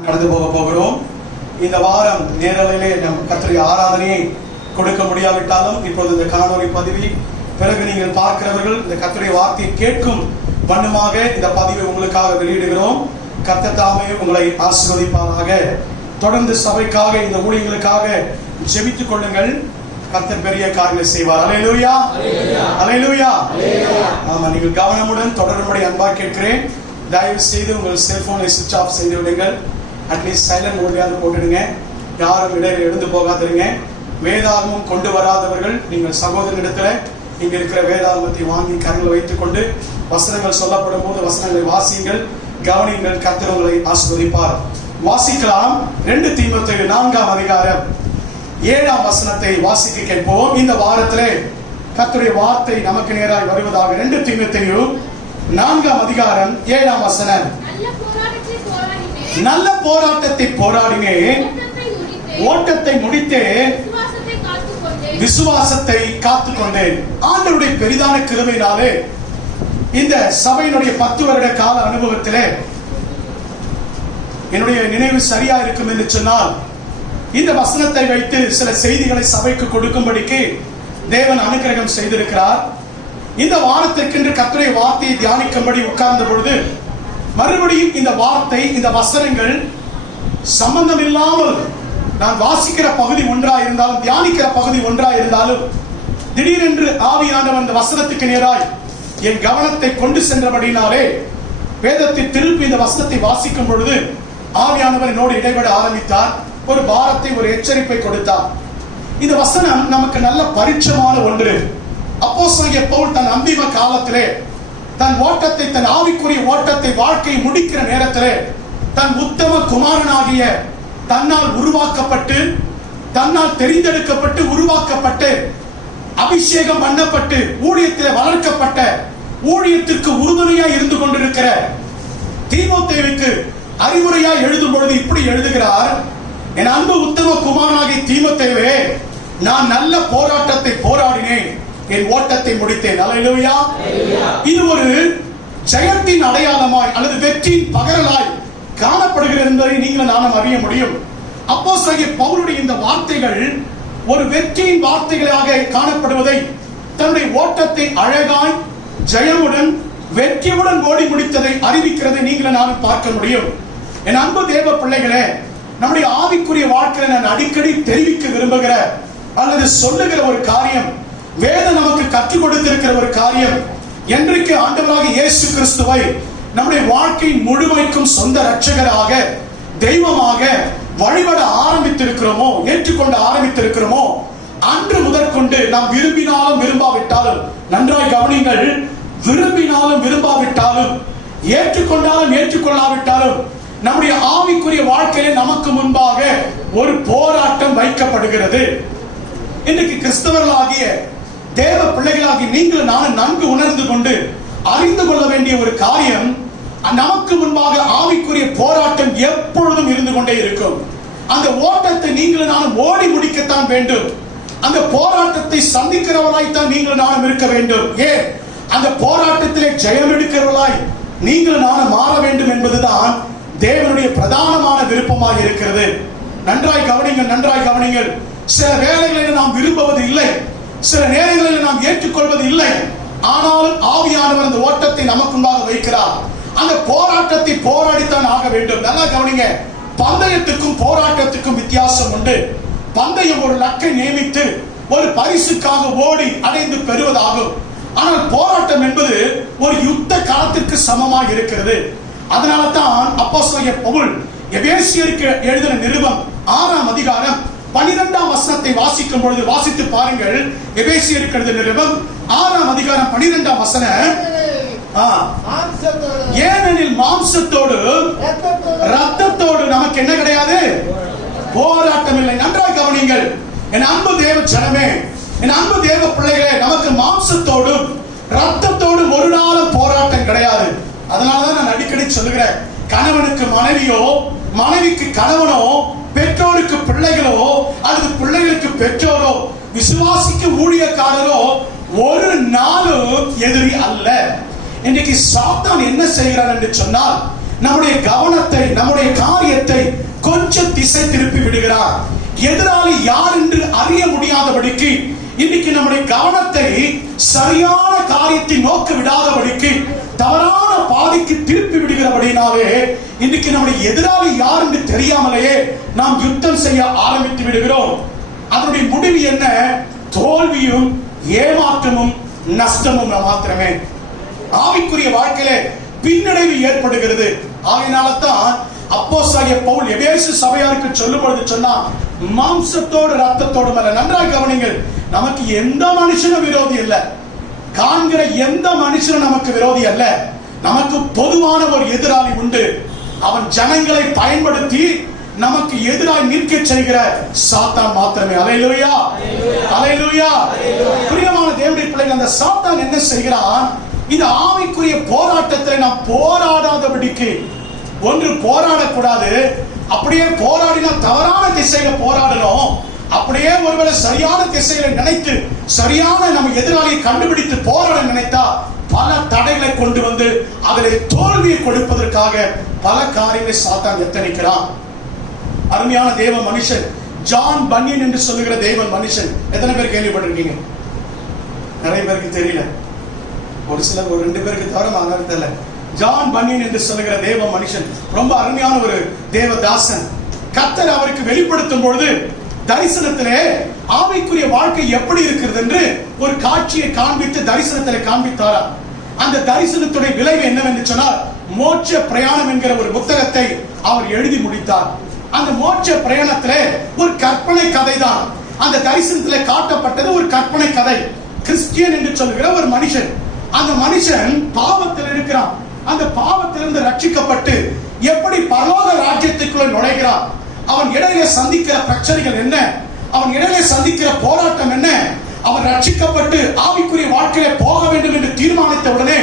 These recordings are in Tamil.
கடந்து போக போகிறோம். இந்த வாரம் நேரலையிலே நம் கர்த்தருடைய ஆராதனையை கொடுக்க முடியாவிட்டாலும் இப்பொழுது இந்த காணொலி பதிவை பிறகு நீங்கள் பார்க்கிறவர்கள் இந்த கர்த்தருடைய வார்த்தையை கேட்கும் வண்ணமாக இந்த பதிவை உங்களுக்காக வெளியிடுகிறோம். கர்த்தர் தாமே உங்களை ஆசீர்வதிப்பாராக. தொடர்ந்து சபைக்காக இந்த ஊழியங்களுக்காக ஜெபித்துக் கொள்ளுங்கள். கர்த்தர் பெரிய காரியங்களை செய்வார். அல்லேலூயா, அல்லேலூயா. ஆமா, நீங்கள் கவனமுடன் தொடரும்படி அன்பாக கேட்கிறேன். தயவு செய்து உங்கள் செல்போனை சுவிட்ச் ஆஃப் செய்து விடுங்கள். அட்லீஸ்ட் சைலண்ட் மோட்லயாவது போட்டுடுங்க. யாரும் இடையில எழுந்து போகாதீங்க. வேதாகமம் கொண்டு வராதவர்கள் நீங்கள் சகோதரனிடத்துல இங்க இருக்கிற வேதாகமத்தை வாங்கி கரங்களை வைத்துக் கொண்டு வசனங்கள் சொல்லப்படும் போது வசனங்களை வாசியுங்கள், கவனியுங்கள். கர்த்தர் உங்களை ஆசீர்வதிப்பார். வாசிக்கலாம். 2 தீமோத்தேயு 4ஆம் அதிகாரம் 7ஆம் வசனத்தை வாசிக்க கேட்போம். இந்த வாரத்திலே கர்த்தருடைய வார்த்தை நமக்கு நேராய் வருவதாக. 2 தீமோத்தேயு 4ஆம் அதிகாரம் 7ஆம் வசனம். நல்ல போராட்டத்தை போராடினேன், ஓட்டத்தை முடித்தேன், விசுவாசத்தை காத்துக்கொண்டேன். ஆண்டவருடைய பெரிதான கிருபையினாலே இந்த சபையினுடைய 10 வருட கால அனுபவத்திலே என்னுடைய நினைவு சரியா இருக்கும் என்று சொன்னால் இந்த வசனத்தை வைத்து சில செய்திகளை சபைக்கு கொடுக்கும்படிக்கு தேவன் அனுக்கிரகம் செய்திருக்கிறார். இந்த வாரத்திற்கென்று கர்த்தருடைய வார்த்தையை தியானிக்கும்படி உட்கார்ந்த பொழுது மறுபடியும் இந்த வார்த்தை, இந்த வசனங்கள் சம்பந்தம் இல்லாமல் நான் வாசிக்கிற பகுதி ஒன்றா இருந்தாலும் தியானிக்கிற பகுதி ஒன்றா இருந்தாலும் திடீரென்று ஆவியானவர் அந்த வசனத்துக்கு நேராய் என் கவனத்தை கொண்டு சென்றபடினாலே வேதத்தை திருப்பி இந்த வசனத்தை வாசிக்கும் பொழுது ஆவியானவர் என்னோடு இடைபெட ஆரம்பித்தார். ஒரு பாரத்தை, ஒரு எச்சரிப்பை கொடுத்தார். இந்த வசனம் நமக்கு நல்ல பரிச்சயமான ஒன்று. அப்போஸ்தலனாகிய பவுல் தன் அந்திம காலத்திலே தன் ஓட்டத்தை, தன் ஆவிக்குரிய ஓட்டத்தை, வாழ்க்கை முடிக்கிற நேரத்திலே தன் உத்தம குமாரனாகிய தன்னால் உருவாக்கப்பட்டு, தன்னால் தெரிந்தெடுக்கப்பட்டு, உருவாக்கப்பட்டு, அபிஷேகம் பண்ணப்பட்டு, ஊழியத்தில் வளர்க்கப்பட்ட, ஊழியத்திற்கு உறுதுணையாய் இருந்து கொண்டிருக்கிற தீமோத்தேயுவுக்கு அறிவுரையா எழுதும் பொழுது இப்படி எழுதுகிறார். என் அன்பு உத்தம குமாரனாகிய தீமோத்தேயுவே, நான் நல்ல போராட்டத்தை போராடினேன், என் ஓட்டத்தை முடித்தேன். அல்லேலூயா. இது ஒரு ஜெயத்தின் அடையாளமாய் அல்லது வெற்றியின் பகரலாய் காணப்படுகிறது என்பதை நீங்கள் நானும் அறிய முடியும். அப்போஸ்தலனாகிய பவுலுடைய இந்த வார்த்தைகள் ஒரு வெற்றியின் வார்த்தைகளாக காணப்படுவதை, தன்னுடைய ஓட்டத்தை அழகாய் ஜெயமுடன் வெற்றியுடன் ஓடி முடித்ததை அறிவிக்கிறதை நீங்கள் நானும் பார்க்க முடியும். என் அன்பு தேவ பிள்ளைகளே, நம்முடைய ஆவிக்குரிய வாழ்க்கையை நான் அடிக்கடி தெரிவிக்க விரும்புகிற அல்லது சொல்லுகிற ஒரு காரியம், வேதம் நமக்கு கற்றுக் கொடுத்திருக்கிற ஒரு காரியம், என்றைக்கு ஆண்டவராகிய இயேசு கிறிஸ்துவை நம்முடைய வாழ்க்கை முழுமைக்கும் சொந்த இரட்சகராக, தெய்வமாக வழிபட ஆரம்பித்திருக்கிறோமோ, ஏற்றுக்கொண்டு ஆரம்பித்திருக்கிறோமோ, அன்று முதற்கொண்டு நாம் விரும்பினாலும் விரும்பாவிட்டாலும், நன்றாய் கவனிங்கள், விரும்பினாலும் விரும்பாவிட்டாலும், ஏற்றுக்கொண்டாலும் ஏற்றுக்கொள்ளாவிட்டாலும் நம்முடைய ஆவிக்குரிய வாழ்க்கையிலே நமக்கு முன்பாக ஒரு போராட்டம் வைக்கப்படுகிறது. இன்றைக்கு கிறிஸ்தவர்களாகிய தேவ பிள்ளைகளாகி நீங்கள் நானும் நன்கு உணர்ந்து கொண்டு அறிந்து கொள்ள வேண்டிய ஒரு காரியம், நமக்கு முன்பாக ஆவிக்குரிய போராட்டம் எப்பொழுதும் இருந்து கொண்டே இருக்கும். அந்த ஓட்டத்தை நீங்கள் நானும் ஓடி முடிக்கத்தான் வேண்டும். அந்த போராட்டத்தை சந்திக்கிறவர்களாய்த்தான் நீங்கள் நானும் இருக்க வேண்டும். ஏன்? அந்த போராட்டத்திலே ஜெயம் எடுக்கிறவர்களாய் நீங்கள் நானும் மாற வேண்டும் என்பதுதான் தேவனுடைய பிரதானமான விருப்பமாக இருக்கிறது. நன்றாய் கவனிங்கள், நன்றாய் கவனிங்கள். சில வேளைகளில் நாம் விரும்புவது இல்லை, சில நேரங்களில் நாம் ஏற்றுக்கொள்வது இல்லை. ஆனாலும் ஆவியானவர் அந்த ஓட்டத்தை நமக்குள்ளாக வைக்கிறார். அந்த போராட்டத்தை போராடித்தான் ஆக வேண்டும். நல்லா கவனிங்க. பந்தயத்துக்கும் போராட்டத்துக்கும் வித்தியாசம் உண்டு. பந்தயம் ஒரு லக்கை நியமித்து ஒரு பரிசுக்காக ஓடி அடைந்து பெறுவதாகும். ஆனால் போராட்டம் என்பது ஒரு யுத்த காலத்திற்கு சமமாக இருக்கிறது. அதனால தான் அப்போஸ்தலனாகிய பவுல் எபேசியருக்கு எழுதின நிருபம் 6ஆம் அதிகாரம் 12ஆம் வசனத்தை வாசிக்கும் பொழுது வாசித்து பாருங்கள். எபேசியருக்கு எழுதின நிருபம் 6ஆம் அதிகாரம் 12ஆம் வசனம். ஏனெனில் மாம்சத்தோடு இரத்தத்தோடு நமக்கு என்ன கிடையாது? போராட்டம் இல்லை. நன்றாக கவனிங்கள் என் அன்பு தேவ ஜனமே, என் அன்பு தேவ பிள்ளைகளே, நமக்கு மாம்சத்தோடும் இரத்தத்தோடும் ஒரு நாளும் போராட்டம் கிடையாது. அதனாலதான் நான் அடிக்கடி சொல்லுகிறேன், கணவனுக்கு மனைவியோ, மனைவிக்கு கணவனோ, பெற்றோருக்கு பிள்ளைகளோ அல்லது பிள்ளைகளுக்கு பெற்றோரோ, விசுவாசிக்கு ஊழியக்காரரோ ஒரு நாளும் எதிரி அல்ல. இன்றைக்கு சாத்தான் என்ன செய்கிறார் என்று சொன்னால், நம்முடைய கவனத்தை, நம்முடைய காரியத்தை கொஞ்சம் திசை திருப்பி விடுகிறார். எதிராளி யார் என்று அறிய முடியாதபடிக்கு இன்னைக்கு நம்முடைய கவனத்தை சரியான காரியத்தை நோக்க விடாதபடிக்கு தவறான பாதைக்கு திருப்பி விடுகிறபடினாலே இன்னைக்கு நம்முடைய எதிராளி யார் என்று தெரியாமலேயே நாம் யுத்தம் செய்ய ஆரம்பித்து விடுகிறோம். அதனுடைய முடிவு என்ன? தோல்வியும் ஏமாற்றமும் நஷ்டமும் மாத்திரமே. ஆவிக்குரிய வாழ்க்கையிலே பின்னடைவு ஏற்படுகிறது. ஆகையினால்தான் அப்போஸ்தலனாகிய பவுல் எபேசு சபையாருக்கு சொல்லும் பொழுது சொன்னா, மாம்சத்தோடு ரத்தத்தோடும் அல்ல. நன்றாக கவனிங்கள், நமக்கு எந்த மனுஷனும் விரோதி அல்ல, காண்கிற எந்த மனுஷனும் நமக்கு விரோதி அல்ல. நமக்கு பொதுவான ஒரு எதிராளி உண்டு. அவன் ஜனங்களை பயன்படுத்தி நமக்கு எதிராக நிற்க செய்கிற சாத்தான் மாத்திரமே. அல்லேலூயா, அல்லேலூயா. பிரியமான தேவனுடைய பிள்ளைகள், அந்த சாத்தான் என்ன செய்கிறான்? இந்த ஆவிக்குரிய போராட்டத்தில் நாம் போராடாதபடிக்கு, ஒன்று போராடக்கூடாது. அப்படியே போராடினா தவறான திசையில போராடணும். அப்படியே ஒருவேளை சரியான திசையில நினைத்து சரியான நம்ம எதிராளியை கண்டுபிடித்து போராட நினைத்தா பல தடைகளை கொண்டு வந்து அதில் தோல்வியை கொடுப்பதற்காக பல காரியங்களை சாத்தான் எத்தனிக்கிறான். அருமையான தேவ மனுஷன் ஜான் பன்னியன் என்று சொல்லுகிற தேவ மனுஷன் எத்தனை பேர் கேள்விப்பட்டிருக்கீங்க? நிறைய பேருக்கு தெரியல, ஒரு சில ஒரு 2 பேருக்கு தவிர தெரியல. ஜான் பன்னியன் என்று சொல்லுகிற தேவ மனுஷன் ரொம்ப அருமையான ஒரு தேவதாசன். கர்த்தர் அவருக்கு வெளிப்படுத்தும் பொழுது தரிசனத்திலே ஆவிக்குரிய வாழ்க்கை எப்படி இருக்கிறது என்று ஒரு காட்சியை காண்பித்து தரிசனத்திலே காண்பித்தாரா. அந்த தரிசனத்துடைய விளைவு என்னவென்று சொன்னால், மோட்ச பிரயாணம் என்கிற ஒரு புத்தகத்தை அவர் எழுதி முடித்தார். அந்த மோட்ச பிரயாணத்திலே ஒரு கற்பனை கதை தான் அந்த தரிசனத்திலே காட்டப்பட்டது. ஒரு கற்பனை கதை. கிறிஸ்டியன் என்று சொல்லுகிற ஒரு மனுஷன், அந்த மனுஷன் பாவத்தில் இருக்கிறான். அந்த பாவத்திலிருந்து ரட்சிக்கப்பட்டு எப்படி பரலோக ராஜ்யத்திற்குள்ள நுழைகிறான், அவன் இடையிலே சந்திக்கிற பிரச்சனைகள் என்ன, அவன் இடையிலே சந்திக்கிற போராட்டம் என்ன, அவன் ரட்சிக்கப்பட்டு ஆவிக்குரிய வாழ்க்கையில போக வேண்டும் என்று தீர்மானித்த உடனே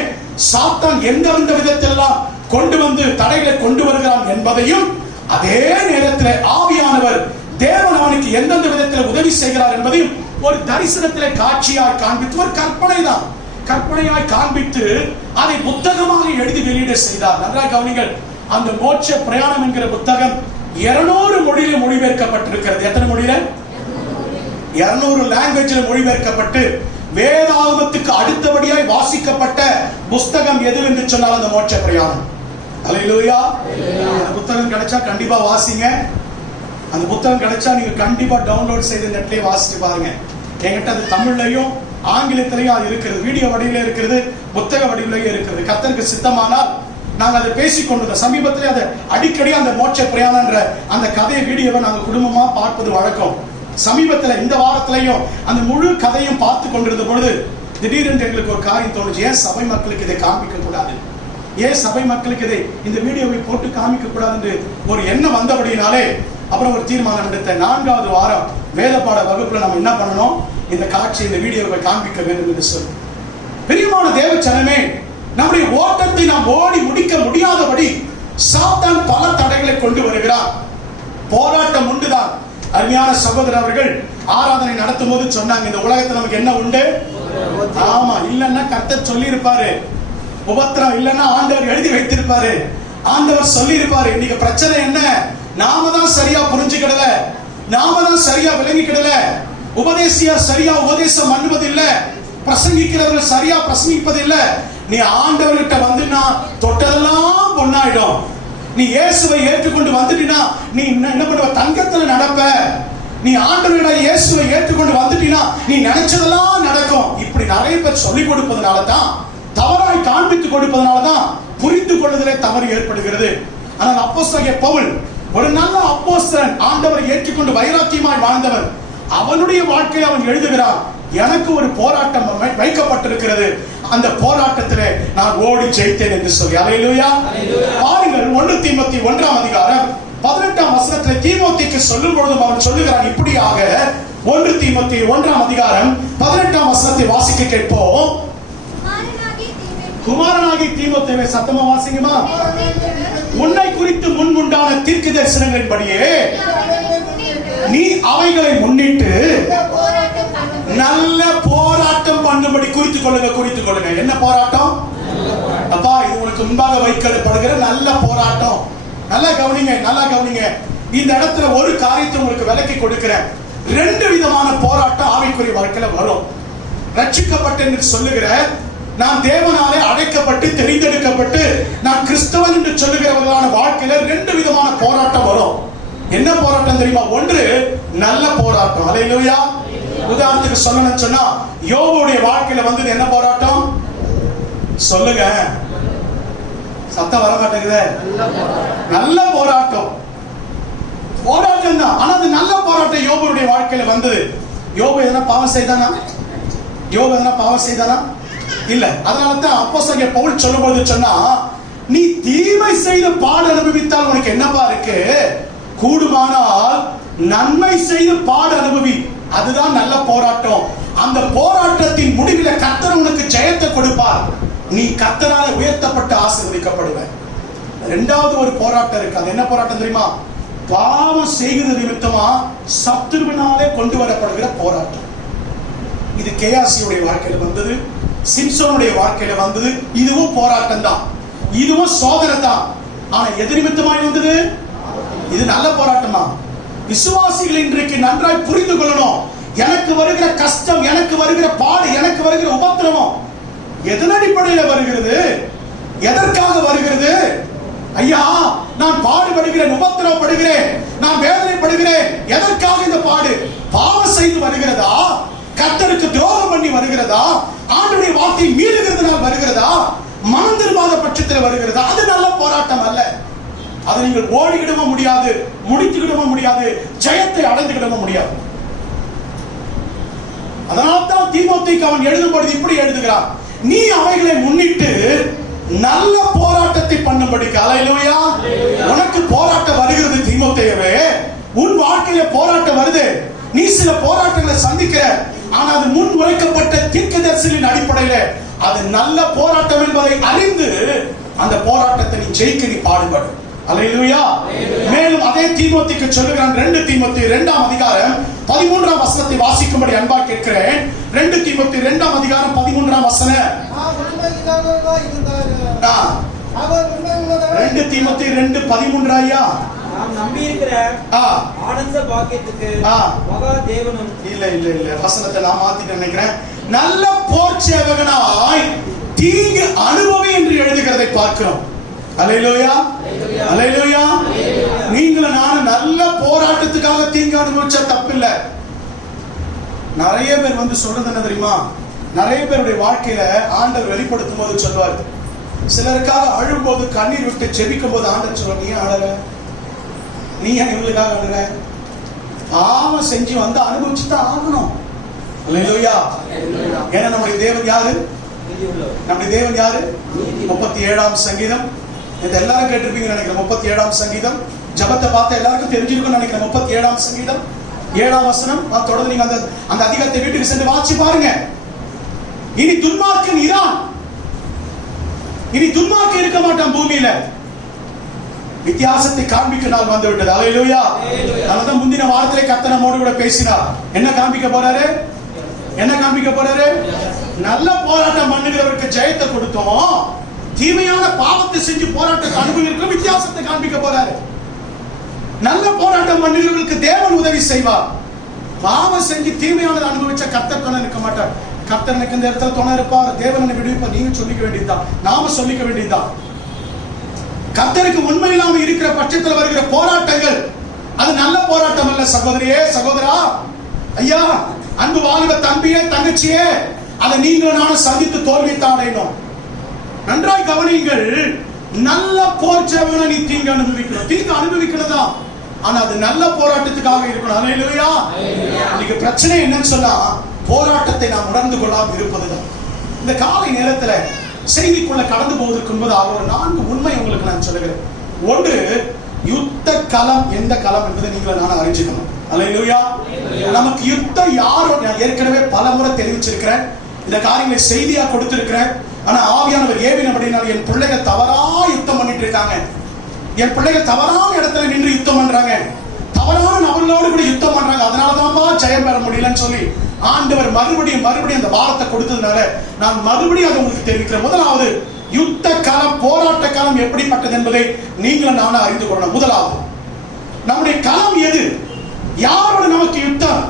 சாத்தான் எந்தெந்த விதத்திலெல்லாம் கொண்டு வந்து தடைகளை கொண்டு வருகிறான் என்பதையும், அதே நேரத்தில் ஆவியானவர் தேவன் அவனுக்கு எந்தெந்த விதத்தில் உதவி செய்கிறார் என்பதையும் ஒரு தரிசனத்திலே காட்சியாய் காண்பித்து, ஒரு கற்பனை தான், கற்பனையாய் காண்பித்து அதை புத்தகமாக எழுதி வெளியிட செய்தார். நன்றாக கவனிங்கள், அந்த மோட்ச பிரயாணம் என்கிற புத்தகம் 200 மொழியில மொழிபெயர்க்கப்பட்டிருக்கிறது. எத்தனை மொழியில? 200 லாங்குவேஜில் மொழிபெயர்க்கப்பட்டு வேதாகமத்துக்கு அடுத்தபடியாய் வாசிக்கப்பட்ட புத்தகம் எது என்று சொன்னால் அந்த மோட்ச பிரயாணம். அல்லேலூயா. அந்த புத்தகம் கிடைச்சா கண்டிப்பா வாசிங்க. அந்த புத்தகம் கிடைச்சா நீங்க கண்டிப்பா டவுன்லோட் செய்து நெட்லயே வாசிச்சு பாருங்க. என்கிட்ட அது தமிழ்லையும் ஆங்கிலத்திலையும் அது இருக்கிறது, வீடியோ வடிவில இருக்கிறது, புத்தக வடிவிலையும் இருக்கிறது. கர்த்தருக்கு சித்தமானால் நாங்கள் அதை பேசிக்கொண்டிருந்தோம். சமீபத்திலே அதை அடிக்கடி அந்த மோட்ச பிரயாணம்ன்ற அந்த கதையை வீடியோவை நாங்கள் குடும்பமா பார்ப்பது வழக்கம். சமீபத்தில் இந்த வாரத்திலையும் அந்த முழு கதையும் பார்த்து கொண்டிருந்த பொழுது திடீரென்று எங்களுக்கு ஒரு காரியம் தோணுச்சு. ஏன் சபை மக்களுக்கு இதை காண்பிக்க கூடாது, ஏன் சபை மக்களுக்கு இதை இந்த வீடியோவை போட்டு காமிக்க கூடாது என்று ஒரு எண்ணம் வந்தபடினாலே அப்புறம் ஒரு தீர்மானம் எடுத்த 4வது வாரம் வேதப்பாட வகுப்புல நம்ம என்ன பண்ணணும், இந்த காட்சி இந்த வீடியோவை காண்பிக்க வேண்டும் என்று சொல்லி. பிரியமான தேவ ஜனமே, நம்முடைய ஓட்டத்தை நாம் ஓடி முடிக்க முடியாதபடி சாத்தான் பல தடைகளை கொண்டு வருகிறார். போராட்டம் உண்டுதான். அருமையான சகோதரர் அவர்கள் ஆராதனை நடத்தும் போது சொன்னாங்க, இந்த உலகத்துல நமக்கு என்ன உண்டு? ஆமா, இல்லன்னா கர்த்தர் சொல்லி இருப்பாரு. உபத்திரம் இல்லன்னா ஆண்டவர் எழுதி வைத்திருப்பாரு. ஆண்டவர் சொல்லி இருப்பாரு. இன்னைக்கு பிரச்சனை என்ன? நாம தான் சரியா புரிஞ்சுக்கிடல, நாம தான் சரியா விளங்கிக்கிடல, உபதேசியார் சரியா உபதேசம் பண்ணுவதில்லை, பிரசங்கிக்கிறவர்கள் சரியா பிரசங்கிப்பதில்லை. நீ ஆண்டவர்கிட்ட வந்துனா தொட்டதெல்லாம் பொன்னாயிடும். நீ இயேசுவை ஏற்றுக்கொண்டு வந்துட்டீனா நீ என்ன பண்ணுவ? தங்கத்துல நடப்ப. நீ ஆண்டவரிட இயேசுவை ஏற்றுக்கொண்டு வந்துட்டீனா நீ நினைச்சதெல்லாம் நடக்கும். இப்படி நிறைய பேர் சொல்லிக் கொடுப்பதனால தான், தவறாய் காண்பித்துக் கொடுப்பதனால தான் புரிந்து கொள்வதிலே தவறு ஏற்படுகிறது. ஆனால் அப்போஸ்தலனாகிய பவுல் ஒரு நல்ல அப்போஸ்தலன், ஆண்டவரை ஏற்றுக்கொண்டு வைராக்கியமாய் வாழ்ந்தவர். அவனுடைய வாழ்க்கையை அவன் எழுதுகிறான், எனக்கு ஒரு போராட்டம் வைக்கப்பட்டிருக்கிறது, அந்த போராட்டத்திலே நான் ஓடி ஜெயித்தேன் என்று சொல்லி. அல்லேலூயா. பாருங்கள், 1 தீமோத்தேயு 1ஆம் அதிகாரம் 18ஆம் வசனத்தில் தீமோத்தேயுக்கு சொல்லும் பொழுது அவன் சொல்லுகிறான் இப்படியாக. 1 தீமோத்தேயு 1ஆம் அதிகாரம் 18ஆம் வசனத்தை வாசிக்க கேட்போம். குமாரனாகி தீமோத்தேயுவை சத்தமா வாசிங்கமா. உன்னை குறித்து முன்னுண்டான தீர்க்க தரிசனங்களின்படியே நீ அவைகளை முன்னிட்டு நல்ல போராட்டம் பண்ணும்படி குறித்துக் கொள்ளுங்க. குறித்துக் கொள்ளுங்க. என்ன போராட்டம்? அப்பா இது உங்களுக்கு முன்பாக வைக்கப்படுகிற நல்ல போராட்டம். நல்லா கவனிங்க, நல்லா கவனிங்க. இந்த இடத்துல ஒரு காரியத்தை உங்களுக்கு விளக்கி கொடுக்கிறேன். 2 விதமான போராட்டம் ஆவிக்குரிய வாழ்க்கையில வரும். ரட்சிக்கப்பட்டு என்று சொல்லுகிற, நான் தேவனாலே அழைக்கப்பட்டு தெரிந்தெடுக்கப்பட்டு நான் கிறிஸ்தவன் என்று சொல்லுகிறவர்களான வாழ்க்கையில 2 விதமான போராட்டம் வரும். என்ன போராட்டம் தெரியுமா? ஒன்று நல்ல போராட்டம். அல்லேலூயா. உதாரணத்துக்கு சொல்லணும்னு சொன்னா, யோபுடைய வாழ்க்கையில வந்தது என்ன போராட்டம் சொல்லுங்க? சத்தம் வர மாட்டேங்குது. நல்ல போராட்டம், போராட்டம் தான். ஆனா அது நல்ல போராட்டம் யோபுடைய வாழ்க்கையில வந்தது. யோபு எதனா பாவம் செய்தானா? யோபு எதனா பாவம் செய்தானா? இல்ல. அதனாலதான் அப்போஸ்தலன் பவுல் சொல்லும்போது சொன்னா, நீ தீமை செய்து பாடு அனுபவித்தால் உனக்கு என்னப்பா இருக்கு? கூடுமானால் நன்மை செய்து பாடு அனுபவி. அதுதான் நல்ல போராட்டம். அந்த போராட்டத்தின் முடிவில கர்த்தர் உனக்கு ஜெயத்தை கொடுப்பார். நீ கர்த்தரால் உயர்த்தப்பட்டு ஆசீர்வதிக்கப்படுவ. 2வது ஒரு போராட்டம் இருக்கு. அது என்ன போராட்டம் தெரியுமா? பாவம் செய்கிறது நிமித்தமா சத்துருவினாலே கொண்டு வரப்படுகிற போராட்டம். இது கேயாசியுடைய வாழ்க்கையில வந்தது, சிம்சோனுடைய வாழ்க்கையில வந்தது. இதுவும் போராட்டம் தான், இதுவும் சோதனை தான். ஆனா எது நிமித்தமாய் வந்தது? இது நல்ல போராட்டமா? விசுவாசிகள் இன்றைக்கு நன்றாய் புரிந்து கொள்ளணும். எனக்கு வருகிற கஷ்டம், எனக்கு வருகிற பாடு, எனக்கு வருகிற உபத்திரவம் எதன் அடிப்படையில் வருகிறது? எதற்காக வருகிறது? ஐயா, நான் பாடுபடுகிறேன், உபத்திரவப்படுகிறேன், நான் வேதனைப்படுகிறேன். எதற்காக இந்த பாடு? பாவம் செய்து வருகிறதா? கர்த்தருக்கு துரோகம் பண்ணி வருகிறதா? ஆண்டவருடைய வார்த்தையை மீறுகிறதுனால் வருகிறதா? மனம் திரும்பாத பட்சத்தில் வருகிறதா? அது நல்ல போராட்டம் அல்ல. அதை நீங்கள் ஓடிக்கிடவும் முடியாது, முடித்துக்கிடவும் முடியாது, ஜெயத்தை அடைந்துக்கிடவும் முடியாது. அதனால்தான் தீமோத்தேயுக்கு அவன் எழுதும்பொழுது இப்படி எழுதுகிறான், நீ அவைகளை முன்னிட்டு நல்ல போராட்டத்தை பண்ணும்படிக்கு. அல்லேலூயா. உனக்கு போராட்டம் வருகிறது தீமோத்தேயுவே, உன் வாழ்க்கையில போராட்டம் வருது. நீ சில போராட்டங்களை சந்திக்கிற, ஆனா அது முன் உரைக்கப்பட்ட தீர்க்கதரிசிகளின் அடிப்படையில அது நல்ல போராட்டம் என்பதை அறிந்து அந்த போராட்டத்தை நீ ஜெயிக்க நீ பாடுபடு. அல்லேலூயா. மேலும் அதே தீமோத்தேயுக்கு சொல்லுகிறான். 2 தீமோத்தேயு 2ஆம் அதிகாரம் 13ஆம் வசனத்தை வாசிக்கும்படி அன்பா கேட்கிறேன். 2 தீமோத்தேயு 2ஆம் அதிகாரம் 13ஆம் வசனம். 2 தீமோத்தேயு 2:13 ஐயா. நாம் நம்பி இருக்கிற ஆனந்த பாக்கியத்துக்கு மகா தேவனும். இல்ல வசனத்தை நான் மாத்திட்டு நினைக்கிறேன். நல்ல போர் சேவகனாய் தீங்கு அனுபவி என்று எழுதுகிறதை பார்க்கிறோம். அல்லேலூயா, அல்லேலூயா. நீங்களும் நானும் நல்ல போராட்டத்துக்காக தீங்கு அனுபவிச்சா தப்பில்ல. நிறைய பேர் வந்து சொல்றது என்ன தெரியுமா? நிறைய பேருடைய வாழ்க்கையில ஆண்டவர் வெளிப்படுத்தும் போது சொல்வார், சிலருக்காக அழும்போது கண்ணீர் விட்டு ஜெபிக்கும் போது ஆண்டவர் சொல்லுவார், நீ அழற, நீ ஏன் இவங்களுக்காக அழுற? பாவம் செஞ்சு வந்து அனுபவிச்சுதான் ஆகணும். அல்லேலூயா. ஏன்னா நம்முடைய தேவன் யாரு? நம்முடைய தேவன் யாரு? 37ஆம் சங்கீதம். இது எல்லாரும் கேட்டிருப்பீங்க நினைக்கிறேன். 37ஆம் சங்கீதம் ஜபத்தை பார்த்தா எல்லாருக்கும் தெரிஞ்சிருக்கும் நினைக்கிறேன். 37ஆம் சங்கீதம் 7ஆம் வசனம். தொடர்ந்து நீங்க அந்த அதிகாரத்தை வீட்டுக்கு சென்று வாசி பாருங்க. இனி துன்மார்க்கன் இரான், இனி துன்மார்க்கன் இருக்க மாட்டான் பூமியில. வித்தியாசத்தை காண்பிக்க நாள் வந்து விட்டது. அல்லேலூயா. அதனால்தான் முந்தின வாரத்திலே கர்த்தர் நம்மோடு கூட பேசினார். என்ன காண்பிக்க போறாரு? என்ன காண்பிக்க போறாரு? நல்ல போராட்டம் பண்ணுகிறவருக்கு ஜெயத்தை கொடுத்தோம், தீமையான பாவத்தை செஞ்சு போராட்டத்தை அனுபவிக்க வித்தியாசத்தை காண்பிக்க போறாரு. நல்ல போராட்டம் பண்ணுகிறவர்களுக்கு தேவன் உதவி செய்வார். பாவம் செஞ்சு தீமையானதை அனுபவிச்ச கர்த்தர் துணை இருக்க மாட்டார். கர்த்தர் எனக்கு இந்த இடத்துல துணை இருப்பார், தேவனை விடுவிப்பார். நீங்க சொல்லிக்க வேண்டியதுதான், நாம சொல்லிக்க வேண்டியதுதான். கர்த்தருக்கு உண்மை இல்லாம இருக்கிற பட்சத்தில் வருகிற போராட்டங்கள் அது நல்ல போராட்டம் அல்ல. சகோதரியே, சகோதரா, ஐயா, அன்பு வாலிப தம்பியே, தங்கச்சியே, அதை நீங்களும் நானும் சந்தித்து தோல்வித்தான் அடையணும். நன்றாய் கவனியுங்கள். நல்ல போர் சேவகனை நீ தீங்கு அனுபவிக்கணும், தீங்கு அனுபவிக்கிறதா, ஆனா அது நல்ல போராட்டத்துக்காக இருக்கணும். அல்லேலூயா. இன்னைக்கு பிரச்சனை என்னன்னு சொன்னா, போராட்டத்தை நாம் உணர்ந்து கொள்ளாமல் இருப்பதுதான். இந்த காலை நேரத்துல செய்திக்குள்ள கடந்து போவதற்கு முன்பதாக ஒரு 4 உண்மை உங்களுக்கு நான் சொல்லுகிறேன். ஒன்று, யுத்த களம் எந்த களம் என்பதை நீங்கள் நான் அறிஞ்சுக்கணும். அல்லேலூயா. நமக்கு யுத்தம் யாரோ நான் ஏற்கனவே பல முறை தெரிவிச்சிருக்கிறேன், இந்த காரியங்களை செய்தியா கொடுத்திருக்கிறேன். ஆனா ஆவியானவர் ஏவின அப்படின்னா என் பிள்ளைகள் தவறா யுத்தம் பண்ணிட்டு இருக்காங்க, என் பிள்ளைகள் தவறான இடத்துல நின்று யுத்தம் பண்றாங்க, தவறான நபர்களோடு கூட யுத்தம் பண்றாங்க, அதனாலதான் ஜெயம் பெற முடியலன்னு சொல்லி ஆண்டவர் மறுபடியும் அந்த வாரத்தை கொடுத்ததுனால நான் மறுபடியும் அதை உங்களுக்கு தெரிவிக்கிறேன். முதலாவது, யுத்த காலம், போராட்ட காலம் எப்படிப்பட்டது என்பதை நீங்களும் நானும் அறிந்து கொள்ளணும். முதலாவது, நம்முடைய களம் எது? யாரோட நமக்கு யுத்தம்?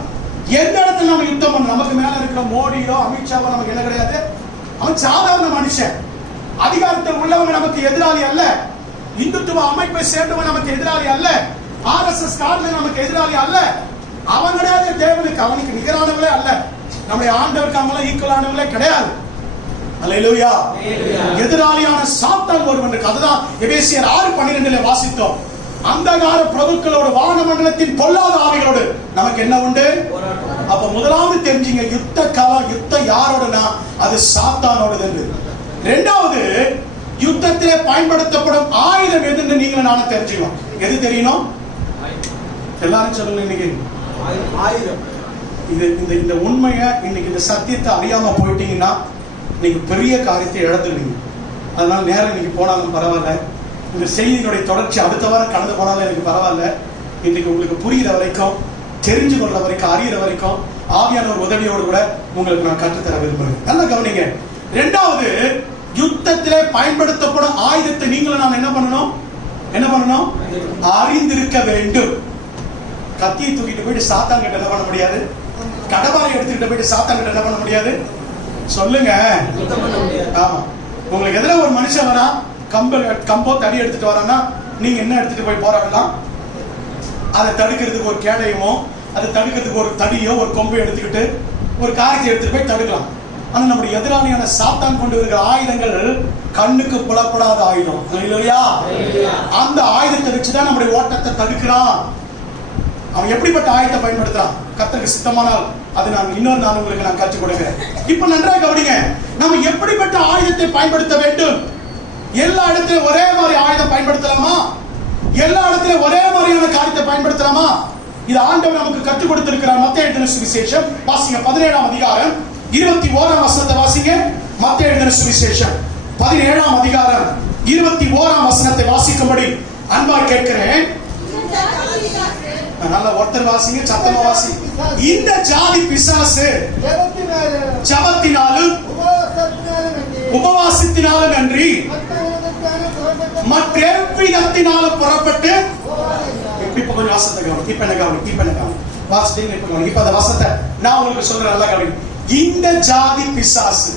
எந்த இடத்துல நம்ம யுத்தம் பண்ணணும்? நமக்கு மேல இருக்கிற மோடியோ அமித்ஷாவோ நமக்கு என்ன கிடையாது. அவன் சாதாரண மனுஷன். அதிகாரத்தில் உள்ளவங்க நமக்கு எதிராளி அல்ல. இந்துத்துவ அமைப்பை சேர்ந்தவன் நமக்கு எதிராளி அல்ல. RSS காரர்கள் நமக்கு எதிராளி அல்ல. அவன் கிடையாது தேவனுக்கு, அவனுக்கு நிகரானவளே அல்ல. நம்முடைய ஆண்டவருக்கு அவங்கள ஈக்குவலானவங்களே கிடையாது. அல்லேலூயா. எதிராளியான சாத்தான் ஒருவன் இருக்கு. அதுதான் எபேசியர் 6:12 வாசித்தோம். அந்தகார பிரபுக்களோடு, வானமண்டலத்தின் பொல்லாத ஆவிகளோடு நமக்கு என்ன உண்டு? அப்ப முதலாவது தெரிஞ்சுங்க, யுத்த காலம், யுத்தம் யாரோடனா அது சாத்தானோடது என்று. இரண்டாவது, யுத்தத்திலே பயன்படுத்தப்படும் ஆயுதம் எதுன்னு நீங்க நானும் தெரிஞ்சுக்கணும். எது தெரியணும்? எல்லாரும் சொல்லுங்க. இன்னைக்கு ஆயுதம். இந்த உண்மையை, இன்னைக்கு இந்த சத்தியத்தை அறியாம போயிட்டீங்கன்னா நீங்க பெரிய காரியத்தை இழந்துருவீங்க. அதனால நேரம் இன்னைக்கு போனாலும் பரவாயில்ல, இந்த செய்தியினுடைய தொடர்ச்சி அடுத்த வாரம் கடந்து போனாலும் எனக்கு பரவாயில்ல. இன்னைக்கு உங்களுக்கு புரிகிற வரைக்கும், தெரிஞ்சு கொள்ள வரைக்கும், அறிகிற வரைக்கும் ஆவியான ஒரு உதவியோடு கூட உங்களுக்கு நான் கற்றுத்தர விரும்புறேன். நல்லா கவனிங்க. இரண்டாவது, யுத்தத்திலே பயன்படுத்தப்படும் ஆயுதத்தை நீங்களும் நான் என்ன பண்ணணும்? அறிந்திருக்க வேண்டும். கத்தியை தூக்கிட்டு போயிட்டு சாத்தான் கிட்ட என்ன பண்ண முடியாது? கடவாரை எடுத்துக்கிட்டு போயிட்டு சாத்தான் கிட்ட என்ன பண்ண முடியாது? சொல்லுங்க. ஆமா, உங்களுக்கு எதிர ஒரு மனுஷன் வரா, கம்போ தடி எடுத்துட்டு வரான்னா நீங்க என்ன எடுத்துட்டு போய் போராடலாம்? அதை தடுக்கிறதுக்கு ஒரு கேடயமோ, அதை தடுக்கிறதுக்கு ஒரு தடியோ, ஒரு கொம்பை எடுத்துக்கிட்டு ஒரு காரியத்தை எடுத்துட்டு போய் தடுக்கலாம். ஆனா நம்முடைய எதிராளியான சாத்தான் கொண்டு வருகிற ஆயுதங்கள் கண்ணுக்கு புலப்படாத ஆயுதம். இல்லையா? அந்த ஆயுதத்தை வச்சுதான் நம்முடைய ஓட்டத்தை தடுக்கிறான். அவன் எப்படிப்பட்ட ஆயுதத்தை பயன்படுத்துறான்? கர்த்தருக்கு சித்தமானால் அது நான் இன்னொரு நாள் உங்களுக்கு நான் கற்றுக் கொடுக்கிறேன். இப்ப நன்றாக கவனிங்க, நம்ம எப்படிப்பட்ட ஆயுதத்தை பயன்படுத்த வேண்டும்? எல்லா இடத்திலும் ஒரே மாதிரி ஆயுதம் பயன்படுத்தலாமா? எல்லா இடத்திலும் ஒரே மாதிரியான காரியத்தை பயன்படுத்தலாமா? இது ஆண்டவர் நமக்கு கற்றுக் கொடுத்திருக்கிறார். மத்தேயு எழுதின சுவிசேஷம் வாசிங்க 17ஆம் அதிகாரம் 21ஆம் வசனத்தை வாசிங்க. மத்தேயு எழுதின சுவிசேஷம் 17ஆம் அதிகாரம் 21ஆம் வசனத்தை வாசிக்கும்படி அன்பாய் கேட்கிறேன். நல்லா ஒருத்தர் வாசிங்க, சத்தமா வாசி. இந்த ஜாதி பிசாசு ஜபத்தினாலும் உபவாசத்தினாலும் நன்றி மற்ற எவ்விதத்தினாலும் புறப்பட்டு, இப்ப கொஞ்சம் வாசத்தை கவனம். இப்ப என்ன கவனம் வாசிட்டீங்க. இப்ப அந்த வசத்தை நான் உங்களுக்கு சொல்றேன். நல்லா கவனி. இந்த ஜாதி பிசாசு,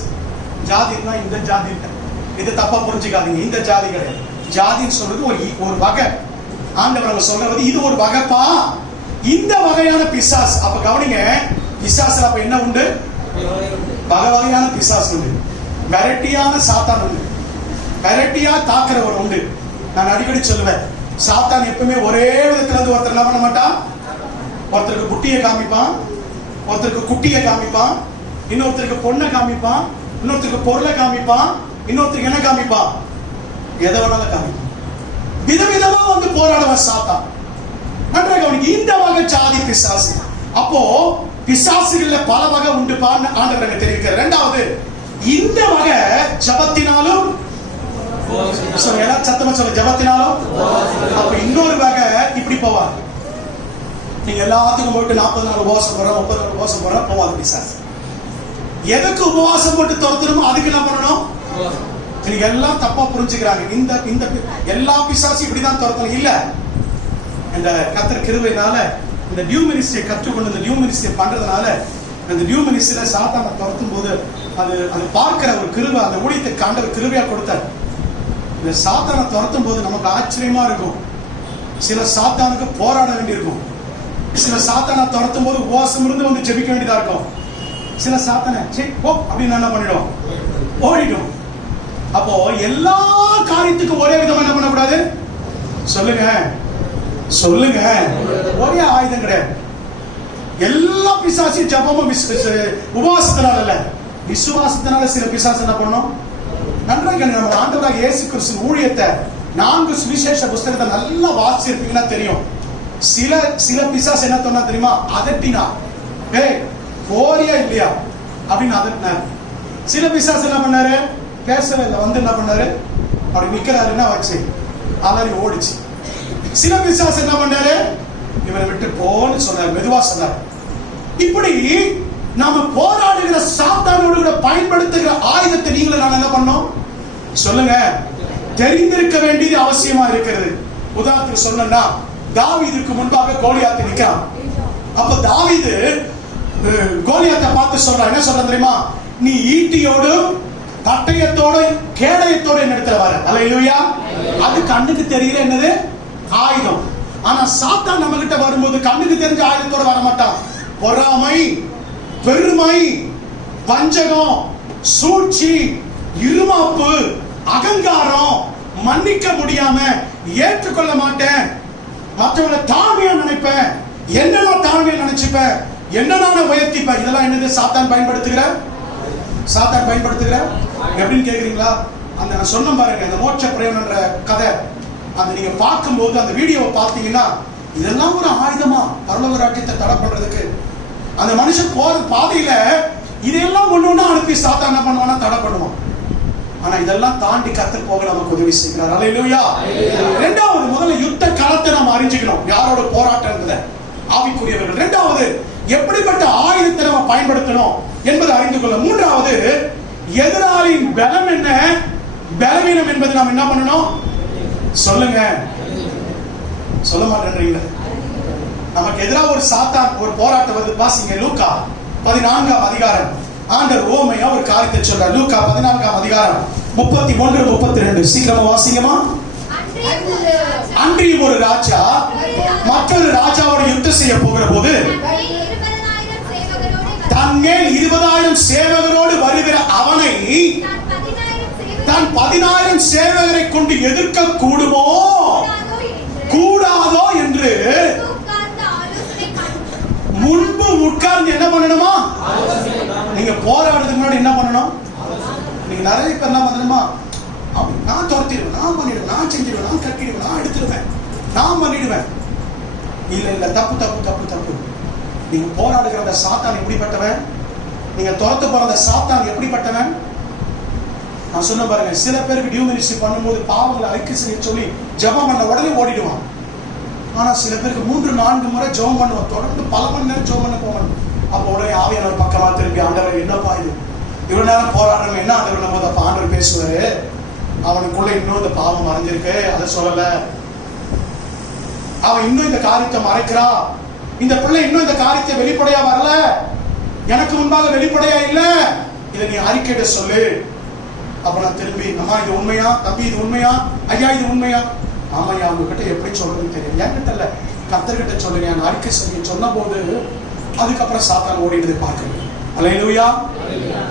ஜாதினா இந்த ஜாதி இல்ல, இது தப்பா புரிஞ்சுக்காதீங்க. இந்த ஜாதி கிடையாது. ஜாதின்னு சொல்றது ஒரு வகை. ஆண்டவர் சொல்றது இது ஒரு வகைப்பா, இந்த வகையான பிசாசு. அப்ப கவனிங்க, பிசாசுல அப்ப என்ன உண்டு? வகை வகையான பிசாசு உண்டு. வெரைட்டியான சாத்தான் உண்டு. வெரைட்டியா தாக்குறவர் உண்டு. நான் அடிக்கடி சொல்லுவேன், சாத்தான் எப்பவுமே ஒரே விதத்துல இருந்து ஒருத்தர் என்ன பண்ண மாட்டான். ஒருத்தருக்கு குட்டியை காமிப்பான், ஒருத்தருக்கு குட்டியை காமிப்பான், இன்னொருத்தருக்கு பொண்ணை காமிப்பான், இன்னொருத்தருக்கு பொருளை காமிப்பான், இன்னொருத்தருக்கு என்ன காமிப்பான்? எதை வேணாலும் காமிப்பான். விதவிதமா வந்து போராடுவார் சாத்தான். நன்றாக கவனிங்க. இந்த வகை ஜாதி பிசாசு. அப்போ பிசாசுகள்ல பல வகை உண்டு ஆண்டவர் தெரிவிக்கிறார். இரண்டாவது, இந்த வகை ஜபத்தினாலும், சத்தமா சொல்ல, ஜபத்தினாலும். அப்ப இன்னொரு வகை இப்படி போவார். நீங்க எல்லாத்துக்கும் போட்டு 40 நாள் உபவாசம் போறோம், 30 நாள் உபவாசம் போறோம், போவாது பிசாசு. எதுக்கு உபவாசம் போட்டு துரத்தணுமோ அதுக்கு என்ன பண்ணணும்? நீங்க எல்லாம் தப்பா புரிஞ்சுக்கிறாங்க. இந்த எல்லா பிசாசும் இப்படிதான் துரத்தணும் இல்ல. இந்த கர்த்தர் கிருபையினால இந்த நியூ மினிஸ்ட்ரியை கற்றுக்கொண்டு இந்த நியூ மினிஸ்ட்ரியை பண்றதுனால அந்த நியூ மினிஸ்ட்ரியில சாத்தானை துரத்தும் போது அது பார்க்கிற ஒரு கிருபை, அந்த ஊழியத்தை காண்டவர் கிருபையா கொடுத்தார். இந்த சாத்தானை துரத்தும் போது நமக்கு ஆச்சரியமா இருக்கும். சில சாத்தானுக்கு போராட வேண்டியிருக்கும். சில சாத்தானை துரத்தும் போது உபவாசம் இருந்து வந்து ஜெபிக்க வேண்டியதா இருக்கும். சில சாத்தானை சரி போ அப்படின்னு என்ன பண்ணிடும்? ஓடிடும். அப்போ எல்லா காரியத்துக்கும் ஒரே விதமா என்ன பண்ணக்கூடாது? சொல்லுங்க. ஒரே ஆயுதம் கிடையாது. எல்லா பிசாசும் ஜபமும் உபவாசத்தினால இல்ல, விசுவாசத்தினால. சில பிசாசு என்ன பண்ணணும்? நன்றாக நம்ம ஆண்டவராக இயேசு கிறிஸ்து ஊழியத்தை 4 சுவிசேஷ புஸ்தகத்தை நல்லா வாசிச்சிருப்பீங்கன்னா தெரியும். சில பிசாசு என்ன சொன்னா தெரியுமா? அதட்டினா, ஏய் போறியா இல்லையா அப்படின்னு அதட்டினாரு. சில பிசாசு என்ன பண்ணாரு? பேசவே இல்லை, வந்து என்ன பண்ணாரு? அப்படி நிக்கிறாருன்னா வச்சு அலறி ஓடிச்சு. சில பிசாசு என்ன பண்ணாரு? இவரை விட்டு போன்னு சொன்னார், மெதுவா சொன்னார். இப்படி நாம போராடுகிற சாத்தானோடு கூட பயன்படுத்துகிற ஆயுதத்தை நீங்களும் நான் என்ன பண்ணோம்? சொல்லுங்க, தெரிந்திருக்க வேண்டியது அவசியமா இருக்கிறது. உதாரணத்துக்கு சொன்னா, தாவீதுக்கு முன்பாக கோலியாத் நிற்கிறான். அப்ப தாவீது கோலியாத்தை பார்த்து சொல்றான், என்ன சொல்றான் தெரியுமா? நீ ஈட்டியோடு பட்டயத்தோட கேடயத்தோட என்ன இடத்துல வர. அல்லேலூயா. அது கண்ணுக்கு தெரியல என்னது? ஆயுதம். ஆனா சாத்தான் நம்ம கிட்ட வரும்போது கண்ணுக்கு தெரிஞ்ச ஆயுதத்தோட வர மாட்டான். பொறாமை, பெருமை, வஞ்சகம், சூழ்ச்சி, இருமாப்பு, அகங்காரம், மன்னிக்க முடியாம, ஏற்றுக்கொள்ள மாட்டேன், மற்றவங்களை தாழ்மையா நினைப்பேன், என்ன நான் தாழ்மையா நினைச்சுப்பேன், என்ன நான் உயர்த்திப்பேன். இதெல்லாம் என்னது? சாத்தான் பயன்படுத்துகிற எப்படின்னு கேக்குறீங்களா? அந்த நான் சொன்ன பாருங்க, அந்த மோட்ச பிரயாணம்ன்ற கதை, அந்த நீங்க பார்க்கும்போது அந்த வீடியோவை பார்த்தீங்கன்னா, இதெல்லாம் ஒரு ஆயுதமா பரலோக ராஜ்யத்தை தடை பண்றதுக்கு. அந்த மனுஷன் போற பாதையில இதெல்லாம் ஒண்ணு அனுப்பி சாத்தான் என்ன பண்ணுவானா? தடை பண்ணுவான். ஆனா இதெல்லாம் தாண்டி கர்த்தர் போக நமக்கு உதவி செய்கிறார். அல்லேலூயா. இரண்டாவது, முதல்ல யுத்த களத்தை நாம் அறிஞ்சுக்கணும், யாரோட போராட்டம் இருந்தது ஆவிக்குரியவர்கள். இரண்டாவது, எப்படிப்பட்ட ஆயுதத்தை நம்ம பயன்படுத்தணும் என்பதை அறிந்து கொள்ள. மூன்றாவது, எதிராளியின் பலம் என்ன, பலவீனம் என்பதை நாம் என்ன பண்ணணும்? சொல்லுங்க, சொல்ல மாட்டேன்றீங்க. நமக்கு எதிராக ஒரு சாத்தான் ஒரு போராட்டம் வருது. வாசிங்க லூக்கா 14ஆம் அதிகாரம். ஆண்டவர் ஓமையா ஒரு காரியத்தை சொல்றார். லூக்கா 14ஆம் அதிகாரம் 31, 32. சீக்கிரமா வாசிங்கமா. அன்றியும் ஒரு ராஜா மற்றொரு ராஜாவோட யுத்தம் செய்ய போகிற போது தன்மேல் 20,000 சேவகரோடு வருகிற அவனை தன் 10,000 சேவகரை கொண்டு எதிர்க்க கூடாதோ என்று முன்பு உட்கார்ந்து என்ன பண்ணணுமா? நீங்க போராடுறதுக்கு முன்னாடி என்ன பண்ணணும்? நீங்க நிறைய பேர் என்ன பண்ணணுமா? நான் துரத்திடுவேன், நான் பண்ணிடுவேன், நான் செஞ்சிடுவேன், நான் கட்டிடுவேன், நான் எடுத்துடுவேன், நான் பண்ணிடுவேன். இல்ல, தப்பு. நீங்க போராடுகிற அந்த சாத்தான் எப்படிப்பட்டவன்? நீங்க துரத்து போற அந்த சாத்தான் எப்படிப்பட்டவன்? நான் சொன்ன பாருங்க, சில பேருக்கு டியூ மினிஸ்ட்ரி பண்ணும்போது பாவங்களை அறிக்கை செய்ய சொல்லி ஜெபம் பண்ண உடனே ஓடிடுவான். ஆனா சில பேருக்கு 3-4 முறை ஜெபம் பண்ணுவான், தொடர்ந்து பல மணி நேரம் ஜெபம் பண்ண போவான். அப்ப உடனே ஆவியானவர் பக்கமா திரும்பி, ஆண்டவர் என்னப்பா இது, இவ்வளவு நேரம் போராடுறவங்க என்ன ஆண்டவர் நம்ம? அப்ப ஆண்டவர் பேசுவாரு, அவனுக்குள்ள இன்னும் இந்த பாவம் மறைஞ்சிருக்கு, அதை சொல்லல, அவன் இன்னும் இந்த காரியத்தை மறைக்கிறா, இந்த பிள்ளை இன்னும் இந்த காரியத்தை வெளிப்படையா வரல, எனக்கு முன்பாக வெளிப்படையா இல்ல, இதை நீ அறிக்கையிட சொல்லு. அப்ப நான் திரும்பி, அம்மா இது உண்மையா, தம்பி இது உண்மையா, ஐயா இது உண்மையா? ஆமையா, உங்ககிட்ட எப்படி சொல்றதுன்னு தெரியும், என்கிட்ட இல்ல கர்த்தர்கிட்ட சொல்லுங்க, நான் அறிக்கை செய்ய சொன்ன போது அதுக்கப்புறம் சாத்தான் ஓடிடுது பார்க்கணும். அல்லேலூயா,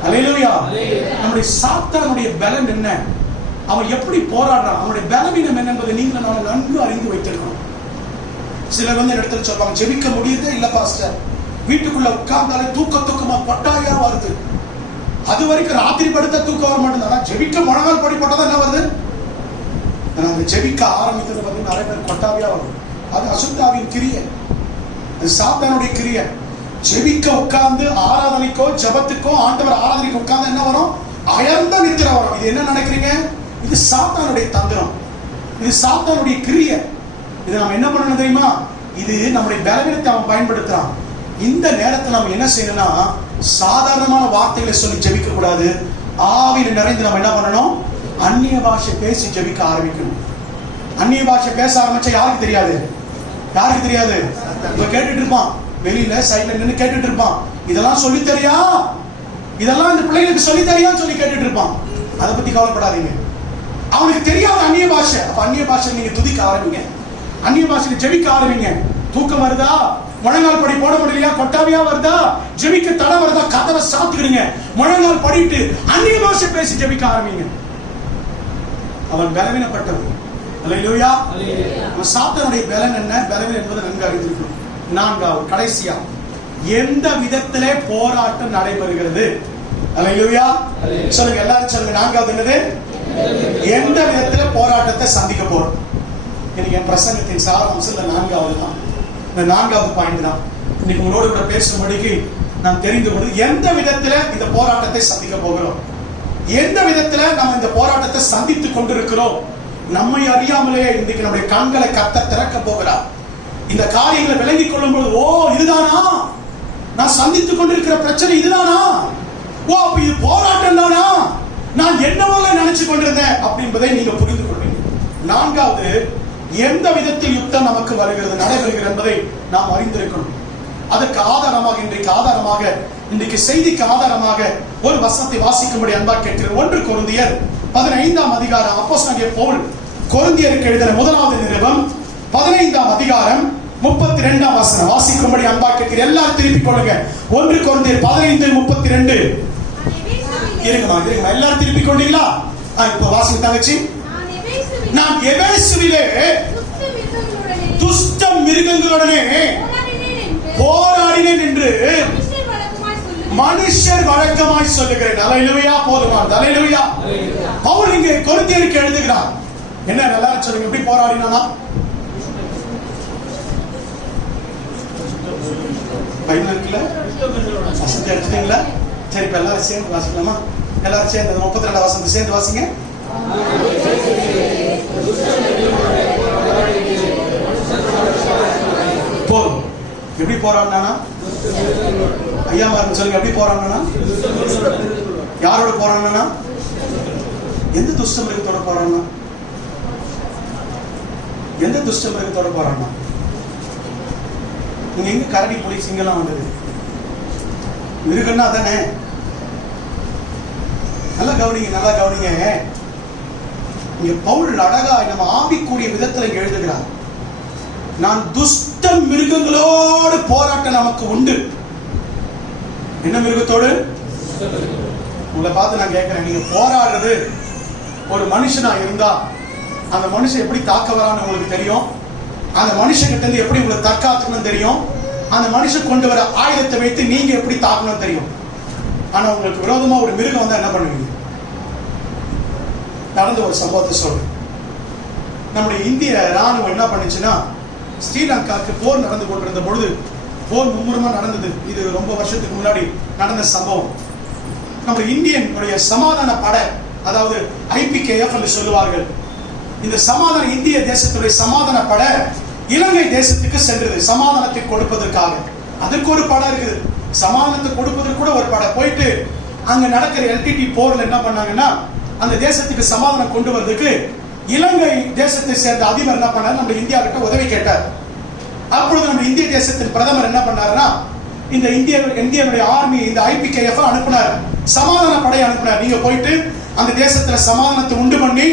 அல்லேலூயா. நம்முடைய சாத்தானுடைய பலம் என்ன, அவன் எப்படி போராடுறான், அவனுடைய பலவீனம் என்ன என்பதை நீங்கள் நான் நன்கு அறிந்து வைத்திருக்கணும். சிலர் வந்து இடத்துல சொல்லுவாங்க, ஜெபிக்க முடியுதே இல்ல பாஸ்டர், வீட்டுக்குள்ள உட்கார்ந்தாலே தூக்கமா பட்டாயா வருது, அது வரைக்கும் ராத்திரி படுத்த தூக்கம் வர மாட்டேன், ஜெபிக்க முழங்கால் படி போட்டதான் என்ன வருது? அந்த ஜெபிக்க ஆரம்பித்தது வந்து நிறைய பேர் கொட்டாவியா வரும். அது அசுத்தாவின் கிரியை, அது சாத்தானுடைய கிரியை. ஜெபிக்க உட்கார்ந்து ஆராதனைக்கோ ஜபத்துக்கோ ஆண்டவர் ஆராதனைக்கு உட்கார்ந்து என்ன வரும்? அயர்ந்த நித்திரை வரும். இது என்ன நினைக்கிறீங்க? இது சாத்தானுடைய தந்திரம், இது சாத்தானுடைய கிரியை. இது நம்ம என்ன பண்ணணும் தெரியுமா? இது நம்முடைய பலவீனத்தை அவன் பயன்படுத்துறான். இந்த நேரத்தில் நம்ம என்ன செய்யணும்னா, சாதாரணமான வார்த்தைகளை சொல்லி ஜெபிக்க கூடாது. ஆவியில நிறைந்து நம்ம என்ன பண்ணணும்? அந்நிய பாஷை பேசி ஜெபிக்க ஆரம்பிக்கணும். அந்நிய பாஷை பேச ஆரம்பிச்சா யாருக்கு தெரியாது? யாருக்கு தெரியாது? இப்ப கேட்டுட்டு இருப்பான், வெளியில சைட்ல நின்று கேட்டுட்டு இருப்பான், இதெல்லாம் சொல்லி தரியா, இதெல்லாம் இந்த பிள்ளைகளுக்கு சொல்லி தரியான்னு சொல்லி கேட்டுட்டு இருப்பான். அதை பத்தி கவலைப்படாதீங்க. அவனுக்கு தெரியாத அந்நிய பாஷை. அப்ப அந்நிய பாஷை நீங்க துதிக்க ஆரம்பிங்க, அந்நிய பாஷைக்கு ஜெபிக்க ஆரம்பிங்க. தூக்கம் வருதா, முழங்கால் படி போட முடியலையா, கொட்டாவியா வருதா, ஜெபிக்க தடை வருதா, கதவை சாத்துக்கிடுங்க, முழங்கால் படிட்டு அந்நிய பாஷை பேசி ஜெபிக்க ஆரம்பிங்க. அவன் பலவீனப்பட்டவன். அல்லேலூயா. அவன் சாத்தானுடைய பலன் என்ன, பலவீனம் என்பதை நன்கு அறிந்திருக்கணும். நான்காவது, கடைசியா, எந்த விதத்திலே போராட்டம் நடைபெறுகிறது? அல்லேலூயா. சொல்லுங்க, எல்லாரும் சொல்லுங்க. நான்காவது என்னது? எந்த விதத்திலே போராட்டத்தை சந்திக்க போறோம்? இன்னைக்கு என் பிரசங்கத்தின் சாராம்சம் நான்காவது தான். இந்த நான்காவது பாயிண்ட் தான் இன்னைக்கு உங்களோட கூட பேசும்படிக்கு நான் தெரிந்து கொண்டு, எந்த விதத்துல இந்த போராட்டத்தை சந்திக்க போகிறோம், எந்த விதத்துல நம்ம இந்த போராட்டத்தை சந்தித்துக் கொண்டிருக்கிறோம். நம்மை அறியாமலே இன்றைக்கு நம்முடைய கண்களை கர்த்தர் திறக்க போகிறார். இந்த காரியங்களை விளங்கிக் கொள்ளும் பொழுது, ஓ இதுதானா நான் சந்தித்துக் கொண்டிருக்கிற பிரச்சனை, இதுதானா, ஓ அப்ப இது போராட்டம் தானா, நான் என்னவாக நினைச்சு கொண்டிருந்தேன் அப்படி என்பதை நீங்க புரிந்து கொள்வீங்க. நான்காவது, எந்த விதத்தில் யுத்தம் நமக்கு வருகிறது நடைபெறுகிறது என்பதை நாம் அறிந்திருக்கணும். அதற்கு ஆதாரமாக இன்றைக்கு செய்திக்கு ஆதாரமாக ஒரு வசனத்தை வாசிக்கும்படி அன்பா கேட்கிறேன். 1 கொரிந்தியர் 15ஆம் அதிகாரம். அப்போஸ்தலனாகிய பவுல் கொரிந்தியருக்கு எழுதின முதலாவது நிருபம் 15ஆம் அதிகாரம் 32ஆம் வசனம் வாசிக்கும்படி அன்பா கேட்கிறேன். எல்லாரும் திருப்பிக் கொள்ளுங்க. 1 கொரிந்தியர் 15:32. இருங்கம்மா எல்லாரும் திருப்பிக் கொண்டீங்களா? இப்ப வாசிக்க தங்கச்சி. நான் எபேசுவிலே துஷ்ட மிருகங்களுடனே போராடினேன் என்று மனுஷர் வழக்கமாய் சொல்லுகிறேன். அல்லேலூயா. போதுமானது. அல்லேலூயா. பவுல் இங்கே கொரிந்தியருக்கு எழுதுகிறார். என்ன நல்லா சொல்லுங்க, எப்படி போராடினானா? பைபிள் இருக்குல்ல, வசனத்தை எடுத்துட்டீங்களா? சரி, இப்ப எல்லாரும் சேர்ந்து வாசிக்கலாமா? எல்லாரும் சேர்ந்து 32 வசனத்தை சேர்ந்து வாசிங்க. போதும். எப்படி போராடினானா? ஐயா மாருங்க சொல்லுங்க, எப்படி போராடினானா? யாரோட போராடினானா? எந்த துஷ்ட மிருகத்தோட போராடினா? எந்த துஷ்ட மிருகத்தோட போராடினா? நீங்க எங்க கரடி புலி சிங்கலாம் வந்தது? மிருகன்னா அதானே. நல்லா கவனிங்க. இங்க பவுல் அழகா நம்ம ஆவிக்குரிய விதத்துல எழுதுகிறார். நான் துஷ்ட மிருகங்களோடு போராட்டம் நமக்கு உண்டு. என்ன மிருகத்தோடு? உங்களை பார்த்து நான் கேட்கிறேன், நீங்க போராடுறது ஒரு மனுஷனா இருந்தா அந்த மனுஷன் எப்படி தாக்க வரான்னு உங்களுக்கு தெரியும். அந்த மனுஷங்கிட்ட இருந்து எப்படி உங்களை தற்காத்துக்கணும் தெரியும். அந்த மனுஷன் கொண்டு வர ஆயுதத்தை வைத்து நீங்க எப்படி தாக்கணும் தெரியும். ஆனா உங்களுக்கு விரோதமா ஒரு மிருகம் வந்தா என்ன பண்ணுவீங்க? நடந்த ஒரு சம்பவத்தை சொல்றேன். நம்முடைய இந்திய ராணுவம் என்ன பண்ணுச்சுன்னா, ஸ்ரீலங்காவுக்கு போர் நடந்து கொண்டிருந்த பொழுது, போர் மும்முரமா நடந்தது. இது ரொம்ப வருஷத்துக்கு முன்னாடி நடந்த சம்பவம். நம்ம இந்தியனுடைய சமாதான படை, அதாவது IPKF என்று சொல்லுவார்கள். இந்த சமாதான இந்திய தேசத்துடைய சமாதான படை இலங்கை தேசத்துக்கு சென்றது சமாதானத்தை கொடுப்பதற்காக. அதற்கு ஒரு படை இருக்குது. சமாதானத்தை கொடுப்பதற்கு கூட ஒரு படை போயிட்டு அங்க நடக்கிற LTT போர்ல என்ன பண்ணாங்கன்னா, அந்த தேசத்துக்கு சமாதானம் கொண்டு வரதுக்கு இலங்கை தேசத்தை சேர்ந்த அதிபர் என்ன பண்ணாரு, நம்ம இந்தியா கிட்ட உதவி கேட்டார். அப்பொழுது நம்ம இந்திய தேசத்தின் பிரதமர் என்ன பண்ணாருன்னா, இந்த இந்தியனுடைய ஆர்மி, இந்த IPKF அனுப்புனார், சமாதான படையை அனுப்புனார். நீங்க போயிட்டு அந்த தேசத்துல சமாதானத்தை உண்டு பண்ணி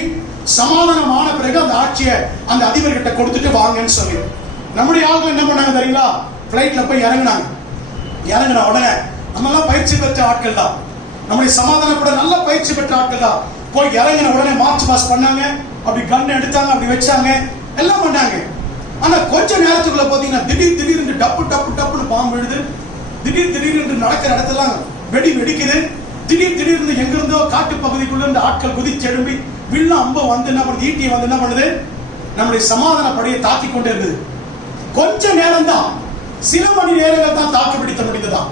சமாதானமான பிறகு அந்த ஆட்சியை அந்த அதிபர் கிட்ட கொடுத்துட்டு வாங்கன்னு சொல்லி நம்முடைய ஆளுங்க என்ன பண்ணாங்க தெரியுங்களா? பிளைட்ல போய் இறங்கினாங்க. இறங்கின உடனே நம்ம எல்லாம் பயிற்சி பெற்ற ஆட்கள் தான், நம்முடைய சமாதான படை நல்ல பயிற்சி பெற்ற ஆட்கள் தான். போய் இறங்கின உடனே மார்ச் பாஸ் பண்ணாங்க, அப்படி கன் எடுத்தாங்க, அப்படி வச்சாங்க, எல்லாம் பண்ணாங்க. ஆனா கொஞ்ச நேரத்துக்குள்ள பாத்தீங்கன்னா திடீர்னு டப்புன்னு பாம்பு விழுது. திடீர்னு நடக்கிற இடத்தெல்லாம் வெடிக்குது. திடீர்னு எங்கிருந்தோ காட்டு பகுதிக்குள்ள இந்த ஆட்கள் குதிச்சு எழும்பி வில்ல அம்ப வந்து என்ன பண்ணுது, ஈட்டியை வந்து என்ன பண்ணுது, நம்முடைய சமாதான படையை தாக்கி கொண்டே இருந்தது. கொஞ்ச நேரம் தான், சில மணி நேரங்கள் தான் தாக்கு பிடித்த முடிந்ததான்.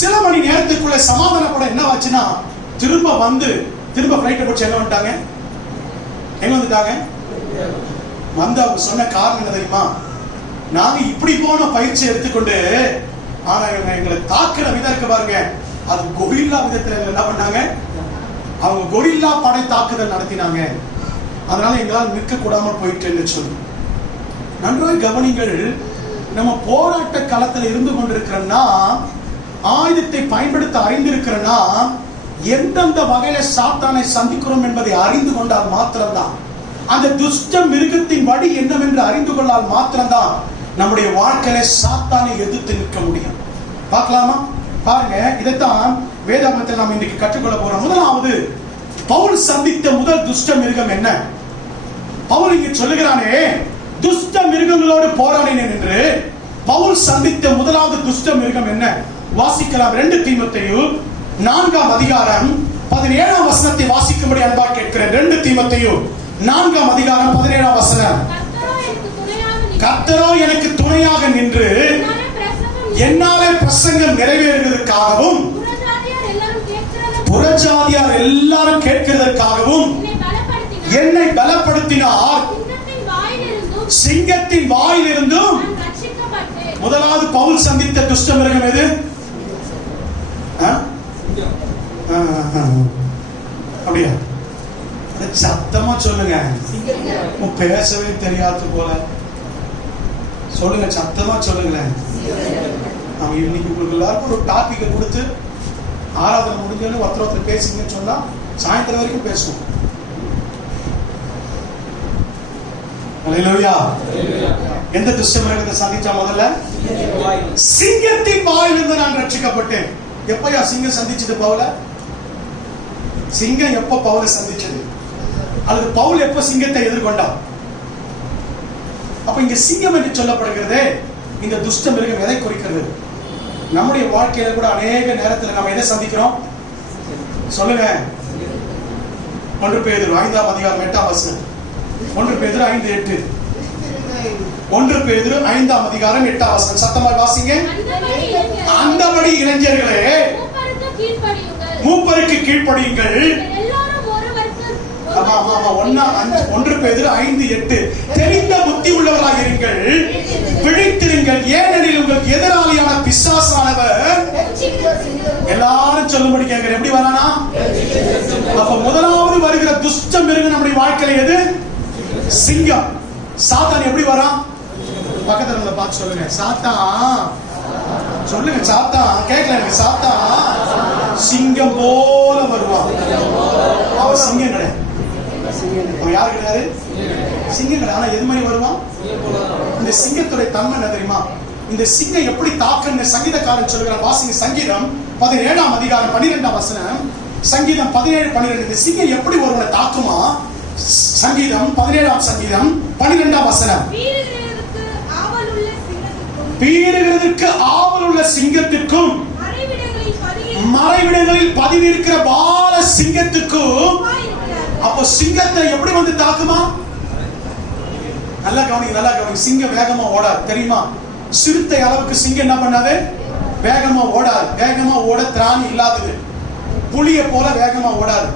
சில மணி நேரத்துக்குள்ள சமாதான படம் என்ன ஆச்சுன்னா, திரும்ப பிளைட்டை போச்சு எங்க வந்துட்டாங்க வந்து அவங்க சொன்ன காரணம் என்ன தெரியுமா? நாங்க இப்படி போன பயிற்சி எடுத்துக்கொண்டு, ஆனா எங்களை தாக்குற விதம் இருக்கு பாருங்க, அது கொரில்லா விதத்துல என்ன பண்ணாங்க, அவங்க கொரில்லா படை தாக்குதல் நடத்தினாங்க. அதனால எங்களால் நிற்க கூடாமல் போயிட்டு சொல்லு. நன்றாய் கவனிங்கள். நம்ம போராட்ட களத்தில் இருந்து கொண்டிருக்கிறோம்னா, ஆயுதத்தை பயன்படுத்த அறிந்திருக்கிறோம்னா, எந்தெந்த வகையில சாத்தானை சந்திக்கிறோம் என்பதை அறிந்து கொண்டால் மாத்திரம்தான், அந்த துஷ்ட மிருகத்தின் வழி என்னவென்று அறிந்து கொண்டால் மாத்திரம்தான் நம்முடைய வாழ்க்கையில சாத்தானை எதிர்த்து நிற்க முடியும். பார்க்கலாமா? பாருங்க, இதைத்தான் வேதாகமத்தில் நாம் இன்றைக்கு கற்றுக்கொள்ள போறோம். முதலாவது, பவுல் சந்தித்த முதல் துஷ்ட மிருகம் என்ன? பவுல் இங்கே சொல்லுகிறானே, துஷ்ட மிருகங்களோடு போராடினேன் என்று. பவுல் சந்தித்த முதலாவது துஷ்ட மிருகம் என்ன? வாசிக்கலாம். 2 தீமோத்தேயு 4ஆம் அதிகாரம் 17ஆம் வசனத்தை வாசிக்கும்படி அன்பா கேட்கிறேன். 2 தீமோத்தேயு 4ஆம் அதிகாரம் 17ஆம் வசனம். கர்த்தரோ எனக்கு துணையாக நின்று என்னாலே பிரசங்கம் நிறைவேறுவதற்காகவும் புறஜாதியார் எல்லாரும் கேட்கிறதற்காகவும் என்னை பலப்படுத்தினார். சிங்கத்தின் வாயிலிருந்தும். முதலாவது பவுல் சந்தித்த துஷ்ட மிருகம் எது? அப்படியா? சொல்லுங்க. பேசவே தெரியாது போல சொல்லுங்க, சத்தமா சொல்லுங்களேன். நம்ம இன்னைக்கு உங்களுக்கு எல்லாருக்கும் ஒரு டாபிக்கை கொடுத்து ஆராதனை முடிஞ்சோன்னு ஒருத்தர் பேசுங்கன்னு சொன்னா சாயந்தரம் வரைக்கும் பேசுவோம். அல்லேலூயா. எந்த துஷ்ட மிருகத்தை சந்திச்சா? முதல்ல சிங்கத்தின் வாயிலிருந்து நான் ரட்சிக்கப்பட்டேன். எப்பயா சிங்கம் சந்திச்சது பவுல? சிங்கம் எப்ப பவுல சந்திச்சது? அல்லது பவுல் எப்ப சிங்கத்தை எதிர்கொண்டான்? அப்ப இங்க சிங்கம் என்று சொல்லப்படுகிறது இந்த துஷ்ட மிருகம் எதை குறிக்கிறது? நம்முடைய வாழ்க்கையில கூட அநேக நேரத்தில் நம்ம எதை சந்திக்கிறோம்? சொல்லுங்க. 1 பேதுரு 5ஆம் அதிகாரம் 8ஆம் வசனம். 1 பேதுரு 5:8. 1 பேதுரு 5ஆம் அதிகாரம் 8ஆம் வசனம். சத்தமாய் வாசிங்க. அந்தபடி இளைஞர்களே மூப்பருக்கு கீழ்ப்படியுங்கள். 1 பேதுரு 5:8. தெரிந்த புத்தி உள்ளவராக இருங்கள், விழித்திருங்கள், ஏனெனில் உங்களுக்கு எதிராளியான பிசாசானவர் எல்லாரும் சொல்லும்படி கேட்கிற எப்படி வரானா? அப்ப முதலாவது வருகிற துஷ்ட மிருகம் நம்முடைய வாழ்க்கையில எது? சிங்கம். சாத்தான் எப்படி வரான்? பக்கத்துல பார்த்து சொல்லுங்க. சாத்தான் சொல்லுங்க. சாத்தான் கேட்கல எனக்கு. சாத்தான் சிங்கம் போல வருவான். அவன் சிங்கம் கிடையாது. அவன் யாரு கிடையாது? சிங்கம் கிடையாது. ஆனா எது மாதிரி வருவான்? இந்த சிங்கத்துடைய தன்மை என்ன தெரியுமா? இந்த சிங்கம் எப்படி தாக்குன்னு சங்கீதக்காரன் சொல்லுகிறான். வாசிங்க. சங்கீதம் 17ஆம் அதிகாரம் 12ஆம் வசனம். சங்கீதம் 17:12. இந்த சிங்கம் எப்படி ஒருவனை தாக்குமா? சங்கீதம் 17ஆம் சங்கீதம் 12ஆம் வசனம். பீறுகிறதற்கு ஆவல் உள்ள சிங்கத்திற்கும் மறைவிடங்களில் பதுங்கி இருக்கிற பால சிங்கத்துக்கும். அப்போ சிங்கத்தை எப்படி வந்து தாக்குமா? நல்லா கவனிங்க, நல்லா கவனிங்க. சிங்கம் வேகமா ஓடாது தெரியுமா? சிறுத்தை அளவுக்கு சிங்கம் என்ன பண்ணாது? வேகமா ஓடாது. வேகமா ஓட திராணி இல்லாதது. புலியை போல வேகமா ஓடாது.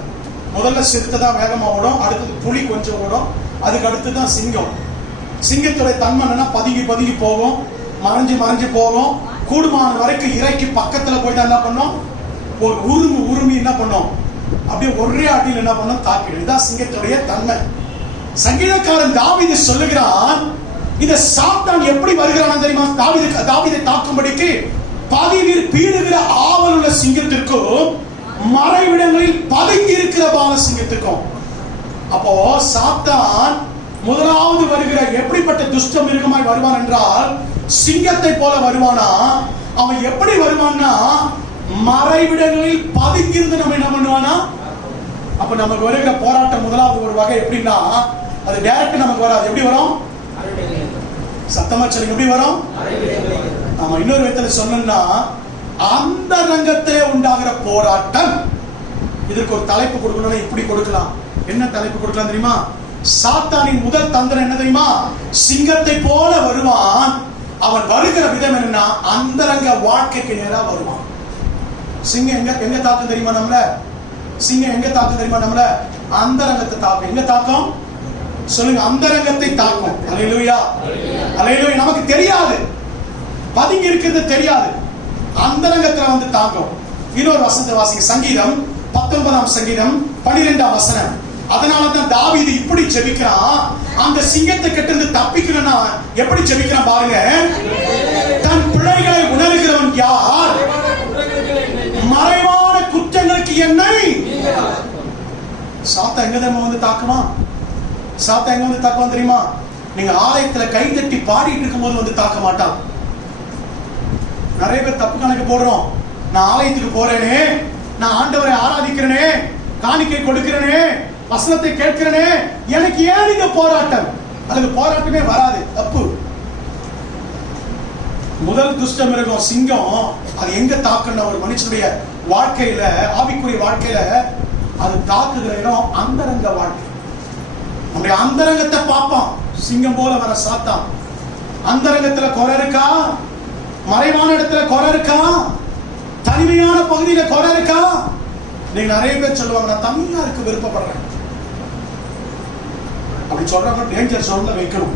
முதல்ல சிறுத்தை தான் வேகமா ஓடும், அடுத்தது புலி கொஞ்சம் ஓடும், அதுக்கு அடுத்து தான் சிங்கம். சிங்கத்துடைய தன்மை என்னன்னா பதுங்கி பதுங்கி போகும், மறைஞ்சு மறைஞ்சு போகும். கூடுமான வரைக்கும் இறைக்கு பக்கத்துல போயிட்டு என்ன பண்ணும்? ஒரு உருமி என்ன பண்ணும்? அப்படியே ஒரே அடியில் என்ன பண்ணும்? தாக்கிடும். இதுதான் சிங்கத்துடைய தன்மை. சங்கீதக்காரன் தாவீது சொல்லுகிறான், இந்த சாத்தான் எப்படி வருகிறான் தெரியுமா? தாவீதை தாக்கும்படிக்கு பீறுகிற ஆவல் உள்ள சிங்கத்திற்கும் மறைவிடங்களில் பதுங்கி இருக்கிற பால சிங்கத்திற்கும். அப்போ சாத்தான் முதலாவது வருகிற எப்படிப்பட்ட துஷ்ட மிருகமாய் வருவான் என்றால் சிங்கத்தை போல வருவானா? அவன் எப்படி வருவான்னா மறைவிடங்களில் பதுங்கிருந்து நம்ம என்ன பண்ணுவானா? அப்ப நமக்கு வருகிற போராட்டம் முதலாவது ஒரு வகை எப்படின்னா அது டைரக்ட் நமக்கு வராது. எப்படி வரும்? சத்தமா சொல்லுங்க. எப்படி வரும்? ஆமா. இன்னொரு விதத்துல சொன்னா அந்த ரங்கத்திலே உண்டாகிற போராட்டம். இதற்கு ஒரு தலைப்பு கொடுக்கணும்னா இப்படி கொடுக்கலாம். என்ன தலைப்பு கொடுக்கலாம் தெரியுமா? சாத்தானின் முதல் தந்திரம் என்ன தெரியுமா? சிங்கத்தை போல வருவான். அவன் வருகிற விதம் என்னன்னா அந்தரங்க வாழ்க்கைக்கு நேரா வருவான். சிங்கம் எங்க தாக்கம் தெரியுமா? நம்மள சிங்கம் எங்க தாக்கம் தெரியுமா? நம்மள அந்தரங்கத்தை தாக்கும். எங்க தாக்கம்? சொல்லுங்க. அந்தரங்கத்தை தாக்கும். அல்லேலூயா, அல்லேலூயா. நமக்கு தெரியாது, பதுங்கி இருக்கிறது தெரியாது, அந்தரங்கத்துல வந்து தாக்கும். இன்னொரு வசனத்தை வாசிங்க. சங்கீதம் 19ஆம் சங்கீதம் 12ஆம் வசனம். அதனாலதான் தாவீது இப்படி ஜெபிக்கிறான். அந்த சிங்கத்தை கிட்ட தப்பிக்கணும்னா எப்படி ஜெபிக்கிறான் பாருங்க. தன் பிழைகளை உணர்கிறவன் யார்? மறைவான குற்றங்களுக்கு என்னை. சாத்தா எங்க வந்து தாக்குமா? சாத்தா எங்க வந்து தாக்குவான் தெரியுமா? நீங்க ஆலயத்துல கை தட்டி பாடிட்டு இருக்கும் போது வந்து தாக்க மாட்டான். நிறைய பேர் தப்பு கணக்கு போடுறோம். நான் ஆலயத்துக்கு போறேனே, நான் ஆண்டவரை ஆராதிக்கிறேனே, காணிக்கை கொடுக்கிறேனே, வசனத்தை கேட்கிறேனே, எனக்கு ஏன் இந்த போராட்டம்? அதுக்கு போராட்டமே வராது. தப்பு. முதல் துஷ்ட மிருகம் சிங்கம். அது எங்க தாக்குன ஒரு மனுஷனுடைய வாழ்க்கையில, ஆவிக்குரிய வாழ்க்கையில அது தாக்குகிற இடம் அந்தரங்க வாழ்க்கை. நம்முடைய அந்தரங்கத்தை பார்ப்பான். சிங்கம் போல வர சாத்தான். அந்தரங்கத்துல குறை இருக்கா? மறைவான இடத்துல குறை இருக்கா? தனிமையான பகுதியில குறை இருக்கா? நீங்க நிறைய பேர் சொல்லுவாங்க, நான் தனியா இருக்க விருப்பப்படுறேன். அப்படி சொல்றவங்க டேஞ்சர் சோன்ல வைக்கணும்.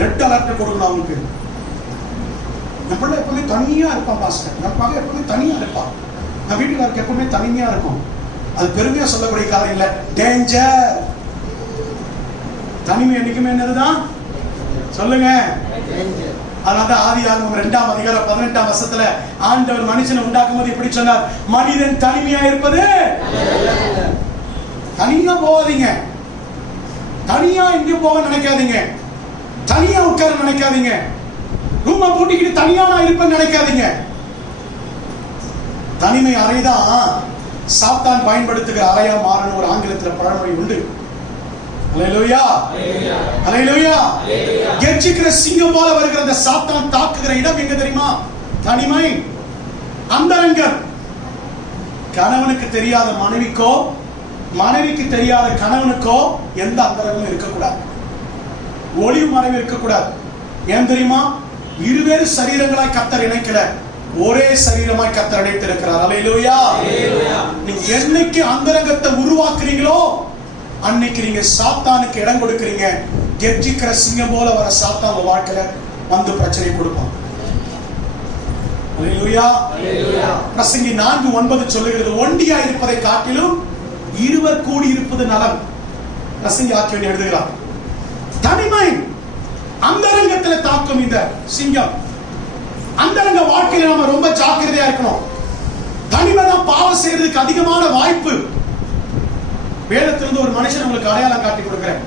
ரெட் அலர்ட் கொடுக்கணும் அவங்களுக்கு. என் பிள்ளை எப்பவுமே தனியா இருப்பான் பாஸ்டர், என் மகன் எப்பவுமே தனியா இருப்பான், என் வீட்டுக்காரருக்கு எப்பவுமே தனிமையா இருக்கும். அது பெருமையா சொல்லக்கூடிய காரியம் இல்ல, டேஞ்சர். தனிமை என்னைக்குமே என்னதுதான் சொல்லுங்க. அதனால்தான் ஆதியாகமம் 2ஆம் அதிகாரம் 18ஆம் வசனத்துல ஆண்டவர் மனுஷனை உண்டாக்கும் போது இப்படி சொன்னார், மனிதன் தனிமையா இருப்பது. தனியா போகாதீங்க, தனியா எங்கேயும் போக நினைக்காதீங்க, தனியா உட்கார நினைக்காதீங்க, ரூமை பூட்டிக்கிட்டு தனியா நான் இருப்பேன்னு நினைக்காதீங்க. தனிமை அறைதான் சாத்தான் பயன்படுத்துகிற அறையா மாறணும். ஒரு ஆங்கிலத்தில் பழமொழி உண்டு. அல்லேலூயா, அல்லேலூயா. கெர்ச்சிக்கிற சிங்கம் போல வருகிற அந்த சாத்தான் தாக்குகிற இடம் எங்க தெரியுமா? தனிமை, அந்தரங்கம். கணவனுக்கு தெரியாத மனைவிக்கோ, மனைவிக்கு தெரியாத கணவனுக்கோ எந்த அந்தரங்கமும் இருக்கக்கூடாது, ஒளிவு மறைவு இருக்கக்கூடாது. ஏன் தெரியுமா? இருவேறு சரீரங்களாய் கர்த்தர் இணைக்கல, ஒரே சரீரமாய் கர்த்தர் இணைத்திருக்கிறார். அல்லேலூயா. நீங்க என்னைக்கு அந்தரங்கத்தை உருவாக்குறீங்களோ அன்னைக்கு நீங்க சாத்தானுக்கு இடம் கொடுக்கிறீங்க. கெர்ச்சிக்கிற சிங்கம் போல வர சாத்தான் உங்க வாழ்க்கையில வந்து பிரச்சனை கொடுப்பான். அல்லேலூயா. பிரசங்கி 4:9 சொல்லுகிறது, ஒண்டியா இருப்பதை காட்டிலும் இருவர் கூடி இருப்பது நலம். பிரசங்கி ஆக்கியோன் எழுதுகிறார். தனிமை அந்தரங்கத்துல தாக்கும் இந்த சிங்கம். அந்தரங்க வாழ்க்கையில நம்ம ரொம்ப ஜாக்கிரதையா இருக்கணும். தனிமை தான் பாவம் செய்யறதுக்கு அதிகமான வாய்ப்பு. வேதத்திலிருந்து ஒரு மனுஷன் உங்களுக்கு அடையாளம் காட்டி கொடுக்கிறேன்.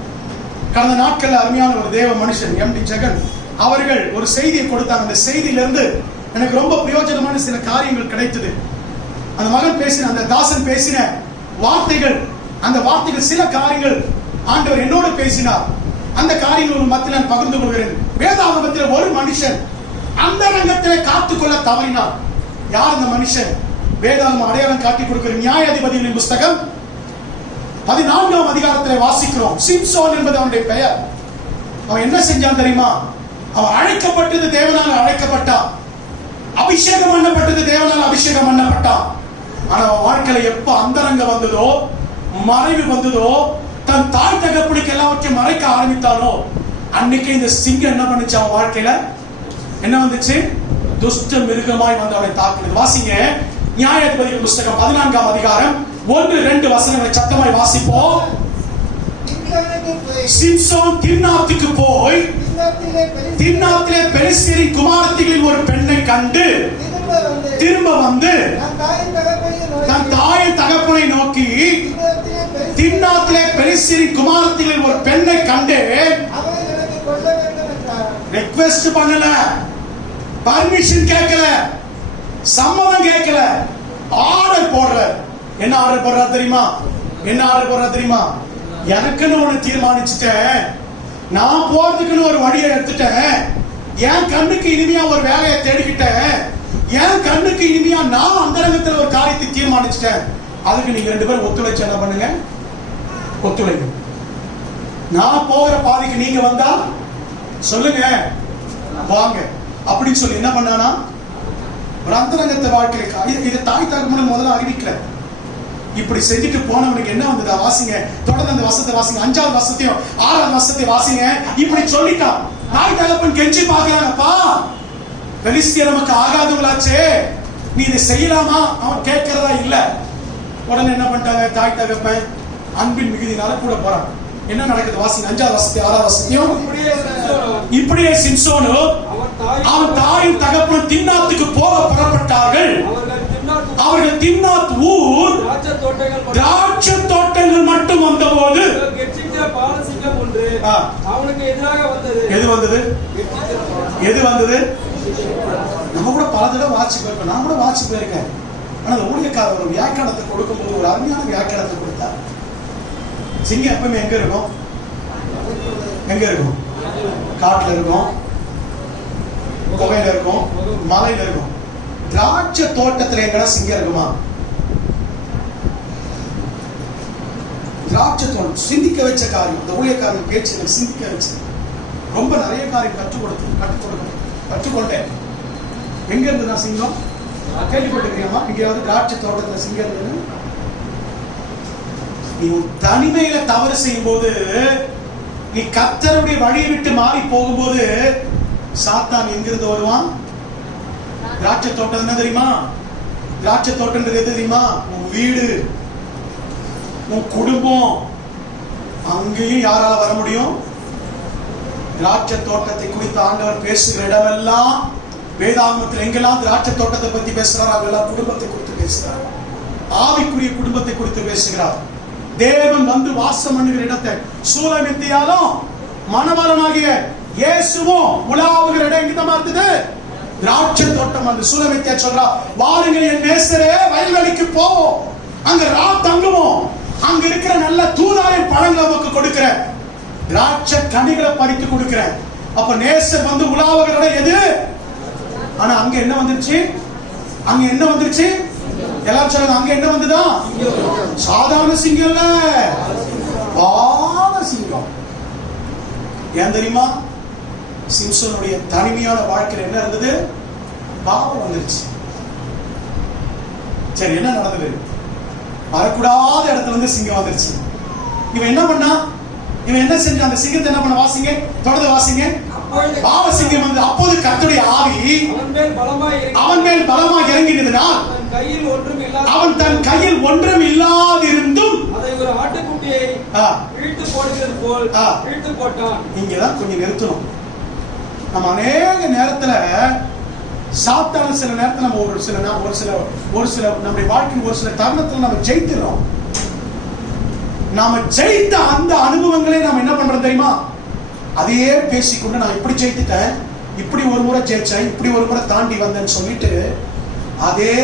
கடந்த நாட்கள்ல அருமையான ஒரு தேவ மனுஷன் எம்.டி. ஜெகன் அவர்கள் ஒரு செய்தியை கொடுத்தாங்க. அந்த செய்தியிலிருந்து எனக்கு ரொம்ப பிரயோஜனமான சில காரியங்கள் கிடைத்தது. அந்த மகன் பேசின, அந்த தாசன் பேசின வார்த்தைகள், அந்த வார்த்தைகள் சில காரியங்கள் ஆண்டவர் என்னோடு பேசினார். அந்த காரியங்கள் ஒரு மத்தியில் நான் பகிர்ந்து கொள்கிறேன். வேதாகமத்தில் ஒரு மனுஷன் அந்த ரங்கத்திலே காத்துக்கொள்ள தவறினார். யார் அந்த மனுஷன்? வேதாகமம் அடையாளம் காட்டி கொடுக்கிற நியாயாதிபதிகளின் புஸ்தகம் 14ஆம் அதிகாரத்திலே வாசிக்கிறோம். சிம்சோன் என்பது அவனுடைய பெயர். அவன் என்ன செஞ்சான் தெரியுமா? அவன் அழைக்கப்பட்டது தேவனால் அழைக்கப்பட்டான், அபிஷேகம் பண்ணப்பட்டது தேவனால் அபிஷேகம் பண்ணப்பட்டான். ஆனா அவன் வாழ்க்கையில எப்ப அந்தரங்க வந்ததோ, மறைவு வந்ததோ, தன் தாய் தகப்பனுக்கு எல்லாவற்றையும் மறைக்க ஆரம்பித்தானோ அன்னைக்கு இந்த சிங்கம் என்ன பண்ணுச்சு? அவன் வாழ்க்கையில என்ன வந்துச்சு? துஷ்ட மிருகமாய் வந்து அவனை தாக்குது. வாசிங்க நியாயாதிபதிகள் புஸ்தகம் 14ஆம் அதிகாரம் 1-2 வசனங்களை சத்தமாய் வாசிப்போம். சிம்சோன் திம்னாத்துக்கு போய் திம்னாத்திலே பெலிஸ்தரின் குமாரத்திகளில் ஒரு பெண்ணை கண்டு திரும்ப வந்து தன் தாயின் தகப்பனை நோக்கி, திம்னாத்திலே பெலிஸ்தரின் குமாரத்திகளில் ஒரு பெண்ணை கண்டு ரிக்வெஸ்ட் பண்ணல, பர்மிஷன் கேட்கல, சம்மதம் கேட்கல, ஆர்டர் போடுற. என்ன ஆர்டர் போடுறா தெரியுமா? என்ன ஆர்டர் போடுறா தெரியுமா? எனக்குன்னு ஒண்ணு தீர்மானிச்சுட்டேன், நான் போறதுக்குன்னு ஒரு வழியை எடுத்துட்டேன், என் கண்ணுக்கு இனிமையா ஒரு வேலையை தேடிக்கிட்டேன், என் கண்ணுக்கு இனிமையா நான் அந்தரங்கத்தில் ஒரு காரியத்தை தீர்மானிச்சுட்டேன். அதுக்கு நீங்க 2 பேரும் ஒத்துழைச்சு என்ன பண்ணுங்க? ஒத்துழைங்க. நான் போகிற பாதைக்கு நீங்க வந்தா சொல்லுங்க, வாங்க அப்படின்னு சொல்லி என்ன பண்ணானா? ஒரு அந்தரங்கத்தை வாழ்க்கையில இது தாய் தகப்பனுக்கு முதல்ல அறிவிக்கல. இப்படி செஞ்சுட்டு போனவனுக்கு என்ன வந்ததா? வாசிங்க, தொடர்ந்து அந்த வசனத்தை வாசிங்க. 5ஆவது வசனத்தையும் 6ஆவது வசனத்தை வாசிங்க. இப்படி சொல்லிட்டான். தாய் தகப்பன் கெஞ்சி பாக்குறாங்கப்பா, பெலிஸ்தியர் நமக்கு ஆகாதவங்களாச்சே, நீ இதை செய்யலாமா? அவன் கேட்கறதா இல்ல. உடனே என்ன பண்ணிட்டாங்க? தாய் தகப்பன் அன்பின் மிகுதினால கூட போறான். என்ன நடக்குது? வாசிங்க 5ஆவது வசனத்தையும் 6ஆவது வசனத்தையும். இப்படியே சிம்சோனு அவன் தாயின் தகப்பன் திம்னாத்துக்கு போக புறப்பட்டார்கள். அவர்கள் திம்னாத் ஊர் திராட்சை தோட்டங்கள் மட்டும் வந்தபோது அவனுக்கு எதிராக வந்தது. எது வந்தது? எது வந்தது? நம்ம கூட பல தடவை வாட்சி போயிருக்கோம், நான் கூட வாட்சி போயிருக்கேன். ஆனா அந்த ஊழியக்காரர் ஒரு வியாக்கியானத்தை கொடுக்கும் போது ஒரு அருமையான வியாக்கியானத்தை கொடுத்தார். சிங்கம் எப்பவுமே எங்க இருக்கும்? எங்க இருக்கும்? காட்டுல இருக்கும், குகையில இருக்கும், மலையில இருக்கும். திராட்சை தோட்டத்துல எங்கடா சிங்கம் இருக்குமா? திராட்சை தோட்டம். சிந்திக்க வச்ச காரியம். இந்த ஊழியக்காரன் பேச்சு எனக்கு சிந்திக்க வச்சு ரொம்ப நிறைய காரியம் கற்றுக்கொண்டேன். எங்க இருந்து நான் சிங்கம் கேள்விப்பட்டிருக்கேமா? எங்கேயாவது திராட்சை தோட்டத்துல சிங்கம் இருந்தது? நீ தனிமையில தவறு செய்யும் போது, நீ கர்த்தருடைய வழியை விட்டு மாறி போகும்போது சாத்தான் எங்கிருந்து வருவான்? திராட்சை தோட்டம் என்ன தெரியுமா? திராட்சை தோட்டம் எது தெரியுமா? உன் வீடு, உன் குடும்பம், அங்கேயும் யாரால வர முடியும்? திராட்சை தோட்டத்தை குறித்து ஆண்டவர் பேசுகிற இடமெல்லாம், வேதாகமத்தில் எங்கெல்லாம் திராட்சை தோட்டத்தை பத்தி பேசுறார், அங்கெல்லாம் குடும்பத்தை குறித்து பேசுகிறார். ஆவிக்குரிய குடும்பத்தை குறித்து பேசுகிறார். தேவன் வந்து வாசம் பண்ணுகிற இடத்தை சூலமித்தியாலும் மணவாளனாகிய இயேசுவும் உலாவுகிற இடம் எங்கிட்டமா இருந்தது? திராட்சை தோட்டம். அந்த சூலமித்தியா சொல்றா, வாருங்க என் நேசரே, வயல்வெளிக்கு போவோம், அங்க தங்குவோம், அங்க இருக்கிற நல்ல தூதாய பழங்களை நமக்கு கொடுக்கிற, திராட்சை கனிகளை பறித்து கொடுக்கிறேன். அப்ப நேசர் வந்து உலாவுகிற இடம் எது? ஆனா அங்க என்ன வந்துருச்சு? அங்க என்ன வந்துருச்சு? எல்லாரும் சொல்லுங்க, அங்க என்ன வந்துதா? சாதாரண சிங்கம் இல்ல, பால சிங்கம். ஏன் தெரியுமா? சிம்சனுடைய தனிமையான வாழ்க்கையில் என்ன இருந்தது? பாவம் வந்துருச்சு. சரி, என்ன நடந்தது? வரக்கூடாத இடத்துல இருந்து சிங்கம் வந்துருச்சு. இவன் என்ன பண்ணா? இவன் என்ன செஞ்சான்? அந்த சிங்கத்தை என்ன பண்ண? வாசிங்க, தொடர்ந்து வாசிங்க. பாவ சிங்கம் வந்து அப்போது கர்த்தருடைய ஆவி அவன் மேல் பலமாய் இறங்கினதினால் அவன் தன் கையில் ஒன்றும் இல்லாதிருந்தும் அதை ஒரு ஆட்டுக்குட்டியை இழுத்து போடுகிறது போல் இழுத்து போட்டான். இங்கதான் கொஞ்சம் நிறுத்தணும். நம்ம அநேக நேரத்துல சாத்தான சில நேரத்துல நம்ம ஒரு சில நம்முடைய வாழ்க்கையின் ஒரு சில தருணத்துல நம்ம ஜெயிக்கிறோம். நாம ஜெயித்த அந்த அனுபவங்களை நாம என்ன பண்றோம் தெரியுமா? அதையே பேசிக்கொண்டு நான் இப்படி ஜெயித்துட்டேன், இப்படி ஒரு முறை ஜெயிச்சேன், இப்படி ஒரு முறை தாண்டி வந்தேன்னு சொல்லிட்டு அதே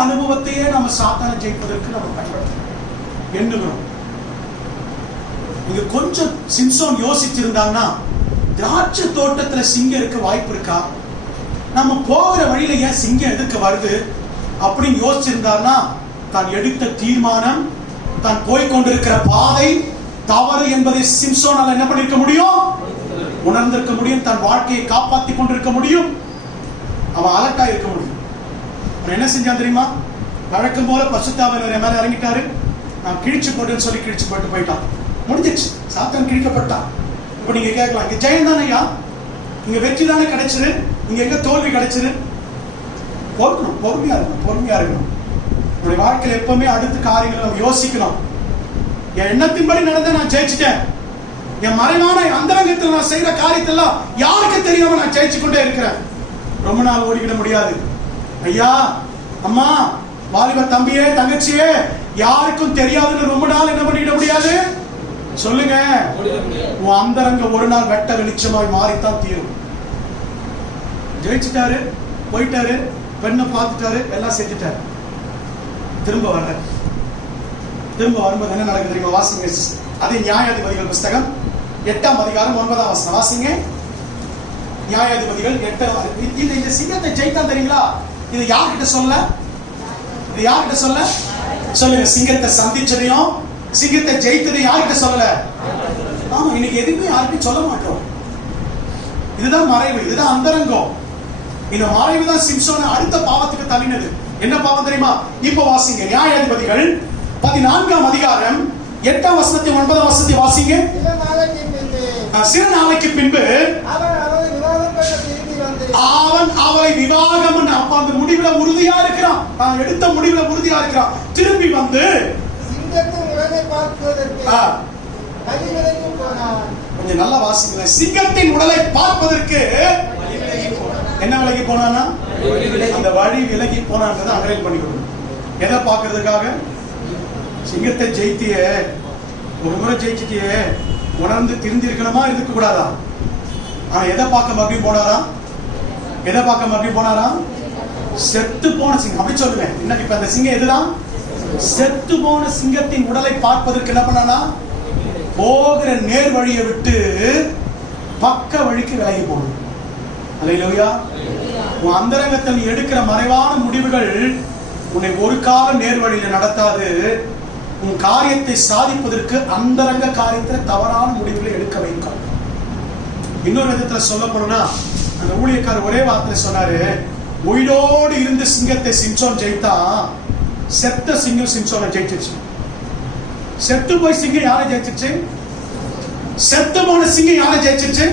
அனுபவத்தையே நம்ம சாத்தான ஜெயிப்பதற்கு நம்ம பயன்படுத்தணும் எண்ணுகிறோம். இங்க கொஞ்சம் சிம்சோன் யோசிச்சிருந்தாங்கன்னா, திராட்சை தோட்டத்துல சிங்கம் இருக்க வாய்ப்பு இருக்கா, நம்ம போகிற வழியில ஏன் சிங்கம் எதுக்கு வருது அப்படின்னு யோசிச்சிருந்தாருன்னா, தான் எடுத்த தீர்மானம், தான் போய்கொண்டிருக்கிற பாதை தவறு என்பதை சிம்சோனால என்ன பண்ணிருக்க முடியும்? உணர்ந்திருக்க முடியும். தன் வாழ்க்கையை காப்பாற்றி கொண்டிருக்க முடியும். அவன் அலர்ட்டா இருக்க முடியும். அவன் என்ன செஞ்சான் தெரியுமா? வழக்கம் போல பசுத்தாவினர் மேல இறங்கிட்டாரு. நான் கிழிச்சு போட்டுன்னு சொல்லி கிழிச்சு போட்டு போயிட்டான். முடிஞ்சிச்சு, சாத்தான் கிழிக்கப்பட்டான். இப்ப நீங்க கேட்கலாம், இங்க ஜெயம் தானையா, இங்க வெற்றி தானே கிடைச்சது, இங்க எங்க தோல்வி கிடைச்சது? பொறுக்கணும், பொறுமையா இருக்கணும், பொறுமையா இருக்கணும். நம்முடைய வாழ்க்கையில் எப்பவுமே அடுத்த காரியங்களை நம்ம யோசிக்கணும். என் எண்ணத்தின்படி நடந்த நான் ஜெயிச்சுட்டேன், என் மறைவான அந்தரங்கத்தில் நான் செய்யற காரியத்தெல்லாம் யாருக்கு தெரியாம நான் ஜெயிச்சு கொண்டே இருக்கிறேன். ரொம்ப நாள் ஓடிக்கிட முடியாது. ஐயா, அம்மா, வாலிப தம்பியே, தங்கச்சியே, யாருக்கும் தெரியாதுன்னு ரொம்ப நாள் என்ன பண்ணிட முடியாது. சொல்லுங்க, உன் அந்தரங்க ஒரு நாள் வெட்ட வெளிச்சமாய் மாறித்தான் தீரும். ஜெயிச்சுட்டாரு, போயிட்டாரு, பெண்ணை பார்த்துட்டாரு, எல்லாம் செஞ்சுட்டாரு. திரும்ப வர்ற, திரும்ப வரும்போது என்ன நடக்குது தெரியுமா? வாசிங்க. அதே நியாயாதிபதிகள் புஸ்தகம் 8ஆம் அதிகாரம் 9ஆம் வசனம் வாசிங்க. நியாயாதிபதிகள் 8. இந்த சிங்கத்தை ஜெயித்தான் தெரியுங்களா? இது யார்கிட்ட சொல்ல? இது யார்கிட்ட சொல்ல? சொல்லுங்க. சிங்கத்தை சந்திச்சதையும் சிங்கத்தை ஜெயித்ததையும் யார்கிட்ட சொல்லல? ஆமா, இன்னைக்கு எதுவுமே யாருக்கும் சொல்ல மாட்டோம். இதுதான் மறைவு, இதுதான் அந்தரங்கம். இந்த மறைவு தான் சிம்சோனை அடுத்த பாவத்துக்கு தள்ளினது. என்ன பாவம் தெரியுமா? இப்ப வாசிங்க. நியாயாதிபதிகள் 14ஆம் அதிகாரம் 8ஆம் வசனத்தை 9ஆம் வசனத்தை வாசிங்க. சில நாளைக்கு பின்பு அவன் அவளை விவாகம் பண்ண, அப்ப அந்த முடிவுல உறுதியா இருக்கிறான், தான் எடுத்த முடிவுல உறுதியா இருக்கிறான். திரும்பி வந்து கொஞ்சம் நல்லா வாசிங்க. சிங்கத்தின் உடலை பார்ப்பதற்கு என்ன விலகி போனானா? அந்த வழி விலகி போனான்றதை அண்டர்லைன் பண்ணிக்கணும். எதை பார்க்கறதுக்காக? சிங்கத்தை ஜெயித்திய, ஒரு முறை ஜெயிச்சிட்டியே, உணர்ந்து திருந்தி இருக்கணுமா, இருக்க கூடாதா? ஆனா எதை பார்க்க மறுபடியும் போனாரா? எதை பார்க்க மறுபடியும் போனாரா? செத்து போன சிங்கம். அப்படி சொல்லுங்க. இன்னைக்கு இப்ப அந்த சிங்கம் எதுதான்? செத்து போன சிங்கத்தின் உடலை பார்ப்பதற்கு என்ன பண்ணானா? போகிற நேர் வழியை விட்டு பக்க வழிக்கு விலகி போகணும். அல்லேலூயா. உன் அந்தரங்கத்தில் நீ எடுக்கிற மறைவான முடிவுகள் உன்னை ஒரு காலம் நேர் வழியில நடத்தாது. உன் காரியத்தை சாதிப்பதற்கு அந்தரங்க காரியத்தில் தவறான முடிவுகளை எடுக்க வைக்கும். இன்னொரு விதத்துல சொல்ல போனா, அந்த ஊழியக்காரர் ஒரே வார்த்தை சொன்னாரு, உயிரோடு இருந்து சிங்கத்தை சிம்சோன் ஜெயித்தா, செத்த சிங்கம் சிம்சோனை ஜெயிச்சிருச்சு. செத்து போய் சிங்கம் யாரை ஜெயிச்சிருச்சு? செத்து போன சிங்கம் யாரை ஜெயிச்சிருச்சு?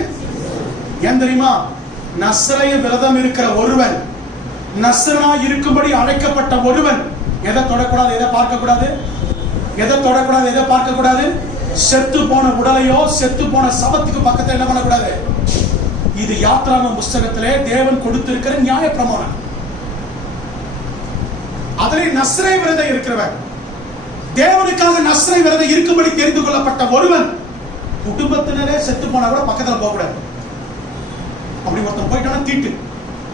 ஏன் தெரியுமா? நஸ்ரய விரதம் இருக்கிற ஒருவன், நஸ்ரனா இருக்கும்படி அழைக்கப்பட்ட ஒருவன் எதை தொடக்கூடாது, எதை பார்க்க கூடாது? எதை தொடக்கூடாது, எதை பார்க்க கூடாது? செத்து போன உடலையோ செத்து போன சவத்துக்கு பக்கத்துல என்ன பண்ணக்கூடாது. இது யாத்ராகம புஸ்தகத்திலே தேவன் கொடுத்திருக்கிற நியாய பிரமாணம். அதிலே நஸ்ரே விரதம் இருக்கிறவன், தேவனுக்காக நஸ்ரே விரதம் இருக்கும்படி தெரிந்து கொள்ளப்பட்ட ஒருவன் குடும்பத்தினரே செத்து போனா கூட பக்கத்துல போக கூடாது. அப்படி ஒருத்தன் போயிட்டானா தீட்டு.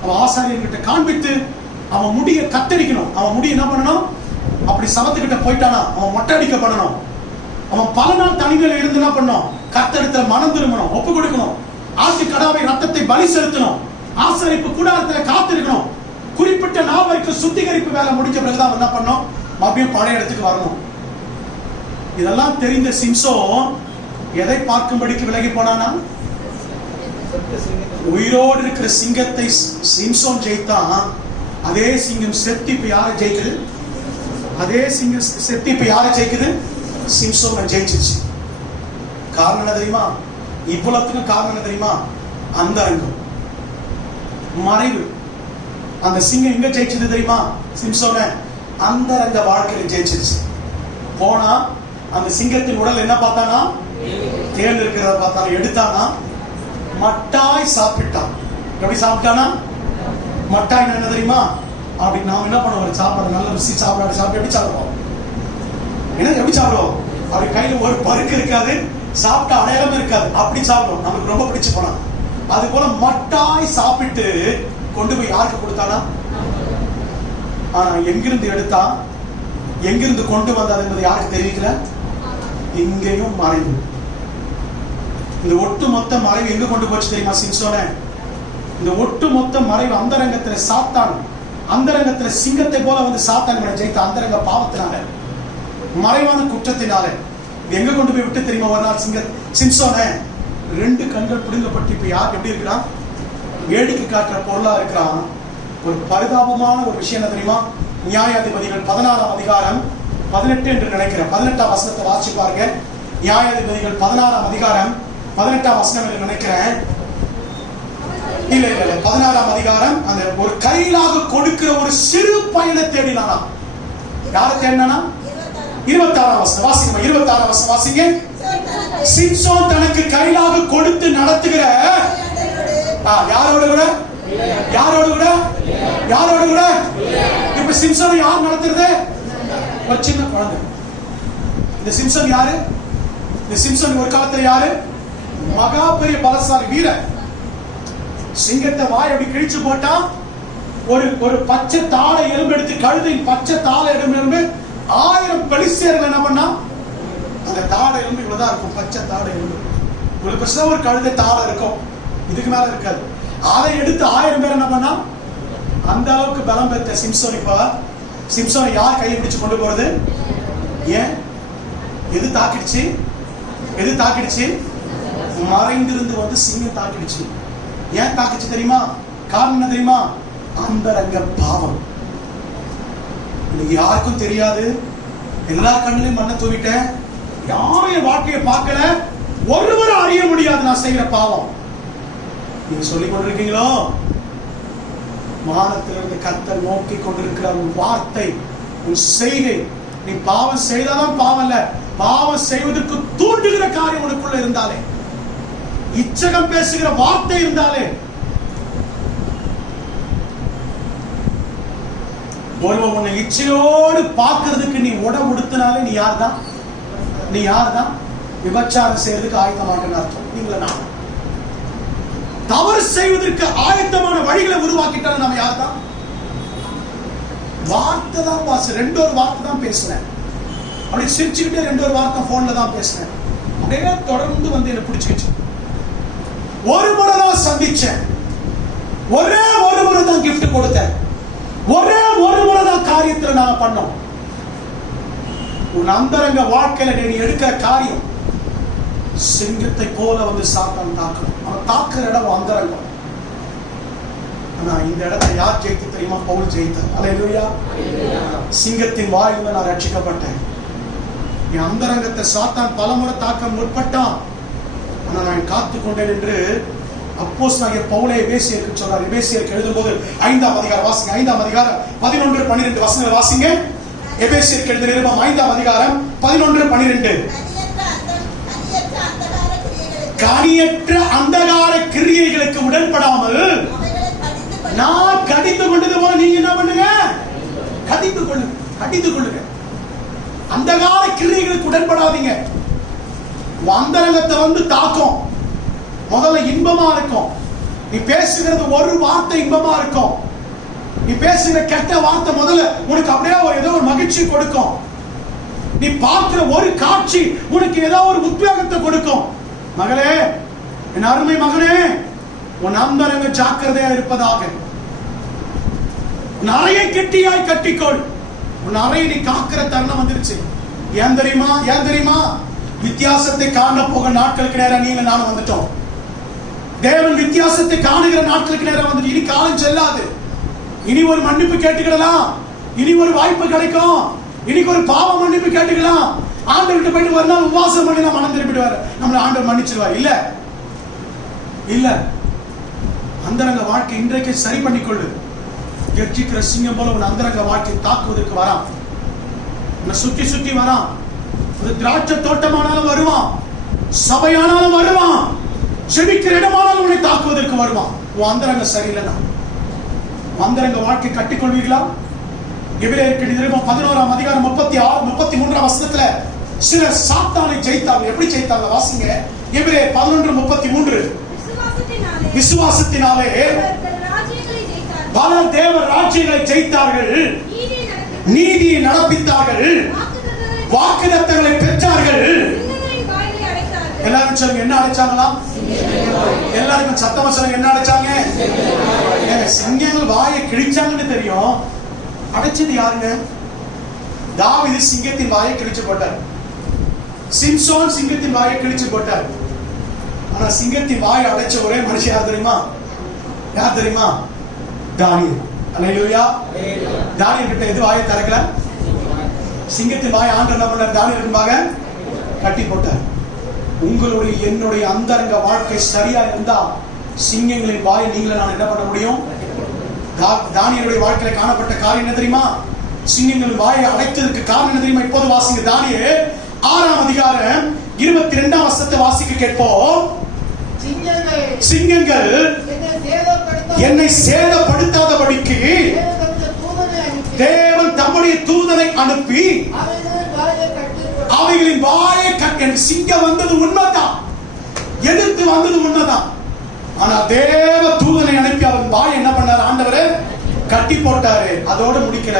அவன் ஆசாரியர்கிட்ட காண்பித்து அவன் முடிய கத்தரிக்கணும். அவன் முடிய என்ன பண்ணணும், அப்படி சமத்துக்கிட்ட போயிட்டானா அவன் மொட்டை அடிக்கப்படணும். அவன் பல நாள் தனிமையில் இருந்து என்ன பண்ணணும், கர்த்தரிடத்துல மனம் திரும்பணும், ஒப்பு கொடுக்கணும், ஆட்டு கடாவை ரத்தத்தை பலி செலுத்தணும், ஆசரிப்பு கூடாரத்துல காத்திருக்கணும். குறிப்பிட்ட நாள் வரைக்கும் சுத்திகரிப்பு வேலை முடிஞ்ச பிறகுதான் என்ன பண்ணணும், மறுபடியும் பழைய இடத்துக்கு வரணும். இதெல்லாம் தெரிந்த சிம்சோன் எதை பார்க்கும்படிக்கு விலகி போனானா, உயிரோடு இருக்கிற சிங்கத்தை சிம்சோன் ஜெயித்தான். அதே சிங்கம் செத்து இப்ப யாரை ஜெயிக்குது, அதே சிங்கம் செத்து இப்ப யாரை ஜெயிக்குது, சிம்சோன் ஜெயிச்சிச்சு. காரணம் என்ன தெரியுமா, இவ்வளவுக்கும் காரணம் என்ன தெரியுமா, அந்த அரங்கம் மறைவு. அந்த சிங்கம் எங்க ஜெயிச்சது தெரியுமா, சிம்சோன அந்த அரங்க வாழ்க்கையில ஜெயிச்சிருச்சு. போனா அந்த சிங்கத்தின் உடல் என்ன பார்த்தானா, தேன் இருக்கிறத பார்த்தானா, எடுத்தானா, மட்டாய் சாப்பிட்டான். எப்படி சாப்பிட்டானா, மட்டாய் என்ன தெரியுமா, அப்படி நாம் என்ன பண்ணுவோம், சாப்பாடு நல்ல ருசி சாப்பிடாது சாப்பிட்டு எப்படி சாப்பிடுவோம், என்ன எப்படி சாப்பிடுவோம், அப்படி கையில ஒரு பருக்கு இருக்காது, சாப்பிட்ட அடையாளம் இருக்காது, அப்படி சாப்பிடுவோம், நமக்கு ரொம்ப பிடிச்சு போனா. அது போல மட்டாய் சாப்பிட்டு கொண்டு போய் யாருக்கு கொடுத்தானா, ஆனா எங்கிருந்து எடுத்தா எங்கிருந்து கொண்டு வந்தாது என்பது யாருக்கு தெரிவிக்கல. இங்கேயும் மறைவு. இந்த ஒட்டு மொத்த மறைவு எங்க கொண்டு போச்சு தெரியுமா சிம்சோன, இந்த ஒட்டு மொத்த மறைவு அந்தரங்கத்துல சாத்தான், அந்தரங்கத்துல சிங்கத்தை போல வந்து சாத்தான் ஜெயித்த அந்தரங்க பாவத்தினால, மறைவான குற்றத்தினால எங்க கொண்டு போய் விட்டு தெரியுமா. ஒரு நாள் சிம்சோன ரெண்டு கண்கள் பிடுங்கப்பட்டு இப்ப யார் எப்படி இருக்கிறான், வேடிக்கை காட்டுற பொருளா இருக்கிறான். ஒரு பரிதாபமான ஒரு விஷயம் என்ன தெரியுமா, நியாயாதிபதிகள் 16ஆம் அதிகாரம் 18 என்று நினைக்கிறேன், 18ஆம் வசனத்தை வாசிச்சு பாருங்க. நியாயாதிபதிகள் 16ஆம் அதிகாரம் 18ஆம் வசனம் என்று நினைக்கிறேன். இல்ல 16ஆம் அதிகாரம். அந்த ஒரு கையிலாக கொடுக்கிற ஒரு சிறு பையனை தேடினானா. யாரை தேடினானா, 26ஆம் வசனம் வாசிங்க. 26ஆம் வசனம் வாசிங்க. சிம்சோன் தனக்கு கையிலாக கொடுத்து நடத்துகிற யாரோட கூட, யாரோட கூட, யாரோட கூட. இப்ப சிம்சோனை யார் நடத்துறது, ஒரு சின்ன குழந்தை. இந்த சிம்சோன் யாரு, இந்த சிம்சோன் ஒரு காலத்துல யாரு, மகா பெரிய பலசாலி வீரன். சிங்கத்தை வாய் அப்படி கிழிச்சு போட்டா ஒரு பச்சை தாளை எலும்பு எடுத்து, கழுதையின் பச்சை தாளை எலும்பு 1000 பெலிஸ்தியர்கள் என்ன பண்ணா, அந்த தாடை எலும்பு இவ்வளவுதான் இருக்கும், பச்சை தாடை எலும்பு இவ்வளவு பெருசா ஒரு கழுதை தாடை இருக்கும், இதுக்கு மேல இருக்காது. அதை எடுத்து 1000 பேர் என்ன பண்ணா, அந்த அளவுக்கு பலம் பெற்ற சிம்சோனை யார் கையை பிடிச்சு கொண்டு போறது, ஏன் எது தாக்கிடுச்சு, எது தாக்கிடுச்சு, மறைந்திருந்து வந்து சிங்கம் தாக்கிடுச்சு. ஏன் தாக்கிடுச்சு தெரியுமா, காரணம் என்ன தெரியுமா, அந்தரங்க பாவம். யாருக்கும் தெரியாது, எல்லா கண்ணிலையும் மண்ணை தூவிட்டேன், யாரும் என் வாழ்க்கையை பார்க்கல, ஒருவரும் அறிய முடியாது நான் செய்கிற பாவம். நீங்க சொல்லிக் கொண்டிருக்கீங்களோ, வானத்திலிருந்து கர்த்தர் நோக்கி கொண்டிருக்கிற உன் வார்த்தை, உன் செய்கை. நீ பாவம் செய்தாதான் பாவம் இல்ல, பாவம் செய்வதற்கு தூண்டுகிற காரியம் உனக்குள்ள இருந்தாலே, இச்சகம் பேசுகிற வார்த்தை இருந்தாலே, ஒருவன் உன்னை இச்சையோடு பார்க்கிறதுக்கு நீ உடம்பு உடுத்தினாலே நீ யார் தான், நீ யார் தான் விபச்சாரம் செய்யறதுக்கு ஆயத்தமாட்டேன்னு அர்த்தம். நீங்கள நான் தவறு செய்வதற்கு ஆயத்தமான வழிகளை உருவாக்கிட்டாலும் நம்ம யார் தான், வார்த்தை தான் பாச, ரெண்டு ஒரு வார்த்தை தான் பேசுறேன், அப்படி சிரிச்சுக்கிட்டே ரெண்டு ஒரு வார்த்தை போன்ல தான் பேசுறேன், அப்படியே தொடர்ந்து வந்து என்ன பிடிச்சிக்கிச்சு. ஒரு முறை தான் சந்திச்சேன், ஒரே ஒரு முறை தான் கிஃப்ட் கொடுத்தேன், ஒரே ஒரு முறை தான் காரியத்தில் நாம பண்ணோம். உன் அந்தரங்க வாழ்க்கையில நீ எடுக்கிற காரியம் சிங்கத்தை போல வந்து சாத்தான் தாக்கணும். அவன் தாக்குற இடம் அந்தரங்கம். ஆனா இந்த இடத்தை யார் ஜெயித்து தெரியுமா, பவுல் ஜெயித்தார். அல்லேலூயா. சிங்கத்தின் வாயிலிருந்து நான் ரட்சிக்கப்பட்டேன். என் அந்தரங்கத்தை சாத்தான் பலமுறை தாக்க முற்பட்டான், ஆனா நான் காத்து கொண்டேன் என்று அப்போஸ்தலனாகிய பவுல் எபேசியருக்கு சொன்னார். எபேசியருக்கு எழுதும்போது 5ஆம் அதிகாரம் வாசிங்க. 5ஆம் அதிகாரம் 11-12 வசனங்களை வாசிங்க. எபேசியருக்கு எழுதின நிருபம் 5ஆம் அதிகாரம் 11-12. கனியற்ற அந்தகார கிரியைகளுக்கு உடன்படாமல் நான் கடிந்து கொண்டது போல நீங்க என்ன பண்ணுங்க? கடிந்து கொள்ளுங்க. அந்தகார கிரியைகளுக்கு உடன்படாதீங்க. அந்தரங்கத்தை தாக்கும். முதல்ல இன்பமா இருக்கும். நீ பேசுகிறது ஒரு வார்த்தை இன்பமா இருக்கும். நீ பேசுகிற கெட்ட வார்த்தை முதல்ல உனக்கு அப்படியே ஏதோ ஒரு மகிழ்ச்சி கொடுக்கும். நீ பார்க்கிற ஒரு காட்சி உனக்கு ஏதோ ஒரு உத்வேகத்தை கொடுக்கும். மகளே, என் அருமை மகனே, உன் அந்தரங்க ஜாக்கிரதையா இருப்பதாக. உன் அறையை கெட்டியாய் கட்டிக்கொள். உன் அறையை நீ காக்கிற தருணம் வந்துருச்சு. ஏன் தெரியுமா? வித்தியாசத்தை காண போக நாட்களுக்கு நேரம் நீங்க நானும் வந்துட்டோம். தேவன் வித்தியாசத்தை காணுகிற நாட்களுக்கு நேரம் வந்துட்டு. இனி காலம் செல்லாது. இனி ஒரு மன்னிப்பு கேட்டுக்கிடலாம். இனி ஒரு வாய்ப்பு கிடைக்கும். இன்னைக்கு ஒரு பாவ மன்னிப்பு கேட்டுக்கலாம். ஆண்டவர்கிட்ட போயிட்டு ஒரு நாள் உபவாசம் பண்ணி மனம் திருப்பிடுவார். நம்மளை ஆண்டவர் மன்னிச்சிருவார். இல்ல அந்தரங்க வாழ்க்கை இன்றைக்கு சரி பண்ணிக்கொள்ளு. கெர்ச்சிக்கிற சிங்கம் போல உன் அந்தரங்க வாழ்க்கை தாக்குவதற்கு வரான். உன்னை சுத்தி வரான். ஒரு திராட்சை தோட்டமானாலும் வருவான், சபையானாலும் வருவான், செபிக்கிற இடமானாலும் உன்னை தாக்குவதற்கு வருவான். உன் அந்தரங்க சரியில்லைன்னா அந்தரங்க வாழ்க்கை கட்டிக்கொள்வீர்களா? எபிரேயருக்கு நிருபம் 11ஆம் அதிகாரம் 36 33ஆம் வசனத்துல சிலர் சாத்தானை ஜெயித்தாங்க. எப்படி ஜெயித்தாங்க? வாசிங்க. எபிரேயர் 11:33. விசுவாசத்தினாலே பலர் தேவ ராஜ்யங்களை ஜெயித்தார்கள், நீதியை நடப்பித்தார்கள், வாக்குத்தத்தங்களை பெற்றார்கள். எல்லாரும் சொல்லுங்க, என்ன அடைச்சாங்களா? எல்லாருக்கும் சத்தமா சொல்லுங்க, என்ன அடைச்சாங்க? சிங்கங்கள் வாயை கிழிச்சாங்கன்னு தெரியும். அடைச்சது யாருங்க? தாவீது சிங்கத்தின் வாயை கிழிச்சு போட்டார். சிம்சோன் சிங்கத்தின் வாயை கிழிச்சு போட்டார். ஆனா சிங்கத்தின் வாயை அடைச்ச ஒரே மனுஷன் யார் தெரியுமா? தானியேல். அல்லேலூயா. தானியேல் கிட்ட எது வாயை திறக்கல? சிங்கத்தின் வாயை ஆண்டவர் என்ன பண்ணார்? தானியேலுக்காக கட்டி போட்டார். உங்களுடைய என்னுடைய அந்தரங்க வாழ்க்கை சரியா இருந்தா சிங்கங்களின் வாயை நீங்களே நான் என்ன பண்ண முடியும்? தானியேலுடைய வாழ்க்கையில காணப்பட்ட காரியம் என்ன தெரியுமா? சிங்கங்களின் வாயை அடைத்ததற்கு காரணம் என்ன தெரியுமா? இப்போது வாசிங்க. தானியேல் 6ஆம் அதிகாரம் 22ஆம் வசனத்தை வாசிக்க கேட்போம். சிங்கங்கள் என்னை சேதப்படுத்தாதபடிக்கு தேவன் தம்முடைய தூதனை அனுப்பி அவைகளின் வாயை கட்டி. சிங்கம் வந்தது உண்மைதான், எதிர்த்து வந்தது உண்மைதான். ஆனா தேவ தூதனை அனுப்பி அவன் வாய் என்ன பண்ணார்? ஆண்டவரே கட்டி போட்டாரு. அதோடு முடிக்கல.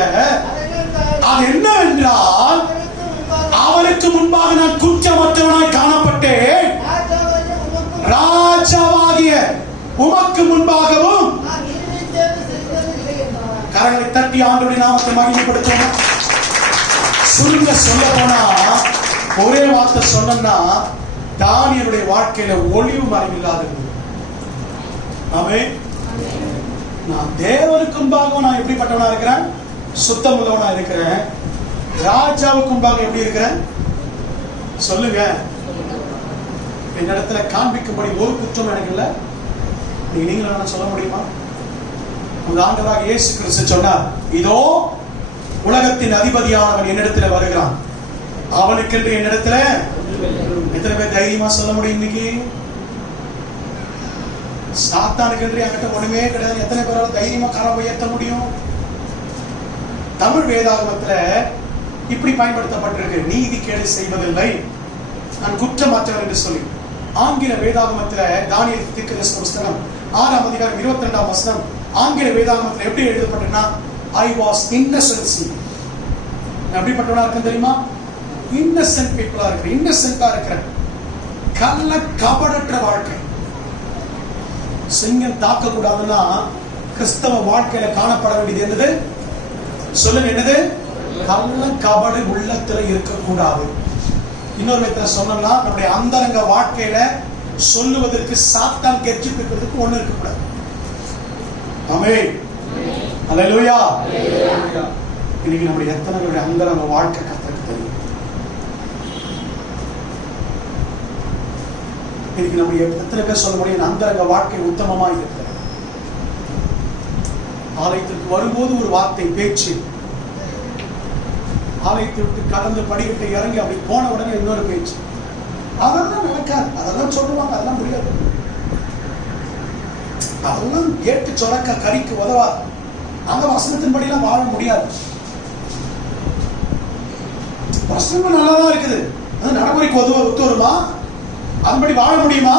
அது என்னவென்றால், அவருக்கு முன்பாக நான் குற்றமற்றவனாய் காணப்பட்டேன், ராஜாவாகிய உமக்கு முன்பாகவும். கரங்களை தட்டி ஆண்டவருடைய நாமத்தை மகிமைப்படுத்துவோம். சுருங்க சொல்ல போனா ஒரே வார்த்தை சொன்னா, தானியேலுடைய வாழ்க்கையில ஒளிவு மறைவில்லாதது. ஆமென். நான் தேவனுக்கு முன்பாக நான் எப்படிப்பட்டவனா இருக்கிறேன்? சுத்தம் உள்ளவனா இருக்கிறேன். ராஜாவுக்கு முன்பாக எப்படி இருக்கிறேன்? சொல்லுங்க. என்னிடத்துல காண்பிக்கும்படி ஒரு குற்றம் எனக்கு இல்லை. நீங்களும் சொல்ல முடியுமா? உங்க ஆண்டவராக இயேசு கிறிஸ்து சொன்னார், இதோ உலகத்தின் அதிபதியானவன் என்னிடத்துல வருகிறான், அவனுக்கென்று என்னிடத்துல. எத்தனை பேர் தைரியமா சொல்ல முடியும்? இன்னைக்கு சாத்தானுக்கு என்று என்கிட்ட ஒண்ணுமே கிடையாது. எத்தனை பேரால தைரியமா கரம் உயர்த்த முடியும்? தமிழ் வேதாகமத்துல இப்படி பயன்படுத்தப்பட்டிருக்கு, நீதி கேடு செய்வதில்லை, நான் குற்றமற்றவர் என்று சொல்லி. ஆங்கில வேதாகமத்துல தானியேல் தீர்க்கதரிசி புத்தகம் 6ஆம் அதிகாரம் 22ஆம் வசனம் ஆங்கில வேதாகமத்துல எப்படி எழுதப்பட்டிருக்குன்னா, I was innocent. எப்படிப்பட்டவனா இருக்கு தெரியுமா? இன்னசென்ட் பீப்புளா இருக்கு, இன்னசென்ட்டா இருக்கிற, கள்ள கபடற்ற வாழ்க்கை. சிங்கம் தாக்க கூடாதுன்னா கிறிஸ்தவ வாழ்க்கையில காணப்பட வேண்டியது என்னது? சொல்லுங்க, என்னது? கள்ள கபடு உள்ளத்துல இருக்கக்கூடாது. இன்னொரு விதத்துல சொன்னா, நம்முடைய அந்தரங்க வாழ்க்கையில சொல்லுவதற்கு சாத்தான் கெர்ச்சிப்பிக்கிறதுக்கு ஒண்ணு இருக்கக்கூடாது. ஆமென். அல்லேலூயா. இன்னைக்கு நம்முடைய எத்தனை பேருடைய அந்தரங்க வாழ்க்கை கர்த்தருக்கு தெரியும். இன்னைக்கு நம்முடைய எத்தனை பேர் சொல்ல முடியும் அந்தரங்க வாழ்க்கை உத்தமமா இருக்கிறது? ஆலயத்திற்கு வரும்போது ஒரு வார்த்தை பேச்சு, ஆலயத்தை விட்டு கடந்து படிக்கட்டை இறங்கி அப்படி போன உடனே இன்னொரு பேச்சு. அதெல்லாம் நடக்காது, அதெல்லாம் சொல்லுவாங்க, அதெல்லாம் முடியாது, அதெல்லாம் ஏட்டு சொரக்க கறிக்கு உதவா. அந்த வசனத்தின்படிலாம் வாழ முடியாது. வசனம் நல்லாதான் இருக்குது, அது நடைமுறைக்கு ஒத்து வருமா? அதன்படி வாழ முடியுமா?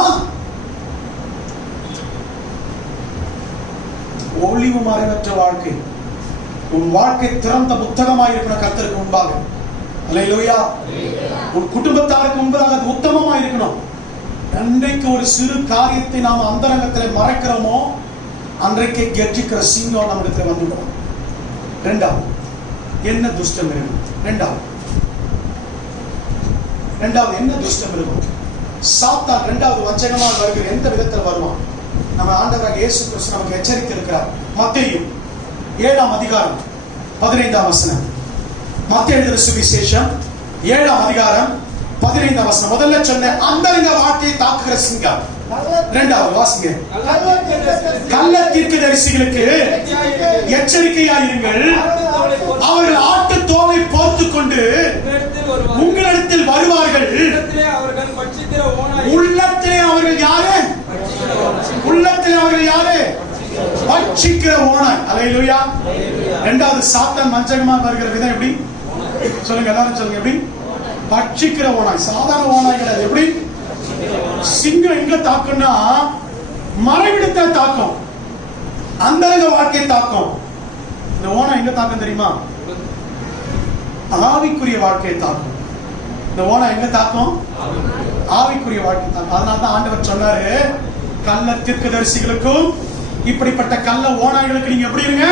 ஒளிவு மறைவற்ற வாழ்க்கை, உன் வாழ்க்கை திறந்த புத்தகமாக இருக்கணும் கர்த்தருக்கு முன்பாக. அல்லேலூயா. உன் குடும்பத்தாருக்கு முன்பாக அது உத்தமமா இருக்கணும். அன்றைக்கு ஒரு சிறு காரியத்தை நாம் அந்தரங்கத்தில் மறைக்கிறோமோ அன்றைக்கு கெர்ச்சிக்கிற சிங்கம் நம்மிடத்தில் வந்துடும். இரண்டாவது, என்ன துஷ்டம் இருக்கும்? இரண்டாவது என்ன துஷ்டம் இருக்கும்? சாத்தான் இரண்டாவது வஞ்சகமாக வருகிற எந்த விதத்தில் வருவான்? நம்ம ஆண்டவராக இயேசு கிறிஸ்து நமக்கு எச்சரித்து இருக்கிறார். மத்தேயு 7ஆம் அதிகாரம் 15ஆம் வசனம். மத்தேயு எழுதின சுவிசேஷம் 7ஆம் அதிகாரம் 15ஆம் வசனம். முதல்ல சொன்ன அந்தரங்க வாழ்க்கையை தாக்குகிற சிங்கம். இரண்டாவது வாசிங்க. கள்ள தீர்க்கதரிசிகளுக்கு எச்சரிக்கையாயிருங்கள், அவர்கள் ஆட்டு தோலை போர்த்துக் கொண்டு உங்களிடத்தில் வருவார்கள், உள்ளத்திலே அவர்கள் யாரு? உள்ளத்திலே அவர்கள் யாரு? பட்சிக்கிற ஓனாய். அல்லேலூயா. இரண்டாவது, சாத்தான் வஞ்சகமாக வருகிற விதம் எப்படி சொல்லுங்க? எல்லாரும் சொல்லுங்க. எப்படி? பட்சிக்கிற ஓனாய். சாதாரண ஓனாய் கிடையாது. எப்படி? சிங்கம் எங்க தாக்கும்னா மறைவிடத்தை தாக்கும், அந்தரங்க வாழ்க்கையை தாக்கும். இந்த ஓனாய் எங்க தாக்கும் தெரியுமா? ஆவிக்குரிய வாழ்க்கையை தாக்கும். இந்த ஓனாய் எங்க தாக்கும்? ஆவிக்குரிய வாழ்க்கை தாக்கும். அதனால்தான் ஆண்டவர் சொன்னாரு, கள்ள தீர்க்கதரிசிகளுக்கும் இப்படிப்பட்ட கள்ள ஓனாய்களுக்கு நீங்க எப்படி இருங்க?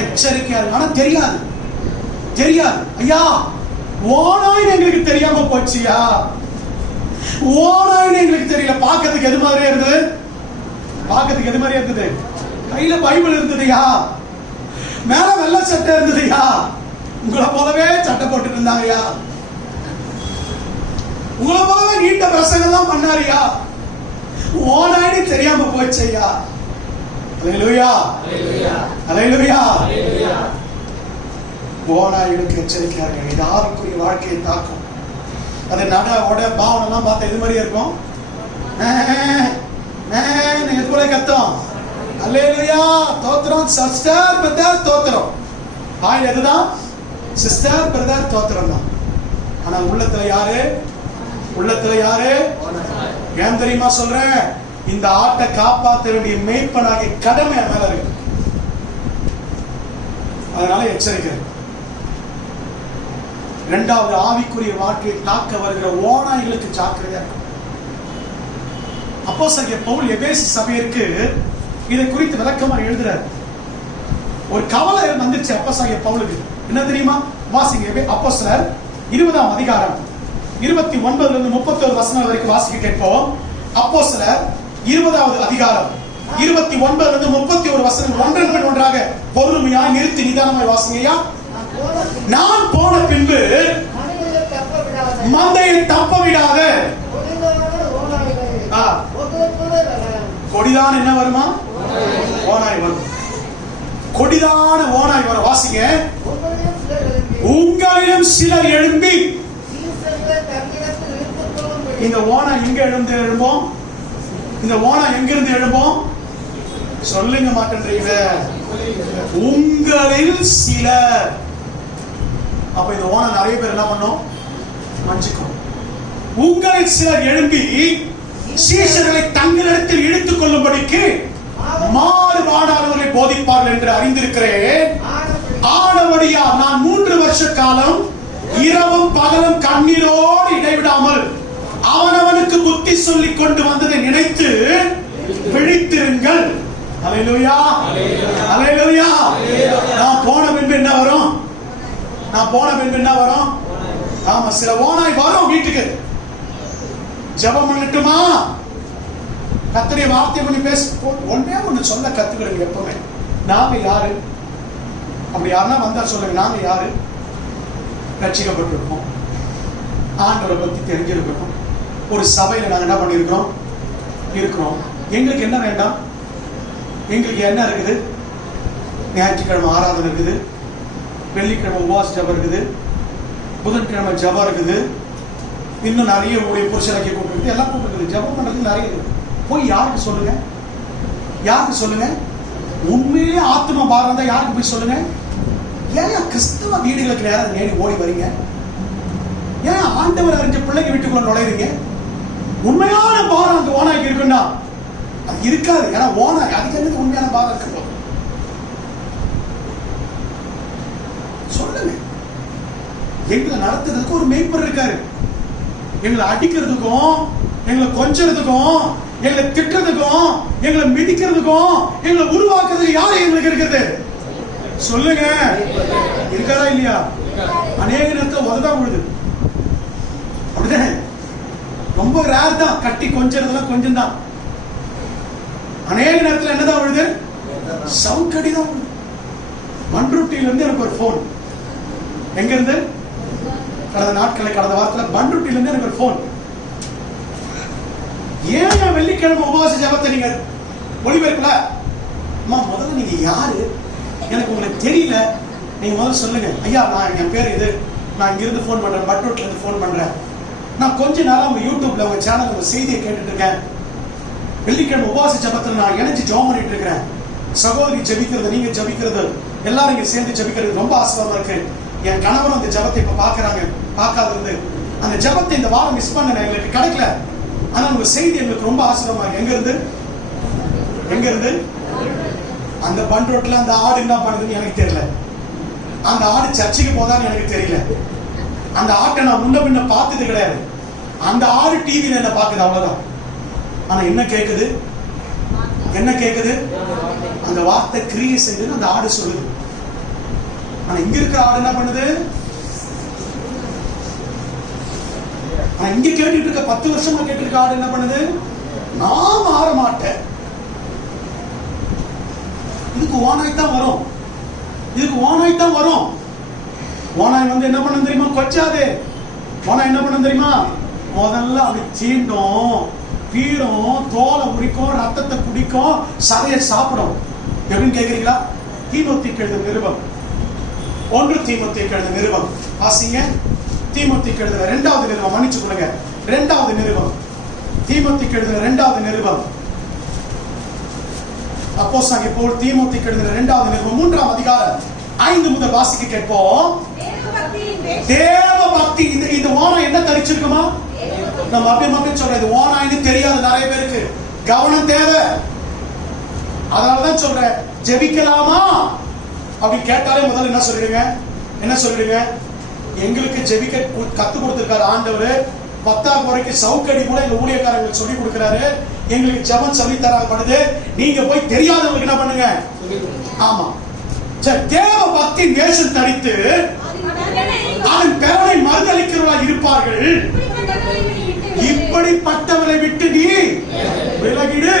எச்சரிக்கையா இருங்க. ஆனா தெரியாது. ஐயா, ஓனாய் எங்களுக்கு தெரியாம போச்சியா? ஓனாய் எங்களுக்கு தெரியல. பார்க்கிறதுக்கு எது மாதிரியா இருந்தது? கையில பைபிள் இருந்ததுயா, மேல வெள்ளை சட்டை இருந்ததுயா, உங்களை போலவே சட்டை போட்டு இருந்தாங்கயா, உங்களை போலவே நீண்ட பிரசங்கம் எல்லாம் பண்ணாரியா. ஓனாய்னு தெரியாம போச்சையா. அல்லேலூயா. ஓனாய்களுக்கு எச்சரிக்கையா இருங்க. இது ஆவிக்குரிய வாழ்க்கையை தாக்கும். அது நட உட பாவனெல்லாம் பார்த்தா இது மாதிரியே இருக்கும். இது போல கத்தம். அல்லேலூயா. தோத்திரம் சிஸ்டர் பிரதர் தோத்திரம். ஆய் அதுதான் சிஸ்டர் பிரதர் தோத்திரம் தான். ஆனா உள்ளத்துல யாரு? ஏன் தெரியுமா சொல்றேன்? இந்த ஆட்டை காப்பாற்ற வேண்டிய மேய்ப்பனாகிய கடமை மேல இருக்கு. அதனால எச்சரிக்கை. இரண்டாவது, ஆவிக்குரிய வாழ்க்கையை தாக்க வருகிற ஓநாய்களுக்கு ஜாக்கிரதையா இருக்கும். அப்போஸ்தலனாகிய பவுல் எபேசு சபையிற்கு இதை குறித்து விளக்கமா எழுதுறார். ஒரு கவலை வந்துச்சு அப்போஸ்தலனாகிய பவுலுக்கு. என்ன தெரியுமா? வாசிங்க. அப்போஸ்தலர் 20ஆம் அதிகாரம் 29 இருந்து 31 வசனம் வரைக்கும் வாசிக்க கேட்போம். அப்போஸ்தலர் 20வது அதிகாரம் 29 இருந்து 31 வசனம் ஒன்றன் பின் ஒன்றாக பொறுமையாய் நிறுத்தி நிதானமாய் வாசிங்கய்யா. நான் போன பின்பு மந்தையை தப்ப விடாத கொடிதான் என்ன வருமா? ஓனாய் வரும். கொடிதான ஓனாய் வரும். வாசிங்க. உங்களிடம் சிலர் எழும்பி. இந்த ஓனாய் எங்க எழும்போம்? இந்த ஓனாய் எங்கிருந்து எழும்போம்? சொல்லுங்க மாட்டேன்றீங்க. உங்களில் சிலர். அப்ப இந்த ஓனாய் நிறைய பேர் என்ன பண்ணோம்? மஞ்சிக்கும். உங்களில் சிலர் எழும்பி சீஷர்களை தங்களிடத்தில் இழுத்துக் கொள்ளும்படிக்கு மாறுபாடானவர்களை போதிப்பார்கள் என்று அறிந்திருக்கிறேன். ஆனபடியா நான் 3 வருஷ காலம் இரவும் பகலும் கண்ணீரோடு இடைவிடாமல் அவனவனுக்கு புத்தி சொல்லிக் கொண்டு வந்ததை நினைத்து விழித்திருங்கள். அல்லேலூயா. நான் போன பின்பு என்ன வரும்? ஆமா, சில ஓனாய் வரும் வீட்டுக்கு. ஜெபம் பண்ணட்டுமா? கர்த்தருடைய வார்த்தை பண்ணி பேச ஒண்ணு சொல்ல கத்துக்கிறேன். எப்பவுமே நாங்க யாரு? அப்படி யாருன்னா வந்தா சொல்லுங்க. நாங்க யாரு? ரட்சிக்கப்பட்டிருக்கோம், ஆண்டவரை பத்தி தெரிஞ்சிருக்கிறோம், ஒரு சபையில நாங்க என்ன பண்ணிருக்கிறோம்? இருக்கிறோம். எங்களுக்கு என்ன வேண்டாம்? எங்களுக்கு என்ன இருக்குது? ஞாயிற்றுக்கிழமை ஆராதனை இருக்குது, வெள்ளிக்கிழமை உபவாச ஜபம் இருக்குது, புதன்கிழமை ஜபம் இருக்குது. இன்னும் நிறைய உடைய புருஷனாக்கி கூப்பிட்டு எல்லாம் கூப்பிட்டு ஜெபம் பண்றதுக்கு நிறைய இருக்கு. போய் யாருக்கு சொல்லுங்க? யாருக்கு சொல்லுங்க? உண்மையிலே ஆத்ம பாரம் தான் யாருக்கு போய் சொல்லுங்க? ஏன் கிறிஸ்தவ வீடுகளுக்கு நேரம் நேடி ஓடி வரீங்க? ஏன் ஆண்டவர் அறிஞ்ச பிள்ளைங்க வீட்டுக்குள்ள நுழைறீங்க? உண்மையான பாரம் அங்க ஓனாய்க்கு இருக்குன்னா அது இருக்காது. ஏன்னா ஓனாய் அதுக்கு என்னது உண்மையான பாரம் இருக்கு? சொல்லுங்க. எங்களை நடத்துறதுக்கு ஒரு மேய்ப்பர் இருக்காரு. எங்களை அடிக்கிறதுக்கும், எங்களை கொஞ்சறதுக்கும், எங்களை திட்டுறதுக்கும், எங்களை மிதிக்கிறதுக்கும், எங்களை உருவாக்குறதுக்கு யாரு எங்களுக்கு இருக்கிறது? சொல்லுங்க. இருக்காரா இல்லையா? அநேக நேரத்தில் உததான் விழுது. அப்படிதானே? ரொம்ப ரேர் தான். கட்டி கொஞ்சறதுலாம் கொஞ்சம் தான். அநேக நேரத்தில் என்னதான் விழுது? சவுக்கடி தான் விழுது. பண்ருட்டியில இருந்து எனக்கு ஒரு போன். எங்க இருந்து? கடந்த நாட்களில் கடந்த வாரத்தில் பண்ருட்டியில இருந்து எனக்கு ஒரு போன். ஏன் வெள்ளிக்கிழமை உபவாச ஜெபத்தை நீங்க ஒளிபரப்பல? அம்மா முதல்ல நீங்க யாரு? எனக்கு உங்களுக்கு தெரியல. நீங்க முதல்ல சொல்லுங்க. ஐயா நான் என் பேர் இது, நான் இங்கிருந்து போன் பண்றேன், பட்ரோட்ல இருந்து போன் பண்றேன். நான் கொஞ்ச நாளா உங்க யூடியூப்ல உங்க சேனல் உங்க செய்தியை கேட்டுட்டு இருக்கேன். வெள்ளிக்கிழமை உபவாச ஜெபத்தில் நான் இணைஞ்சு ஜெபம் பண்ணிட்டு இருக்கிறேன். சகோதரி ஜெபிக்கிறது, நீங்க ஜெபிக்கிறது, எல்லாரும் இங்க சேர்ந்து ஜெபிக்கிறது ரொம்ப ஆசீர்வாதமா இருக்கு. என் கணவன் அந்த ஜெபத்தை இப்ப பாக்குறாங்க. பார்க்காத இருந்து அந்த ஜெபத்தை இந்த வாரம் மிஸ் பண்ண எங்களுக்கு கிடைக்கல. ஆனா உங்க செய்தி எங்களுக்கு ரொம்ப ஆசீர்வாதமா இருக்கு. எங்க இருந்து? எங்க இருந்து? அந்த பண்ட் ரோட்ல அந்த ஆடு என்ன பண்ணுதுன்னு எனக்கு தெரியல. அந்த ஆடு சர்ச்சைக்கு போதான்னு எனக்கு தெரியல. அந்த ஆட்டை நான் முன்ன பின்ன பார்த்தது கிடையாது. அந்த ஆடு டிவியில என்ன பாக்குது, அவ்வளவுதான். ஆனா என்ன கேக்குது? என்ன கேக்குது? அந்த வார்த்தை கிரியை செய்யுதுன்னு அந்த ஆடு சொல்லுது. ஆனா இங்க இருக்கிற ஆடு என்ன பண்ணுது? ஆனா இங்க கேட்டுட்டு இருக்க 10 வருஷமா கேட்டு இருக்க ஆடு என்ன பண்ணுது? நான் மாற மாட்டேன். இதுக்கு ஓனாய் தான் வரும். இதுக்கு ஓனாய் தான் வரும். ஓனாய் வந்து என்ன பண்ண தெரியுமா? கொச்சாது. ஓனாய் என்ன பண்ண தெரியுமா? முதல்ல அப்படி சீண்டும், பீரும், தோலை உரிக்கும், ரத்தத்தை குடிக்கும், சதையை சாப்பிடும். எப்படின்னு கேக்குறீங்களா? தீமோத்தேயுக்கு எழுதின நிருபம், 1 தீமோத்தேயுக்கு எழுதின நிருபம் வாசிங்க. தீமோத்தேயுக்கு எழுதின 2வது நிருபம், மன்னிச்சு கொடுங்க, 2வது நிருபம், தீமோத்தேயுக்கு எழுதின 2வது நிருபம். அப்போஸ்தலனாகிய பவுல் தீமோத்தேயுக்கு எழுதின 2வது நிருபம் 3ஆம் அதிகாரம் 5 முதல் வாசிக்க கேட்போம். தேவ பக்தி. இந்த ஓனாய் என்ன தரிச்சிருக்குமா? நம்ம அப்படி சொல்றேன். இது ஓனாய்னு தெரியாது நிறைய பேருக்கு. கவனம் தேவை. அதனாலதான் சொல்றேன், ஜெபிக்கலாமா அப்படி கேட்டாலே முதல்ல என்ன சொல்லிடுங்க? என்ன சொல்லிடுங்க? எங்களுக்கு ஜெபிக்க கத்து கொடுத்திருக்காரு ஆண்டவர். 10ஆம் வரைக்கும் சவுக்கடி கூட எங்க ஊழியக்காரங்களுக்கு சொல்லி கொடுக்கிறாரு. எங்களுக்கு ஜெபம் சொல்லி தரப்படுது. நீங்க போய் தெரியாதவங்களுக்கு என்ன பண்ணுங்க? ஆமா. தேவ பக்தி வேஷம் தரித்து அதன் பெறனை மறுதளிக்கிறவர்களாக இருப்பார்கள். இப்படிப்பட்டவரை விட்டு நீ விலகிடு.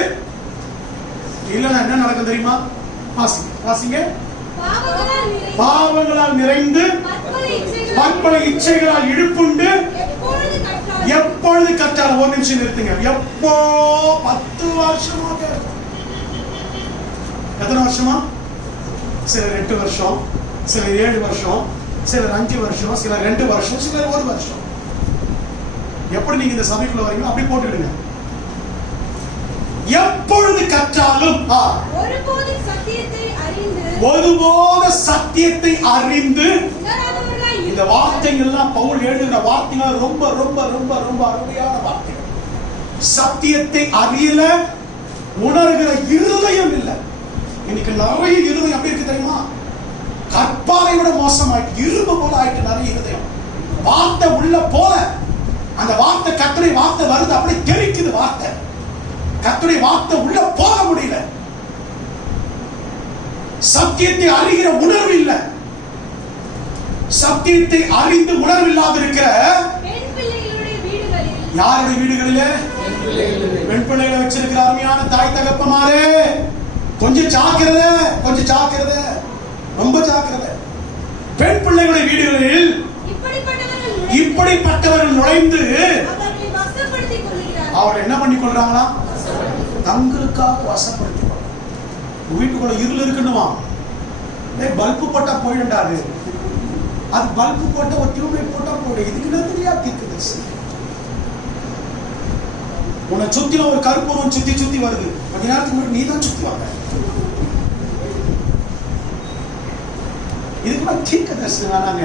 இல்லன்னா என்ன நடக்கும் தெரியுமா? வாசிங்க. பாவங்களால் நிறைந்து பற்பல இச்சைகளால் இழுப்புண்டு எப்பொழுது கற்றால். ஒரு நிமிஷம் நிறுத்துங்க. எப்போ? 10 வருஷமா. எத்தனை வருஷமா? சிலர் 8 வருஷம், சிலர் 7 வருஷம், சிலர் 5 வருஷம், சிலர் 2 வருஷம், சிலர் 1 வருஷம். எப்படி நீங்க இந்த சபைக்குள்ள வரீங்களோ அப்படி போட்டுடுங்க. எப்பொழுது கற்றாலும் ஒருபோது சத்தியத்தை அறிந்து. இந்த வார்த்தைகள் எல்லாம் பவுல் எழுதுகிற வார்த்தைகள் ரொம்ப ரொம்ப ரொம்ப ரொம்ப அருமையான வார்த்தைகள். சத்தியத்தை அறியல உணர்கிற இருதயம் இல்லை. இன்னைக்கு நிறைய இருதயம் எப்படி இருக்கு தெரியுமா? கற்பாரை விட மோசமாயிட்டு, இரும்பு போல ஆயிட்டு நிறைய இருதயம். வார்த்தை உள்ள போல, அந்த வார்த்தை கர்த்தருடைய வார்த்தை வருது, அப்படியே தெரிக்குது வார்த்தை. கர்த்தருடைய வார்த்தை உள்ள போக முடியல. சத்தியத்தை அறிகிற உணர்வு இல்ல. சத்தியத்தை அறிந்து உணர்வு இல்லாத இருக்கிற யாருடைய வீடுகளிலே? பெண் பிள்ளைகளை வச்சிருக்கிற அருமையான தாய் தகப்பமாரே, கொஞ்சம் ஜாக்கிரதை, கொஞ்சம் ஜாக்கிரதை, ரொம்ப ஜாக்கிரதை. பெண் பிள்ளைகளுடைய வீடுகளில் இப்படிப்பட்டவர்கள் நுழைந்து அவர்கள் என்ன பண்ணி கொள்றாங்களா? தங்களுக்காக வசப்படுத்தி. வீட்டுக்குள்ள இருள் இருக்குன்னுவா, பல்பு போட்டா போயிடாது. அது பல்பு போட்ட ஒரு டியூப்லைட் போட்டா போயிடும். இதுக்கு என்ன தெரியாது? உன்னை சுத்தின ஒரு கருப்பூரம் சுத்தி சுத்தி வருது, கொஞ்ச நேரத்துக்கு முன்னாடி நீ தான் சுத்தி வந்த. இதுக்கு மேல தீர்க்க தரிசனம் வேணாங்க.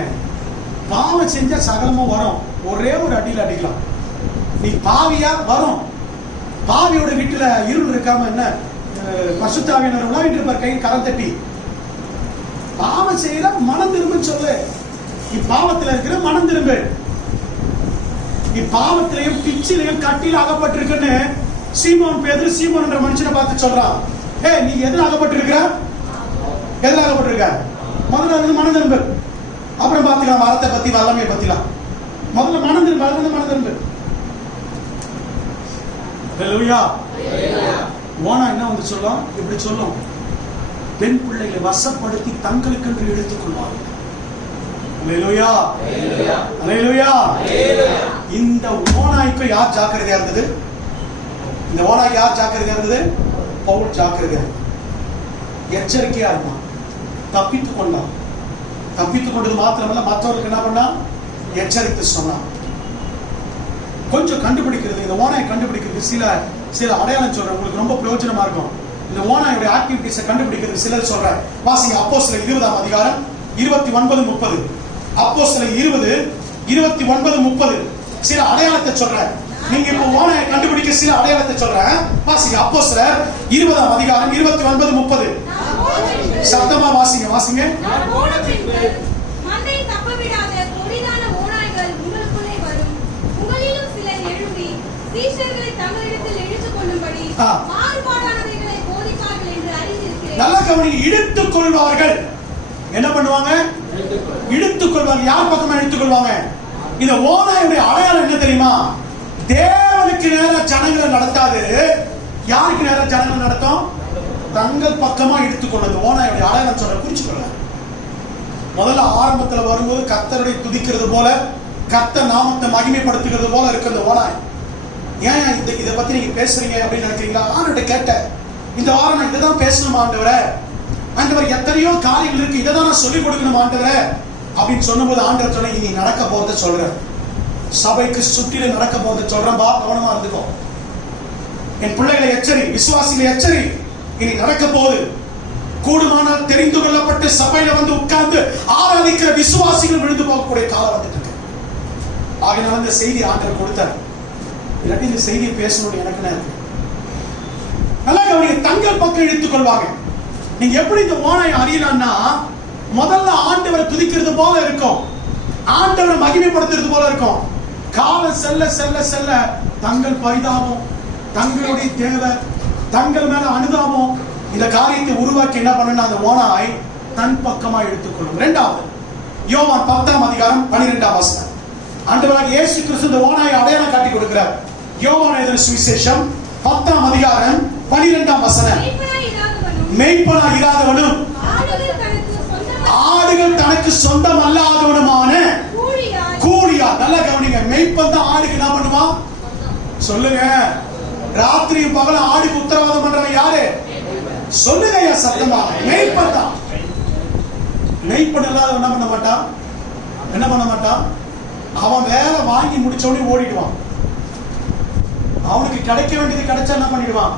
பாவம் செஞ்சா சகலமும் வரும், ஒரே ஒரு அடியில் அடிக்கலாம். நீ பாவியா வரும். பாவியோட வீட்டுல இருள் இருக்காம என்ன பரிசுத்த ஆவியானவர் உலாவிட்டு இருப்பார் கை கரம் தட்டி. பாவம் செய்யற மனம் திரும்ப சொல்லு. நீ பாவத்துல இருக்கிற மனம் திரும்ப. நீ பாவத்திலையும் பிச்சிலையும் கட்டில அகப்பட்டிருக்குன்னு சீமோன் பேதுரு சீமோன் என்ற மனுஷனை பார்த்து சொல்றான். நீ எதுல அகப்பட்டிருக்கிற? எதுல அகப்பட்டிருக்க? முதல்ல இருந்து மனம் திரும்ப, அப்புறம் பார்த்துக்கலாம் வரத்தை பத்தி வல்லமையை பத்திலாம். முதல்ல மனம் திரும்ப, அதுல மனம் திரும்ப. ஓனா என்ன வந்து சொல்லும்? இப்படி சொல்லும், பெண் பிள்ளைகளை வசப்படுத்தி தங்களுக்கென்று எடுத்துக் கொள்வார்கள். இந்த ஓனாய்க்கு யார் ஜாக்கிரதையா இருந்தது? இந்த ஓனாய்க்கு யார் ஜாக்கிரதையா இருந்தது? பவுல் ஜாக்கிரதையா எச்சரிக்கையா இருந்தான். தப்பித்துக் கொண்டான். தப்பித்துக் கொண்டது மாத்திரமல்ல, மற்றவர்களுக்கு என்ன பண்ணா? எச்சரித்து சொன்னான். கொஞ்சம் கண்டுபிடிக்கிறது, இந்த ஓனாயை கண்டுபிடிக்கிறது சில சில அடையாளம் சொல்றேன், உங்களுக்கு ரொம்ப பிரயோஜனமா இருக்கும். இந்த ஓனாயோட ஆக்டிவிட்டிஸை கண்டுபிடிக்கிறது சிலர் சொல்றேன். வாசிங்க அப்போஸ்தலர் 20ஆம் அதிகாரம் 29-30. அப்போஸ்தலர் 20:29-30 சில அடையாளத்தை சொல்றேன். நீங்க இப்ப ஓனாயை கண்டுபிடிக்க சில அடையாளத்தை சொல்றேன். வாசிங்க அப்போஸ்தலர் 20ஆம் அதிகாரம் 29-30. சத்தமா வாசிங்க, வாசிங்க. நல்ல கவனிங்க, இழுத்துக் கொள்வார்கள். என்ன பண்ணுவாங்க? இழுத்துக் கொள்வாங்க. யார் பக்கமா இழுத்துக் கொள்வாங்க? இந்த ஓனாயுடைய அடையாளம் என்ன தெரியுமா? தேவனுக்கு நேர ஜனங்களை நடத்தாது. யாருக்கு நேர ஜனங்களை நடத்தும்? தங்கள் பக்கமா எடுத்துக்கொண்டது. ஓனாயுடைய அடையாளம் சொல்ற, குறிச்சுக்கொள்ள. முதல்ல ஆரம்பத்துல வரும்போது கர்த்தரை துதிக்கிறது போல, கர்த்தர் நாமத்தை மகிமைப்படுத்துகிறது போல இருக்கு இந்த ஓனாய். ஏன் இதை பத்தி நீங்க பேசுறீங்க அப்படின்னு நினைக்கிறீங்களா? ஆண்டவர்கிட்ட கேட்டேன், இந்த வாரம் நான் இதைதான் பேசணும் ஆண்டவரே, ஆண்டவர் எத்தனையோ காரியங்கள் இருக்கு, இதை தான் நான் சொல்லிக் கொடுக்கணும் ஆண்டவரே அப்படின்னு சொன்னபோது ஆண்டவர் சொன்ன, இனி நடக்க போறத சொல்றேன், சபைக்கு சுற்றில நடக்க போறத சொல்றேன், பா கவனமா இருந்துக்கோ, என் பிள்ளைகளை எச்சரி, விசுவாசிகளை எச்சரி, இனி நடக்க போகுது. கூடுமானால் தெரிந்து கொள்ளப்பட்டு சபையில வந்து உட்கார்ந்து ஆராதிக்கிற விசுவாசிகள் விழுந்து போகக்கூடிய காலம் வந்துட்டு இருக்கு. ஆகினால இந்த செய்தி ஆண்டவர் கொடுத்தார். இல்லாட்டி இந்த செய்தியை பேசணும்னு எனக்கு இருக்கு. நல்லா கவனிங்க, தங்கள் பக்கம் இழுத்துக் கொள்வாங்க. நீங்க எப்படி இந்த ஓனாயை அறியலாம்னா, முதல்ல ஆண்டவரை துதிக்கிறது போல இருக்கும், ஆண்டவரை மகிமைப்படுத்துறது போல இருக்கும். காலம் செல்ல செல்ல செல்ல தங்கள் பரிதாபம், தங்களுடைய தேவை, தங்கள் மேல அனுதாபம், இந்த காரியத்தை உருவாக்கி என்ன பண்ணணும்? அந்த ஓனாய் தன் பக்கமா எடுத்துக்கொள்ளும். இரண்டாவது, யோவான் 10ஆம் அதிகாரம் 12ஆம் வசனம். ஆண்டவராகிய இயேசு கிறிஸ்து இந்த ஓனாயை அடையாளம் காட்டி கொடுக்கிறார். யோவான் எழுதின சுவிசேஷம் 10ஆம் அதிகாரம் 12ஆம் வசனம். மேய்ப்பனாய் இராதவனும் ஆடுகள் தனக்கு சொந்தம் அல்லாதவனுமான கூலியா. நல்லா கவனிங்க, மேய்ப்பன் தான் ஆடுக்கு என்ன பண்ணுமா? சொல்லுங்க. ராத்திரி பகல ஆடுக்கு உத்தரவாதம் பண்றவன் யாரு? சொல்லுங்க ஐயா சத்தமா. மேய்ப்பன் தான். மேய்ப்பன் இல்லாதவன் என்ன பண்ண மாட்டான்? என்ன பண்ண மாட்டான்? அவன் வேலை வாங்கி முடிச்ச உடனே ஓடிடுவான். அவனுக்கு கிடைக்க வேண்டியது கிடைச்சா என்ன பண்ணிடுவான்?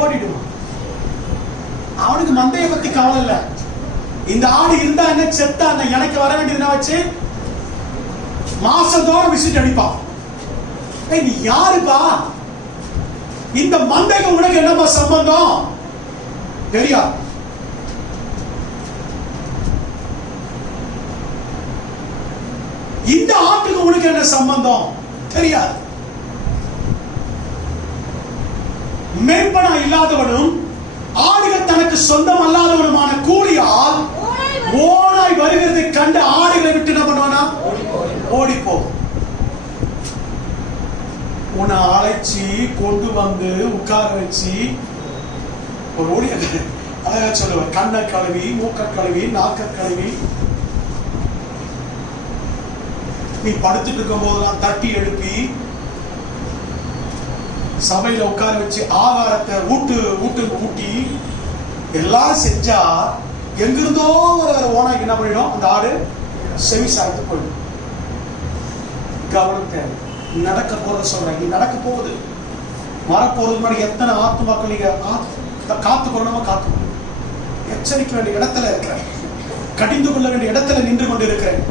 ஓடிடுவான். அவனுக்கு மந்தைய பத்தி கவலை இல்ல. இந்த ஆடு இருந்தா என்ன, செத்தா என்ன, எனக்கு வர வேண்டியது என்ன வச்சு மாசத்தோட விசிட் அடிப்பான். நீ யாருப்பா? இந்த மந்தைக்கு உனக்கு என்னப்பா சம்பந்தம்? தெரியாது. இந்த ஆட்டுக்கு உனக்கு என்ன சம்பந்தம்? தெரியாது. மேய்ப்பனா இல்லாதவனும் ஆடுகள் தனக்கு சொந்தம் அல்லாதவனுமான கூலியால் ஓனாய் வருகிறதை கண்டு ஆடுகளை விட்டு என்ன பண்ணுவானா? ஓடிப்போ. உன்னை அழைச்சி கொண்டு வந்து உட்கார வச்சு ஒரு ஓடிய அழகா சொல்லுவார், கண்ணை கழுவி, மூக்க கழுவி, நாக்க கழுவி, நீ படுத்துட்டு இருக்கும் போதெல்லாம் தட்டி எழுப்பி சபையில உட்கார வச்சு ஆகாரத்தை ஊட்டி எல்லாம் செஞ்சா எங்கிருந்தோ ஓனாய்க்கு என்ன பண்ணிடும்? அந்த ஆடு செவி சாய்த்து போயிடும். கவனம் தேவை. நடக்க போறத சொல்றேன், நீ நடக்க போகுது. வரப்போறது முன்னாடி எத்தனை ஆத்துமாக்கள் நீங்க காத்துக்கொள்ளணுமா காத்துக்கொள்ளணும். எச்சரிக்க வேண்டிய இடத்துல இருக்கிறேன், கடிந்து கொள்ள வேண்டிய இடத்துல நின்று கொண்டு இருக்கிறேன்.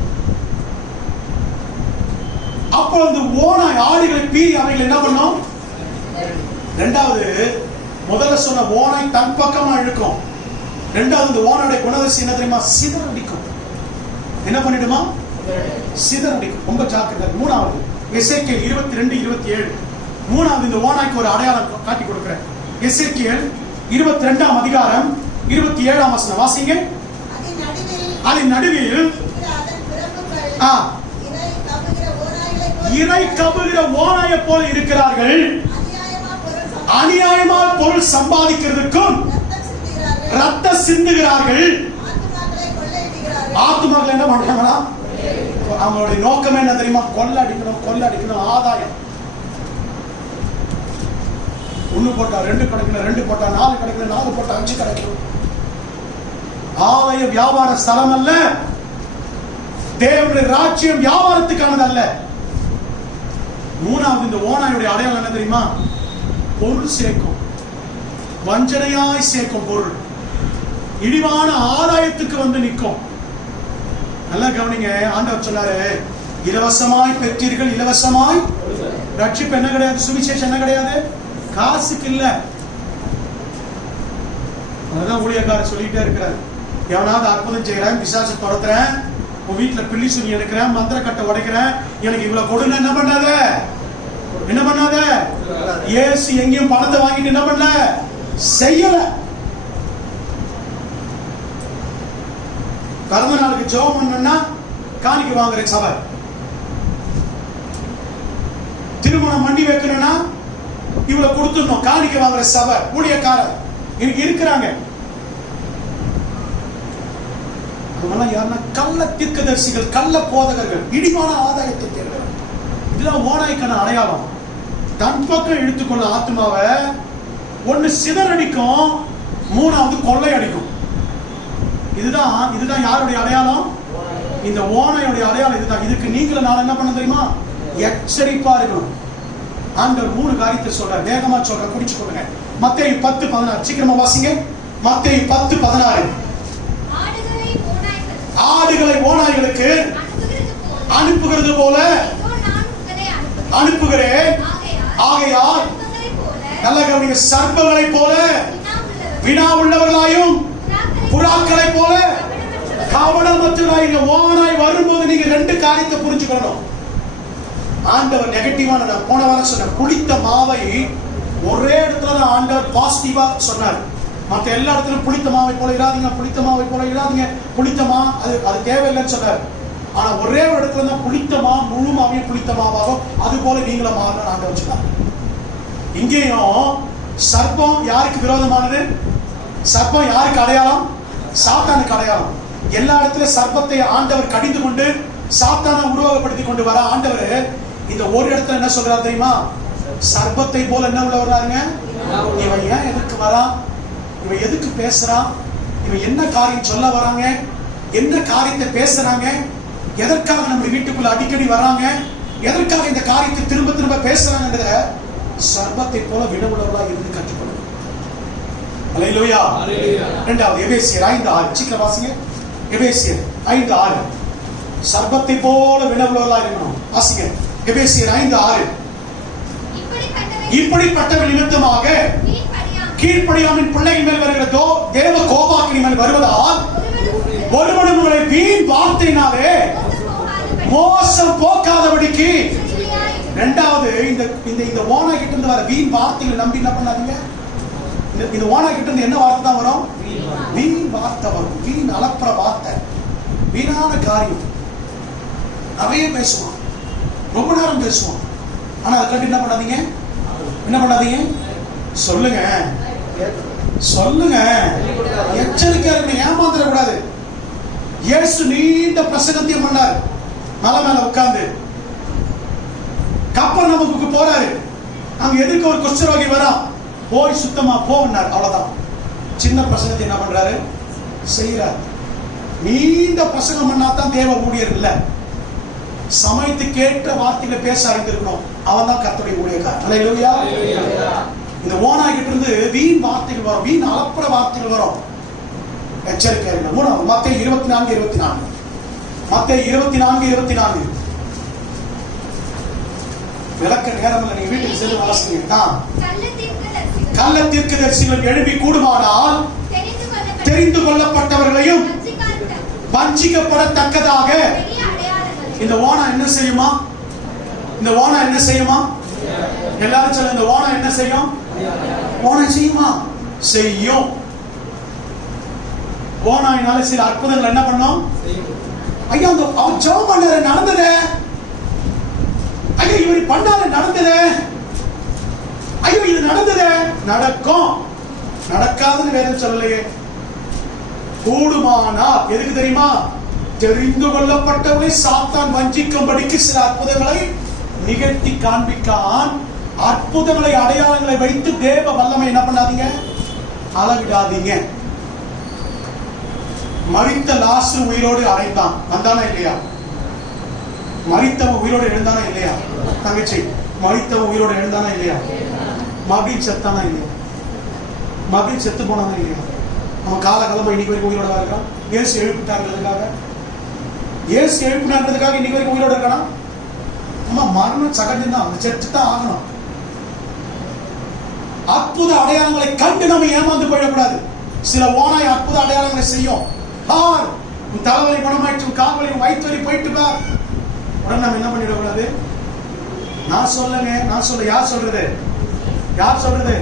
அப்போ அந்த ஓனாய் ஆடுகளை பீறி அவைகள் என்ன பண்ணும்? ரெண்டாவது, முதல்ல சொன்ன ஓனாய் தன் பக்கமா இழுக்கும். ரெண்டாவது, இந்த ஓனாயுடைய குணவரிசை என்ன தெரியுமா? சிதறடிக்கும். என்ன பண்ணிடுமா? சிதறடிக்கும். ரொம்ப ஜாக்கிரதை. மூணாவது, எசேக்கியேல் 22:27. மூணாவது, இந்த ஓனாய்க்கு ஒரு அடையாளம் காட்டி கொடுக்கிறேன். எசேக்கியேல் 22ஆம் அதிகாரம் 27ஆம் வசனம் வாசிங்க. அதன் நடுவில் இறை கவுகிற ஓநாயை போல இருக்கிறார்கள். அநியாயமாக பொருள் சம்பாதிக்கிறதுக்கும் ரத்த சிந்துகிறார்கள். ஆத்துமாக்கள் என்ன பண்றாங்கன்னா, அவங்களுடைய நோக்கம் என்ன தெரியுமா? கொள்ளடிக்கணும், ஆதாயம். ஒண்ணு போட்டா 2 கிடைக்கணும், 2 போட்டா 4 கிடைக்கணும், 4 போட்டா 5 கிடைக்கும். ஆலய வியாபார ஸ்தலம் அல்ல, தேவனுடைய ராஜ்யம் வியாபாரத்துக்கானது அல்ல. மூணாவது, இந்த ஓனாயுடைய அடையாளம் என்ன தெரியுமா? பொருள் சேர்க்கும், வஞ்சனையாய் சேர்க்கும் பொருள், இழிவான ஆதாயத்துக்கு வந்து நிற்கும். நல்லா கவனிங்க. ஆண்டவர் சொன்னாரு, இலவசமாய் பெற்றீர்கள், இலவசமாய் ரட்சிப்பு என்ன கிடையாது, சுவிசேஷம் என்ன கிடையாது, காசுக்கு இல்ல. அதான் ஊழியக்காரர் சொல்லிட்டே இருக்கிறார். எவனாவது அற்புதம் செய்யறேன், பிசாசு துரத்துறேன், உன் வீட்டுல பிள்ளி சுனி எடுக்கிறேன், மந்திர கட்டை உடைக்கிறேன், எனக்கு இவ்வளவு கொடுன்னு என்ன பண்ணாத, என்ன பண்ணாத. இயேசு எங்கேயும் பணத்தை வாங்கிட்டு என்ன பண்ணல, செய்யல. பிறந்த நாளுக்கு ஜெபம் பண்ணா காணிக்க வாங்குற சபை, திருமணம் பண்ணி வைக்கணும்னா இவ்வளவு கொடுத்துடணும் காணிக்க வாங்குற சபை, ஊழியக்காரர் இன்னைக்கு இருக்கிறாங்க. யாருன்னா கள்ள தீர்க்கதரிசிகள், கள்ள போதகர்கள், இடிமான ஆதாயத்தை தேர்ந்தவர். இதுதான் ஓனாய்க்கான அடையாளம். தன் பக்கம் இழுத்துக்கொள்ள ஆத்மாவை ஒண்ணு சிதறடிக்கும், மூணாவது கொள்ளை அடிக்கும். இதுதான் யாருடைய அடையாளம்? இந்த ஓனாயுடைய அடையாளம் இதுதான். இதுக்கு நீங்களும் நான் என்ன பண்ண தெரியுமா? எச்சரிப்பா இருக்கணும். ஆண்டவர் 3 காரியத்தை சொல்றார், வேகமா சொல்ற, குடிச்சு கொடுங்க. மத்தேயு 10:16 சீக்கிரமா வாசிங்க. மத்தேயு 10:16. ஆடுகளை ஓநாய்களுக்கு அனுப்புகிறது போல அனுப்புகிறேன். ஆகையால் நல்ல கவனிங்க, சர்ப்பங்களை போல வினா உள்ளவர்களாயும் புறாக்களை போல கவனமற்றவர்களாய். ஓனாய் வரும்போது நீங்க 2 காரியத்தை புரிஞ்சுக்கணும். ஆண்டவர் நெகட்டிவான, நான் போன வாரம் சொன்ன புளித்த மாவை ஒரே இடத்துல தான் ஆண்டவர் பாசிட்டிவா சொன்னார். மற்ற எல்லா இடத்துலயும் புளித்த மாவை போல இராதீங்க, புளித்த மாவை போல இராதீங்க, புளித்தமா அது தேவையில்லைன்னு சொன்னார். ஆனா ஒரே ஒரு இடத்துல தான் புளித்தமா முழு மாவையும் புளித்த மாவாகும், அது போல நீங்களும் மாறணும் ஆண்டவர் சொன்னார். இங்கேயும் சர்ப்பம் யாருக்கு விரோதமானது? சர்ப்பம் யாருக்கு அடையாளம்? சாத்தானுக்கு அடையாளம். எல்லா இடத்துலயும் சர்ப்பத்தை ஆண்டவர் கடிந்து கொண்டு சாத்தானை உருவகப்படுத்தி கொண்டு வர ஆண்டவர் இந்த ஒரு இடத்துல என்ன சொல்றாரு தெரியுமா? சர்ப்பத்தை போல என்ன உள்ள வர்றாருங்க. இவன் ஏன் எதுக்கு வரா, இவன் எதுக்கு பேசுறான், இவன் என்ன காரியம் சொல்ல வராங்க, என்ன காரியத்தை பேசுறாங்க, எதற்காக நம்ம வீட்டுக்குள்ள அடிக்கடி வராங்க, எதற்காக இந்த காரியத்தை திரும்ப திரும்ப பேசுறாங்கன்றத சர்ப்பத்தை போல வினவுள்ளவர்களா இருந்து கற்றுக்கொள்ளும். அல்லேலூயா. இரண்டாவது எபேசியர் 5:6 சீக்கிரம் வாசிங்க. எபேசியர் 5:6. சர்ப்பத்தை போல வினவுள்ளவர்களா இருக்கணும். வாசிங்க. எபேசியர் 5:6. இப்படிப்பட்டவர் நிமித்தமாக கீழ்ப்படியாமின் பிள்ளைகள் மேல் வருகிற தேவ கோபாக்கினி மேல் வருவதால் ஒருவனும் உங்களை வீண் வார்த்தையினாலே மோசம் போக்காதபடிக்கு. இரண்டாவது, இந்த ஓனாய் கிட்ட இருந்து வர வீண் வார்த்தைகளை நம்பி என்ன பண்ணாதீங்க. இந்த ஓனாய் கிட்ட இருந்து என்ன வார்த்தை தான் வரும்? வீண் வார்த்தை வரும். வீண் அலப்புற வார்த்தை, வீணான காரியம் நிறைய பேசுவான், ரொம்ப நேரம் பேசுவான். ஆனா அதை கண்டு என்ன பண்ணாதீங்க, என்ன பண்ணாதீங்க, சொல்லுங்க சொல்லுங்க, எச்சரிக்கையா இருக்கு, ஏமாந்துட கூடாது. இயேசு நீண்ட பிரசங்கத்தையும் பண்ணார், மலை மேல உட்கார்ந்து. கப்பல் நமக்கு போறாரு, அங்க எதுக்கு ஒரு குஷ்டரோகி வரான், போய் சுத்தமா போனார், அவ்வளவுதான். சின்ன பிரசங்கத்தை என்ன பண்றாரு, செய்யறாரு. நீண்ட பிரசங்கம் பண்ணாதான் தேவ ஊழியர் இல்ல, சமயத்துக்கு கேட்ட வார்த்தைகளை பேச அறிந்திருக்கணும். அவன் தான் கர்த்தருடைய ஊழியக்காரன். அல்லேலூயா. இந்த ஓநாய்கிட்ட இருந்து வீண் வார்த்தைகள் வரும், வீண் அலப்புற வார்த்தைகள் வரும். எச்சரிக்கை. மூணாவது மத்தேயு 24:24. மத்தேயு 24:24. விளக்க நேரம் இல்லை, நீங்க வீட்டுக்கு சென்று வாசிங்க. கள்ள தீர்க்கதரிசிகள் எழுப்பி கூடுமானால் தெரிந்து கொள்ளப்பட்டவர்களையும் வஞ்சிக்கப்படத்தக்கதாக. இந்த ஓனா என்ன செய்யுமா? இந்த ஓனா என்ன செய்யுமா? எல்லாரும் சொல்ல, இந்த ஓனா என்ன செய்யும்? ஓனா செய்யுமா? செய்யும். ஓனாயினால சில அற்புதங்கள் என்ன பண்ணும்? ஐயா அவன் ஜெபம் பண்ணாரு, நடந்தது. ஐயோ இவர் பண்ணாரு, நடந்தது. ஐயோ இது நடந்தது. நடக்கும். நடக்காதுன்னு வேதம் சொல்லலையே. கூடுமானால் எதுக்கு தெரியுமா? தெரிந்து கொள்ளப்பட்டவரை சாத்தான் வஞ்சிக்கும்படிக்கு சில அற்புதங்களை நிகழ்த்தி காண்பிக்கான். அற்புதங்களை அடையாளங்களை வைத்து தேவ வல்லமை என்ன பண்ணாதீங்க, அளவிடாதீங்க. மரித்த லாசரு உயிரோடு அடைந்தான், வந்தானா இல்லையா? மரித்தவன் உயிரோடு எழுந்தானா இல்லையா? தங்கச்சி, மரித்தவன் உயிரோடு எழுந்தானா இல்லையா? மகன் செத்தானா இல்லையா? மகன் செத்து போனானா இல்லையா? அவன் காலகாலமா இன்னைக்கு வரைக்கும் உயிரோட இருக்கான். இயேசு எழுப்பிட்டாங்கிறதுக்காக, இயேசு எழுப்பினாங்கிறதுக்காக இன்னைக்கு வரைக்கும் உயிரோட இருக்கானா? ஆமா, மரணம் சகஜம் தான், செத்து தான் ஆகணும். அற்புத அடையாளங்களை கண்டு நம்ம ஏமாந்து போயிடக்கூடாது. சில ஓனாய் அற்புத அடையாளங்களை செய்யும். உன் தலைவலி குணமாயிட்டு, கால்வலி வயிற்று வலி போயிட்டு உடனே நம்ம என்ன பண்ணிடக்கூடாது? நான் சொல்லுங்க, நான் சொல்ல. யார் சொல்றது? யார் சொல்றது?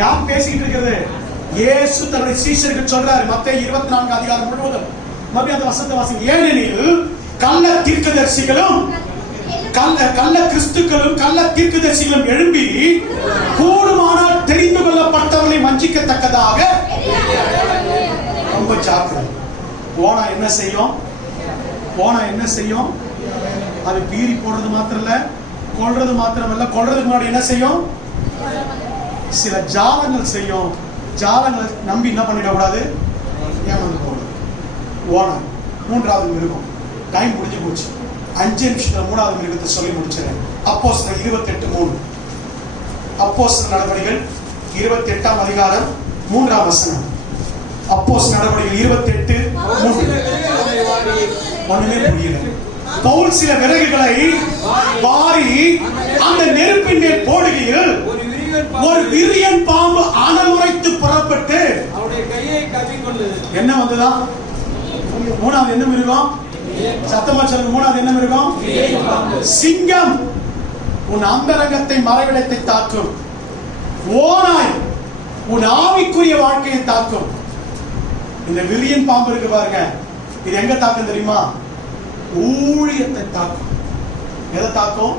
யார் பேசிக்கிட்டு இருக்கிறது? இயேசு தன்னுடைய சீஷருக்கு சொல்றாரு. மத்தேயு 24 முழுவதும் மறுபடியும் அந்த வசனத்தை வாசிங்க. ஏனெனில் கள்ள தீர்க்கதரிசிகளும் கள்ள கிறிஸ்துக்களும் கள்ள தீர்க்கதரிசிகளும் எழும்பி கூடுமானால் தெரிந்து கொள்ளப்பட்டவர்களை வஞ்சிக்கத்தக்கதாக. ரொம்ப ஜாக்கிரதை. ஓனா என்ன செய்யும்? ஓனா என்ன செய்யும்? அது பீறி போடுறது மாத்திரம் இல்ல, கொல்றது மாத்திரம் இல்ல. கொல்றதுக்கு முன்னாடி என்ன செய்யும்? சில ஜாலங்கள் செய்யும். ஜாலங்களை நம்பி என்ன பண்ணிடக்கூடாது? ஏமாந்து போகணும். ஓனா. மூன்றாவது மிருகம். டைம் முடிஞ்சு போச்சு. 5 நிமிஷத்துல மூணாவது மிருகத்தை சொல்லி முடிச்சிடறேன். அப்போஸ்தலர் 28:3. அப்போஸ்தலர் நடவடிக்கைகள் 28ஆம் அதிகாரம் 3ஆம் வசனம். அப்போஸ்தலர் நடவடிக்கைகள் 28:3. ஒண்ணுமே புரியல. பவுல் சில விறகுகளை வாரி அந்த நெருப்பின் மேல் போடுகையில் ஒரு விரியன் பாம்பு அனல் உரைத்து புறப்பட்டு அவருடைய கையை கவ்விக்கொண்டது. என்ன வந்துதான்? மூணாவது என்ன மிருகம்? சத்தமா சொல்லுங்க. மூணாவது என்ன மிருகம்? சிங்கம். உன் அந்தரங்கத்தை மறைவிடத்தை தாக்கும். ஓநாய் உன் ஆவிக்குரிய வாழ்க்கையை தாக்கும். இந்த விரியன் பாம்பு இருக்கு பாருங்க, இது எங்க தாக்கும் தெரியுமா? ஊழியத்தை தாக்கும். எதை தாக்கும்?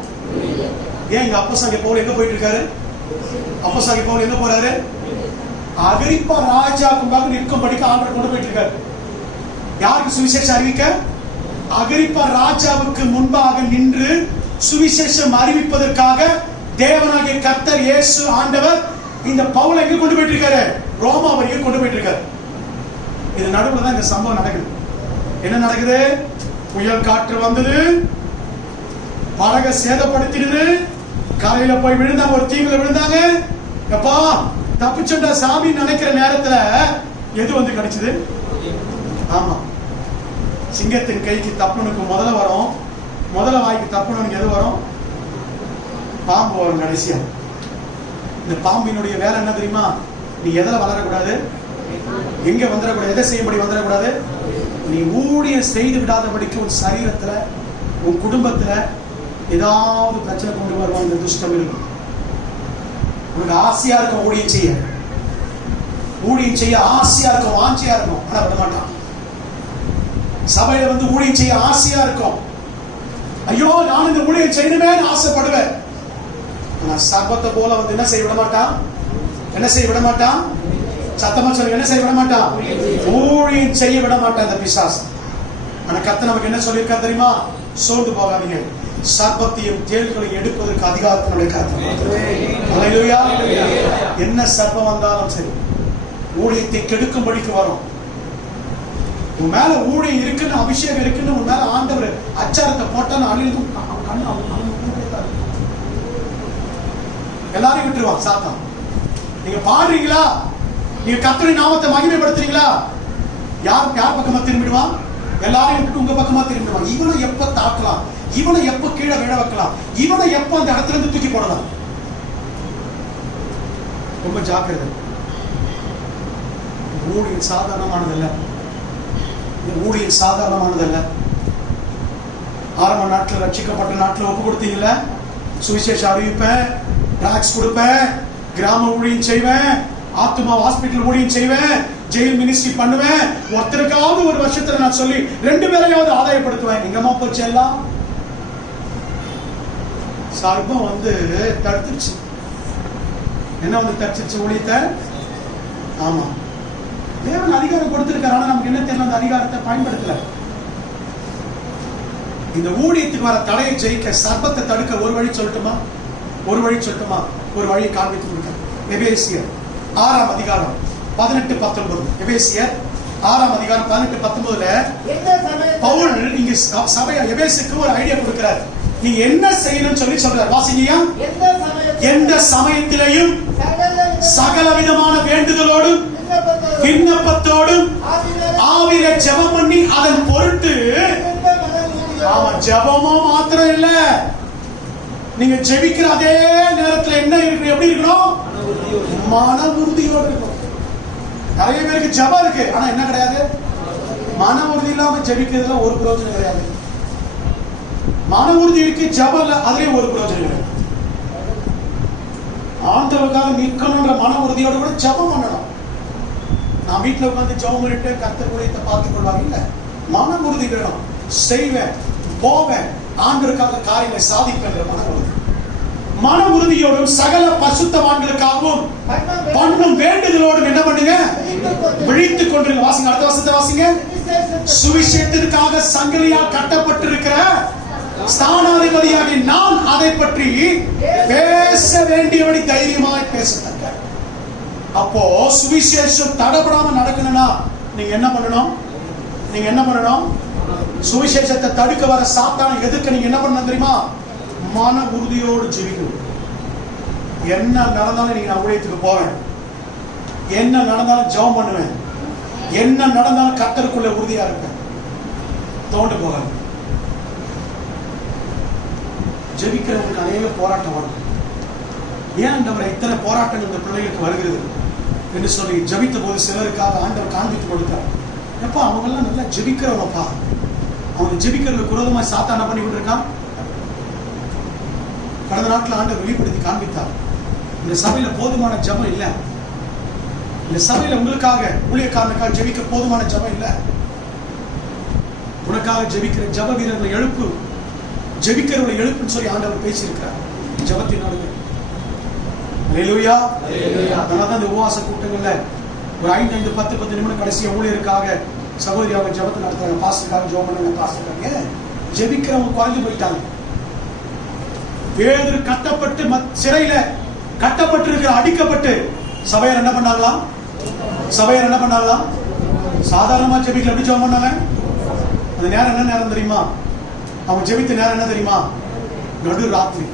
ஏன் இங்க அப்போஸ்தலன் பவுல் எங்க போயிட்டு இருக்காரு? அப்போஸ்தலன் பவுல் எங்க போறாரு? அகிரிப்பா ராஜாவுக்காக நிற்கும்படிக்கு ஆண்டவர் கொண்டு போயிட்டு இருக்காரு. யாருக்கு சுவிசேஷம் அறிவிக்க? அகிரிப்பா ராஜாவுக்கு முன்பாக நின்று சுவிசேஷம் அறிவிப்பதற்காக தேவனாகிய கர்த்தர் இயேசு ஆண்டவர் இந்த பவுலை எங்க கொண்டு போயிட்டு இருக்காரு? ரோமா வரைக்கும் கொண்டு போயிட்டு இருக்காரு. இது நடுவுல தான் இந்த சம்பவம் நடக்குது. என்ன நடக்குது? புயல் காற்று வந்தது, படகை சேதப்படுத்திடுது, கரையில போய் விழுந்தாங்க, ஒரு தீவுல விழுந்தாங்க. எப்பா தப்பிச்சுட்டா சாமி நினைக்கிற நேரத்துல எது வந்து கிடைச்சது? ஆமா, சிங்கத்தின் கைக்கு தப்பனுக்கு முதல்ல வரும், முதல்ல வாய்க்கு தப்பனுக்கு எது வரும்? பாம்பு வரும் கடைசியா. இந்த பாம்பினுடைய வேலை என்ன தெரியுமா? நீ எதில் வளரக்கூடாது, எங்க வந்துடக்கூடாது, எதை செய்யும்படி வந்துடக்கூடாது? நீ ஊழியம் செய்து விடாதபடிக்கு உன் சரீரத்துல, உன் குடும்பத்துல ஏதாவது பிரச்சனை கொண்டு வருவான் இந்த துஷ்டம் இருக்கும். உனக்கு ஆசையா இருக்கும் ஊழியம் செய்ய, ஊழியம் செய்ய ஆசையா இருக்கும், வாஞ்சியா இருக்கும், ஆனா விட மாட்டான். சபையில வந்து ஊழியம் செய்ய ஆசையா இருக்கும், ஐயோ நான் இந்த ஊழியம் செய்யணுமே ஆசைப்படுவேன். ஆனா சர்பத்தை போல வந்து என்ன செய்ய விட மாட்டான்? என்ன செய்ய விட மாட்டான்? சத்தமா சொல்லுங்க, என்ன செய்ய விட மாட்டான்? ஊழியம் செய்ய விட மாட்டான் இந்த பிசாசு. ஆனா கர்த்தர் நமக்கு என்ன சொல்லியிருக்கா தெரியுமா? சோர்ந்து போகாதீங்க, சர்ப்பத்தையும் தேள்களையும் எடுப்பதற்கு அதிகாரத்தினுடைய கர்த்தர். அல்லேலூயா. என்ன சர்ப்பம் வந்தாலும் சரி, ஊழியத்தை கெடுக்கும்படிக்கு வரும். உன் மேல ஊழியம் இருக்குன்னு, அபிஷேகம் இருக்குன்னு உன் மேல ஆண்டவர் அச்சாரத்தை போட்டான்னு அழிலும். எல்லாரையும் விட்டுருவான் சாத்தான். நீங்க பாடுறீங்களா, நீங்க கர்த்தருடைய நாமத்தை மகிமைப்படுத்துறீங்களா, யார் பக்கமா திரும்பிடுவான்? எல்லாரையும் விட்டு உங்க பக்கமா திரும்பிடுவான். இவனை எப்ப தாக்கலாம், இவனை எப்ப கீழே விழ வைக்கலாம், இவனை எப்ப அந்த இடத்துல இருந்து தூக்கி போடலாம். ரொம்ப ஜாக்கிரதை. ஊழியர் சாதாரணமானதல்ல, இந்த ஊழியர் சாதாரணமானதல்ல. ஆரம்ப நாட்டில் ரட்சிக்கப்பட்ட நாட்டில் ஒப்பு கொடுத்தீங்கல்ல, சுவிசேஷ அறிவிப்பேன், டிராக்ஸ் கொடுப்பேன், கிராம ஊழியம் செய்வேன், ஆத்மா ஹாஸ்பிட்டல் ஊழியம் செய்வேன், ஜெயில் மினிஸ்ட்ரி பண்ணுவேன், ஒருத்தருக்காவது ஒரு வருஷத்துல நான் சொல்லி 2 பேரையாவது ஆதாயப்படுத்துவேன். எங்கம்மா போச்சு எல்லாம்? சர்பம் வந்து தடுத்துருச்சு. என்ன வந்து தடுத்துருச்சு? ஊழியத்தை. ஆமா, தேவன் அதிகாரம் கொடுத்திருக்காரு, ஆனா நமக்கு என்ன தெரியல, அந்த அதிகாரத்தை பயன்படுத்தல. இந்த ஊழியத்துக்கு வர தடையை ஜெயிக்க, சர்பத்தை தடுக்க ஒரு வழி சொல்லட்டுமா? ஒரு வழியை காண்பித்து கொடுக்க. எபேசியர் 6ஆம் அதிகாரம் 18-19. எபேசியர் 6ஆம் அதிகாரம் 18-19 பவுல் இங்க சபை எபேசுக்கு ஒரு ஐடியா கொடுக்கிறார். நீங்க என்ன செய்யணும்னு சொல்லி சொல்றார். வாசிங்கயா. எந்த சமயத்திலையும் சகல விதமான வேண்டுதலோடும் விண்ணப்பத்தோடும் ஆவியிலே ஜெபம் பண்ணி அதன் பொருட்டு. ஜெபமோ மாத்திரம் இல்ல, நீங்க ஜெபிக்கிற அதே நேரத்தில் என்ன இருக்கு, எப்படி இருக்கணும்? மன உறுதியோடு இருக்கணும். நிறைய பேருக்கு ஜெபம் இருக்கு, ஆனா என்ன கிடையாது? மன உறுதி இல்லாம ஜெபிக்கிறதுல ஒரு பிரயோஜனம் கிடையாது. மன உறுதி இருக்கு, ஜெபம் இல்ல, அதுலயும் ஒரு பிரயோஜனம் கிடையாது. ஆண்டவருக்காக நிற்கணும்ன்ற மன உறுதியோடு கூட ஜெபம் பண்ணணும். நான் வீட்டுல உட்காந்து ஜெபம் பண்ணிட்டு கர்த்தர் ஊழியத்தை பார்த்துக் கொள்வாங்க இல்ல, மன உறுதி வேணும். செய்வேன், போவேன், ஆண்டவருக்காக காரியங்களை சாதிப்பேன்ற மன உறுதியோடும் சகல பரிசுத்தவான்களுக்காகவும் பண்ணும் வேண்டுதலோடும் என்ன பண்ணுங்க? விழித்துக் கொண்டிருங்க. வாசிங்க, அடுத்த வசனத்தை வாசிங்க. சுவிசேஷத்திற்காக சங்கிலியால் கட்டப்பட்டிருக்கிற ஸ்தானாதிபதியாகி நான் அதை பற்றி பேச வேண்டியபடி தைரியமாய் பேசத்தக்க. அப்போ சுவிசேஷம் தடைபடாம நடக்கணும்னா நீங்க என்ன பண்ணணும்? சுவிசேஷத்தை தடுக்க வர சாத்தானை எதிர்க்க நீங்க என்ன பண்ணணும் தெரியுமா? மன உறுதியோடு ஜெபிக்கணும். என்ன நடந்தாலும் நீங்க நான் ஊழியத்துக்கு போவேன், என்ன நடந்தாலும் ஜெபம் பண்ணுவேன், என்ன நடந்தாலும் கர்த்தருக்குள்ள உறுதியா இருப்பேன், தோண்டு போகாது. ஜெபிக்கிறவங்களுக்கு அநேக போராட்டம் வரும். ஏன் ஆண்டவரே இத்தனை போராட்டங்கள் இந்த பிள்ளைகளுக்கு வருகிறது என்று சொல்லி ஜெபித்த போது சிலருக்காக ஆண்டவர் காண்பித்து கொடுத்தார். எப்பா அவங்க எல்லாம் நல்லா ஜெபிக்கிறவங்கப்பா, அவங்க ஜெபிக்கிறதுக்கு விரோதமாக சாத்தான பண்ணி கொண்டிருக்கான். கடந்த நாட்டில் ஆண்டவர் வெளிப்படுத்தி காண்பித்தார். இந்த சபையில போதுமான ஜெபம் இல்லை, இந்த சபையில உங்களுக்காக ஊழியக்காரனுக்காக ஜெபிக்க போதுமான ஜெபம் இல்லை. உனக்காக ஜெபிக்கிற ஜெப வீரர்களை எழுப்பு, ஜெபிக்கிறவர்களை எழுப்புன்னு சொல்லி ஆண்டவர் பேசியிருக்கிறார். ஜெபத்தினால அல்லேலூயா. அதனாலதான் இந்த உபவாச கூட்டங்கள்ல ஒரு 5, 10 நிமிடம் கடைசியா ஊழியருக்காக சகோதரி அவங்க ஜெபத்தை நடத்துறாங்க. பாஸ்டருக்காக ஜெபம் பண்ணுங்க, பாஸ்டருக்காக ஜெபிக்கிறவங்க குறைஞ்சு போயிட்டாங்க. பேதுரு கட்டப்பட்டு சிறையில கட்டப்பட்டிருக்கிற, அடிக்கப்பட்டு சபையார் என்ன பண்ணாங்களாம்? சாதாரணமா ஜெபிக்கல. எப்படி ஜெபம் பண்ணாங்க? அந்த நேரம் என்ன நேரம் தெரியுமா? அவங்க ஜெபித்த நேரம் என்ன தெரியுமா? நடு ராத்திரி.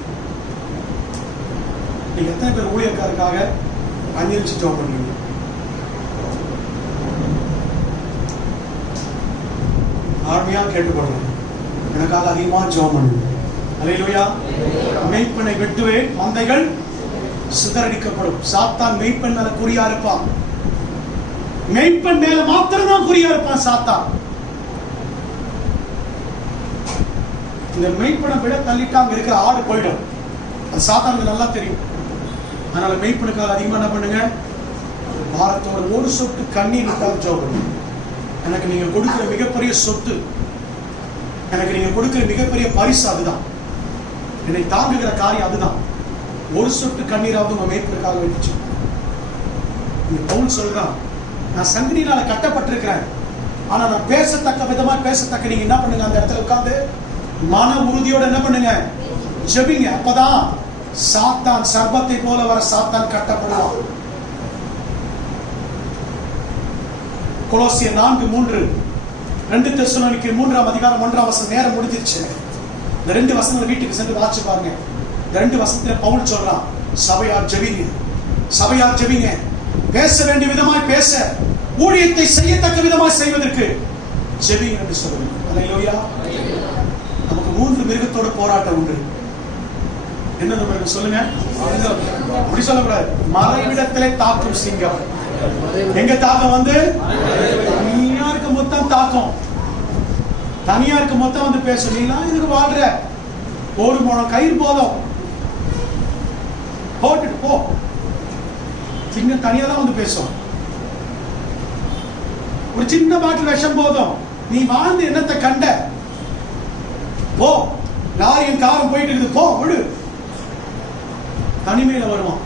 நீங்க எத்தனை பேர் ஊழியக்காரருக்காக 5 நிமிஷம் ஜெபம் பண்ணுவீங்க? ஆர்மியா கேட்டுக்கொள்றேன், எனக்காக அதிகமா ஜெபம் பண்ணுங்க. அல்லேலூயா. மெய்ப்பனை வெட்டுவேன், மந்தைகள் சிதறடிக்கப்படும். சாத்தான் மெய்ப்பன் மேல குறியா இருப்பான். மெய்ப்பன் மேல மாத்திரம் தான் குறியா இருப்பான் சாத்தான். இந்த மெய்ப்பனை விட தள்ளிட்டாங்க இருக்கிற ஆடு போயிடும். அது சாத்தானுக்கு நல்லா தெரியும். அதனால மெய்ப்பனுக்காக அதிகமா என்ன பண்ணுங்க? பாரத்தோட ஒரு சொட்டு கண்ணீருக்காக ஜெபம் பண்ணுங்க. எனக்கு நீங்க கொடுக்கிற மிகப்பெரிய சொத்து, எனக்கு நீங்க கொடுக்கிற மிகப்பெரிய பரிசு அதுதான். என்னை தாங்குகிற காரியம் அதுதான். ஒரு சொட்டு கண்ணீராவது உங்க மேய்ப்பனுக்காக வெடிச்சு. பவுல் சொல்றான், நான் சங்கிலியால கட்டப்பட்டிருக்கிறேன், ஆனா நான் பேசத்தக்க விதமா பேசத்தக்க நீங்க என்ன பண்ணுங்க? அந்த இடத்துல உட்கார்ந்து மன உறுதியோட என்ன பண்ணுங்க? ஜெபிங்க. அப்பதான் சாத்தான் சர்பத்தை போல வர சாத்தான் கட்டப்படுவான். கொலோசியர் 4:3, 2 தெசலோனிக்கேயர் 3ஆம் அதிகாரம் 1ஆம் வசனம். நேரம் முடிஞ்சிருச்சு. இந்த 2 வசனங்களை வீட்டுக்கு சென்று வாசிச்சு பாருங்க. இந்த 2 வசனத்துல பவுல் சொல்றான், சபையார் ஜெபிங்க, சபையார் ஜெபிங்க. பேச வேண்டிய விதமாய் பேச, ஊழியத்தை செய்யத்தக்க விதமாய் செய்வதற்கு ஜெபிங்க என்று சொல்லுங்க. அல்லேலூயா. நமக்கு 3 மிருகத்தோட போராட்டம் உண்டு. என்ன மிருகம் சொல்லுங்க? அப்படி சொல்லக்கூடாது. மறைவிடத்திலே தாக்கும் சிங்கம். எங்க தாக்கம் வந்து தனியா இருக்க மொத்தம் தாக்கம். தனியா இருக்க மொத்தம் வந்து பேசும். நீலாம் இதுக்கு வாழ்ற, ஒரு முழம் கயிறு போதும், போட்டுட்டு போ. சிங்கம் தனியா தான் வந்து பேசும். ஒரு சின்ன பாட்டில் விஷம் போதும், நீ வாழ்ந்து என்னத்தை கண்ட, போ. லாரியும் காரும் போயிட்டு இருக்குது, போ விடு. தனிமையில வருவான்.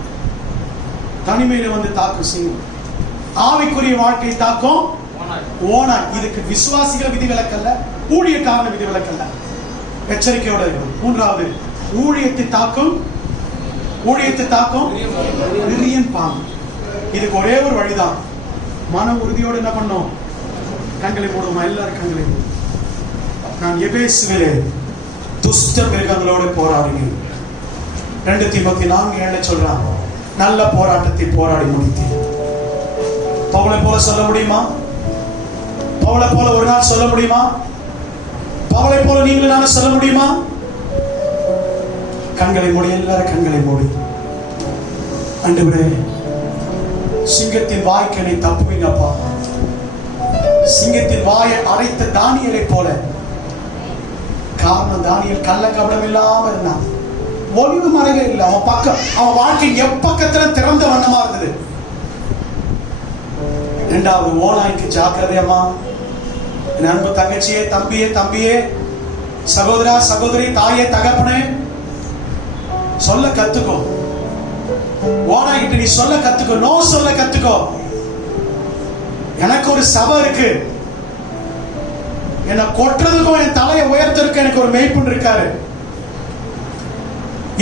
தனிமையில வந்து தாக்கும் சிங்கம். ஆவிக்குரிய வாழ்க்கை தாக்கும் ஓனாய். இதுக்கு விசுவாசிகள் விதிவிலக்கல்ல, ஊழியக்காரன விதிவிலக்கல்ல. எச்சரிக்கையோட இருக்கும். 3வது, ஊழியத்தை தாக்கும் விரியன் பாம்பு. இதுக்கு ஒரே ஒரு வழிதான். மன உறுதியோடு என்ன பண்ணோம்? கண்களை மூடுமா? எல்லாரும் கண்களை மூடும். நான் எபேசுவிலே துஷ்ட மிருகங்களோடு போராடினேன். 2 தீமோத்தேயு 4:7 சொல்றான், நல்ல போராட்டத்தை போராடி முடித்தேன். பவுலை போல சொல்ல முடியுமா? பவுலை போல ஒரு நாள் சொல்ல முடியுமா? பவுலை போல நீங்களும் நானும் சொல்ல முடியுமா? கண்களை மூடி, எல்லாரும் கண்களை மூடி. ஆண்டவரே, சிங்கத்தின் வாய்க்கு என்னை தப்புவீங்கப்பா. சிங்கத்தின் வாயை அரைத்த தானியலை போல. காரணம், தானியல் கள்ளக்கபடம் இல்லாம இருந்தான். ஒளிவு மறைவே இல்லை. அவன் பக்கம், அவன் வாழ்க்கை எப்பக்கத்துல திறந்த வண்ணமா இருந்தது. 2வது, ஓநாய்க்கு ஜாக்கிரதையம்மா. என் அன்பு தங்கச்சியே, தம்பியே, சகோதரா, சகோதரி, தாயே, தகப்பனே, சொல்ல கத்துக்கோ. ஓனாய்கிட்ட நீ சொல்ல கத்துக்கோ, நோ சொல்ல கத்துக்கோ. எனக்கு ஒரு சபை இருக்கு, என்னை கொட்டுறதுக்கும் என் தலையை உயர்த்திருக்க எனக்கு ஒரு மெய்ப்பன் இருக்காரு.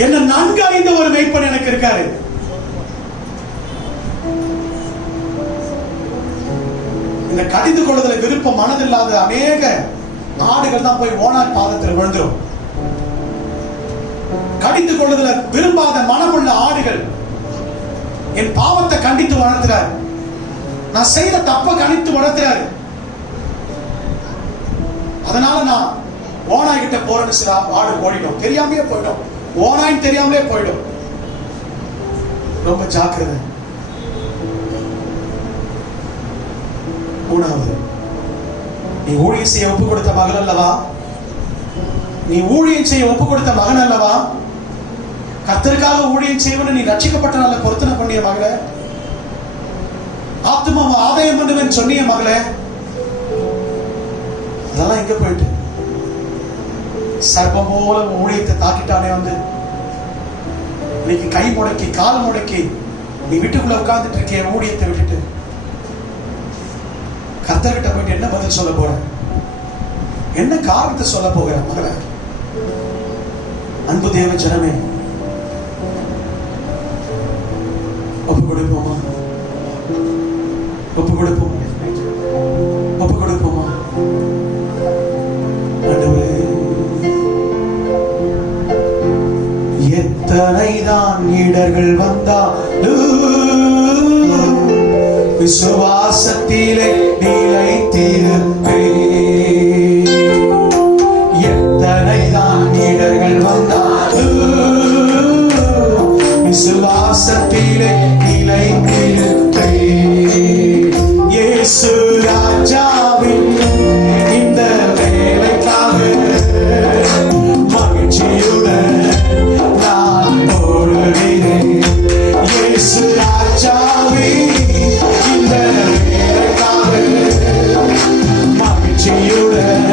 என்ன நன்கு அறிந்த ஒரு மெய்ப்பன் எனக்கு இருக்காரு. இந்த கடிந்து கொள்வதில் விருப்பம் மனதில்லாத அநேக ஆடுகள் தான் போய் ஓனாய் பாதத்தில் விழுந்துரும். கடிந்து கொள்வதில் விரும்பாத மனமுள்ள ஆடுகள் என் பாவத்தை கண்டித்து வளர்த்துறாரு. நான் செய்த தப்ப கண்டித்து வளர்த்துறாரு. அதனால நான் ஓனாய் கிட்ட போறேன்னு சில ஆடு ஓடிடும், தெரியாமலே போயிடும். ஓனாய் தெரியாமலே போயிடும். ரொம்ப ஜாக்கிரதை. 3வது, நீ ஊழியம் செய்ய ஒப்பு கொடுத்த மகன் அல்லவா? நீ ஊழியம் செய்ய ஒப்பு கொடுத்த மகன் அல்லவா? கர்த்தருக்காக ஊழியம் செய்வன நீ ரட்சிக்கப்பட்ட நல்ல பொருத்தனை பண்ணிய மகளே, ஆத்துமாவை ஆதாயம் பண்ணுவேன் சொன்னிய மகளே, அதெல்லாம் எங்க போயிட்டு? சர்ப்பம் போல ஊழியத்தை தாக்கிட்டானே வந்து இன்னைக்கு கை முடக்கி கால் முடக்கி நீ வீட்டுக்குள்ள உட்கார்ந்துட்டு இருக்கிய ஊழியத்தை விட்டுட்டு கர்த்தர்கிட்ட போயிட்டு என்ன பதில் சொல்ல போற? என்ன காரணத்தை சொல்ல போகிற மகள? அன்பு தேவ ஜனமே, ஒப்பு கொடுப்போமா? ஒப்பு கொடுப்போமா? ஒப்பு கொடுப்போமா? எத்தனைதான் இடர்கள் வந்தாலும் விசுவாசத்திலே நிலைத்திருப்பேன். எத்தனைதான் இடர்கள் வந்தாலும் விசுவாசத்திலே நிலைத்திருப்பேன். இயேசு ராஜாவின் இந்த வேலைக்காக மகிழ்ச்சியுடன் நான் ஓடுகிறேன். இயேசு ராஜாவின் இந்த வேலைக்காக மகிழ்ச்சியுடன்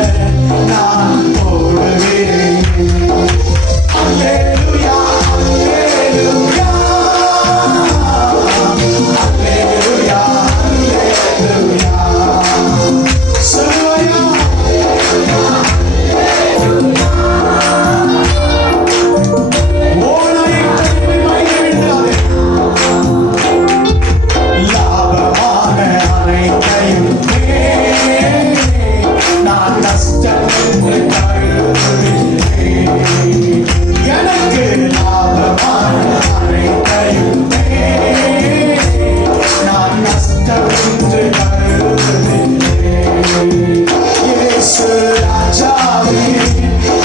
இயேசு ராஜாவே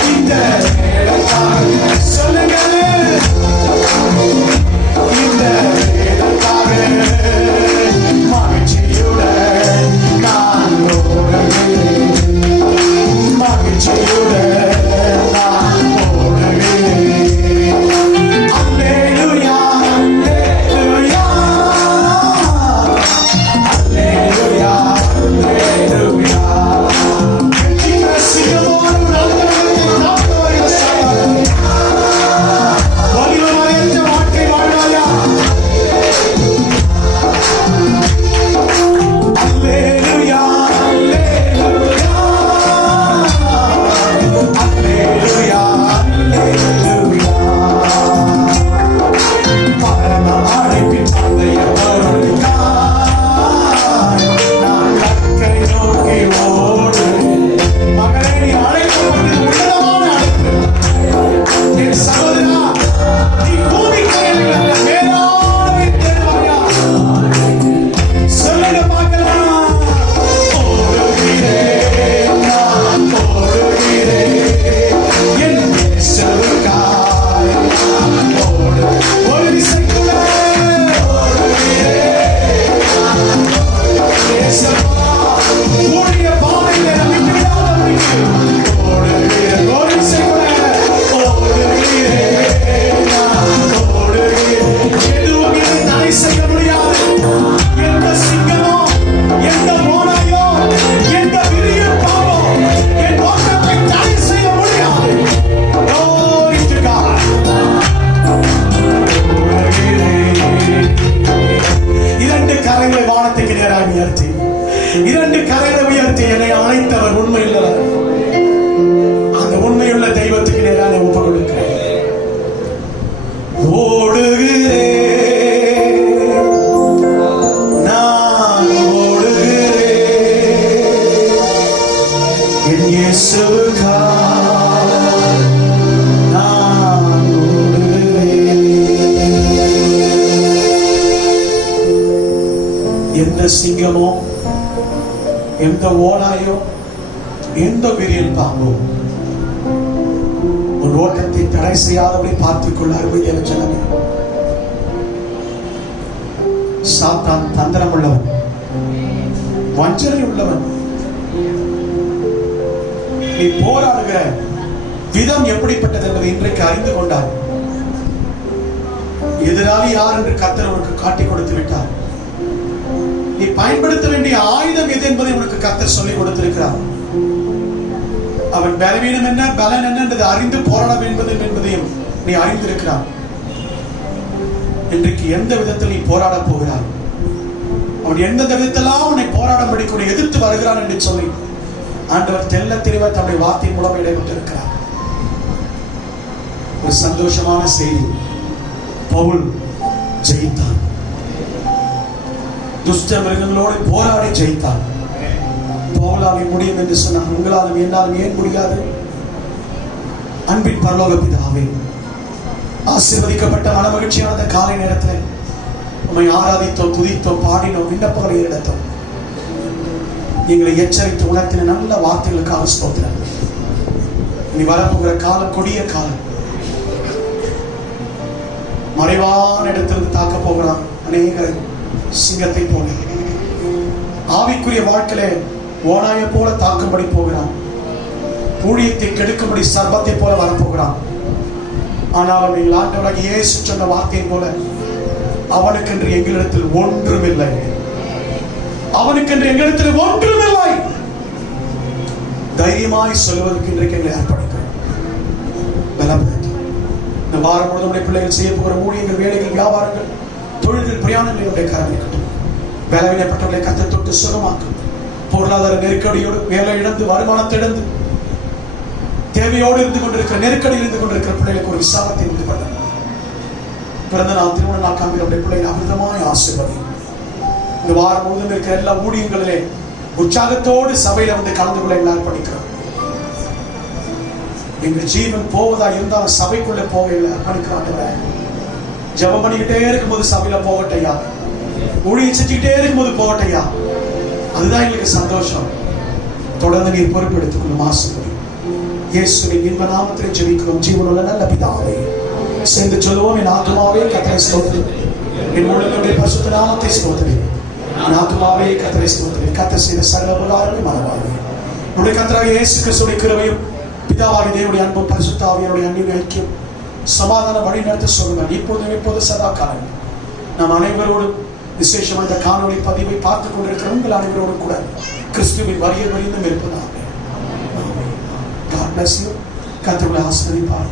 இந்த வேலைக்காக சொல்லுங்க இந்த வேலைக்காக மகிழ்ச்சியுடன் நான் ஓடுகிறேன் மகிழ்ச்சியுடன் நான் ஓடுகிறேன் அல்லேலூயா அல்லேலூயா அல்லேலூயா அல்லேலூயா வெற்றிக்கிற சிங்கமோடு நல்லவர்களை காப்பவர்கள் சாவார்கள். வலிமை நிறைந்த வாழ்க்கை வாழ்வாயா அல்லேலூயா அல்லேலூயா அல்லேலூயா அல்லேலூயா பரம அழைப்பின் தந்தையவருக்காய் நான் கற்கை நோக்கி ஓடு. மகளே, நீ அழைக்கப்பட்டது உன்னதமான அழைப்பு. என் சகோதரா, நீ பூமிக்குரியவர்கள் அல்ல, மேலானவை தேடுவாயா? சொல்லுங்க பார்க்கலாம். ஓடுகிறேன், நான் ஓடுகிறேன், என் இயேசுவுக்காய் நான் ஓடு. ஒரு விசைக்குள்ள ஓடுகிறேன், இயேசுவா, உம்முடைய பாதையிலே நான் விட்டுவிடாதபடிக்கு ஓடுகிறேன். ஒரு விசைக்குள்ள ஓடுகிறேன், நான் ஓடுகிறேன். எதுவும் என்னை தடை செய்ய முடியாது. எந்த சிங்கமோ, எந்த ஓநாயோ, எந்த விரிய பாவோ என் ஓட்டத்தை தடை செய்ய முடியாது. Glory to God. இரண்டு கரங்களை வானத்துக்கு நேராக உயர்த்தி, இரண்டு கரங்களை உயர்த்தி என்னை அழைத்தவர் உண்மையுள்ளவர். அந்த உண்மையுள்ள தெய்வத்துக்கு நேராக ஒப்பு கொடுக்கிறேன். ஓடுகிறேன், நான் ஓடுகிறேன், என் இயேசுவுக்காய் நான் ஓடுகிறேன். எந்த சிங்கமோ, எந்த ஓநாயோ, எந்த விரியல் பாம்போ உன் ஓட்டத்தை தடை செய்யாதபடி பார்த்துக் கொள்ள அருமையான ஜனமே. சாத்தான் தந்திரம் உள்ளவன், வஞ்சனை உள்ளவன். நீ போராடுகிற விதம் எப்படிப்பட்டது என்பதை இன்றைக்கு அறிந்து கொண்டார். எதிராளி யார் என்று கர்த்தர் உனக்கு காட்டிக் கொடுத்து விட்டார். நீ பயன்படுத்த வேண்டிய ஆயுதம் எது என்பதை உனக்கு கர்த்தர் சொல்லிக் கொடுத்திருக்கிறார். அவன் பலவீனம் என்ன, பலன் என்ன என்பதை அறிந்து போராட வேண்டும் என்பதையும் நீ அறிந்திருக்கிறார். இன்றைக்கு எந்த விதத்தில் நீ போராட போகிறாய், அவன் எந்த விதத்தெல்லாம் உன்னை போராடும்படி உன்னை எதிர்த்து வருகிறான் என்று சொல்லி ஆண்டவர் தெல்ல தெளிவாக தன்னுடைய வார்த்தை மூலம் இடைவிட்டிருக்கிறார். ஒரு சந்தோஷமான செய்தி, பவுல் ஜெயித்தான். துஷ்ட மிருகங்களோடு போராடி ஜெயித்தான். பவுலாலே முடியும் என்று சொன்னார். உங்களாலும் என்னாலும் ஏன் முடியாது? அன்பின் பரலோக பிதாவே, ஆசீர்வதிக்கப்பட்ட மனமகிழ்ச்சியான காலை நேரத்தில் உம்மை ஆராதித்தோம், துதித்தோம், பாடினோம், விண்ணப்பங்களை எடுத்தோம். எங்களை எச்சரித்து உணர்த்தின நல்ல வார்த்தைகளுக்காக ஸ்தோத்திரம். இனி வரப்போகிற காலம் கொடிய காலம். மறைவான இடத்திலிருந்து தாக்க போகிறான் அநேக சிங்கத்தை போல. ஆவிக்குரிய வாழ்க்கையில ஓநாய போல தாக்கும்படி போகிறான். ஊழியத்தை கெடுக்கும்படி சர்பத்தை போல வரப்போகிறான். ஆனாலும் எங்கள் ஆண்டவராகிய இயேசு சொன்ன வார்த்தையின் போல அவனுக்கென்று எங்களிடத்தில் ஒன்றுமில்லை, அவனுக்கென்று எங்களிடத்தில் ஒன்றுமில்லை. தைரியமாய் சொல்வதற்கு இன்றைக்கு எங்களை அர்ப்பணிக்கிறோம். பலப்படுத்தி இந்த வாரம் முழுவதும் பிள்ளைகள் செய்ய போகிற ஊழியர்கள், வேலைகள், வியாபாரங்கள், தொழில்கள், பிரயாணங்களுடைய காரணம் பலவீனப்பட்டவர்களை கர்த்தர் தொட்டு சுகமாக்கும். பொருளாதார நெருக்கடியோடு, வேலை இழந்து, வருமானத்தை இழந்து, தேவையோடு இருந்து கொண்டிருக்கிற, நெருக்கடியில் இருந்து கொண்டிருக்கிற பிள்ளைகளுக்கு ஒரு விசாலத்தை உண்டு பண்ண பிறந்த நாள், திருமண நாள் காண்கிற பிள்ளைகள் அமிர்தமாய் ஆசீர்வதி. இந்த வாரம் முழுவதும் இருக்கிற எல்லா ஊழியங்களிலே உற்சாகத்தோடு சபையில வந்து கலந்து கொள்ள எல்லாரும் படிக்கிறோம். எங்கள் ஜீவன் போவதா இருந்தாலும் சபைக்குள்ள போகல அர்ப்பணிக்கிறான். ஜெபம் பண்ணிக்கிட்டே இருக்கும்போது சபையில போகட்டையா, ஊழியம் செஞ்சுக்கிட்டே இருக்கும்போது போகட்டையா, அதுதான் எங்களுக்கு சந்தோஷம். தொடர்ந்து நீர் பொறுப்பெடுத்துக் கொள்ளும் ஆசைப்படி இயேசுவின் இன்ப நாமத்தில் ஜெபிக்கிறோம் ஜீவனுள்ள நல்ல பிதாவே. சேர்ந்து சொல்லுவோம், என் ஆத்துமாவே கர்த்தரை ஸ்தோத்திரி, என் முழுவதுடைய பரிசுத்த நாமத்தை ஸ்தோத்திரி, என் ஆத்துமாவே கர்த்தரை ஸ்தோத்திரி. கர்த்தர் செய்த சகல உபகாரங்களை மறவாதே. நம்முடைய கர்த்தராகிய இயேசு கிறிஸ்துவின் கிருபையும் பிதாவாகிய தேவனுடைய அன்பும் பரிசுத்த ஆவியானுடைய அன்பின் ஐக்கியம் சமாதான வழி நடத்த சொல்லுங்கள் இப்போது சதா காலம் நாம் அனைவரோடும், விசேஷமாக இந்த காணொளி பதிவை பார்த்துக் கொண்டிருக்கிற உங்கள் அனைவரோடும் கூட கிறிஸ்துவின் வருகை வரைந்தும் இருப்பதாக. God bless you. கர்த்தர் உங்களை ஆசீர்வதிப்பார்.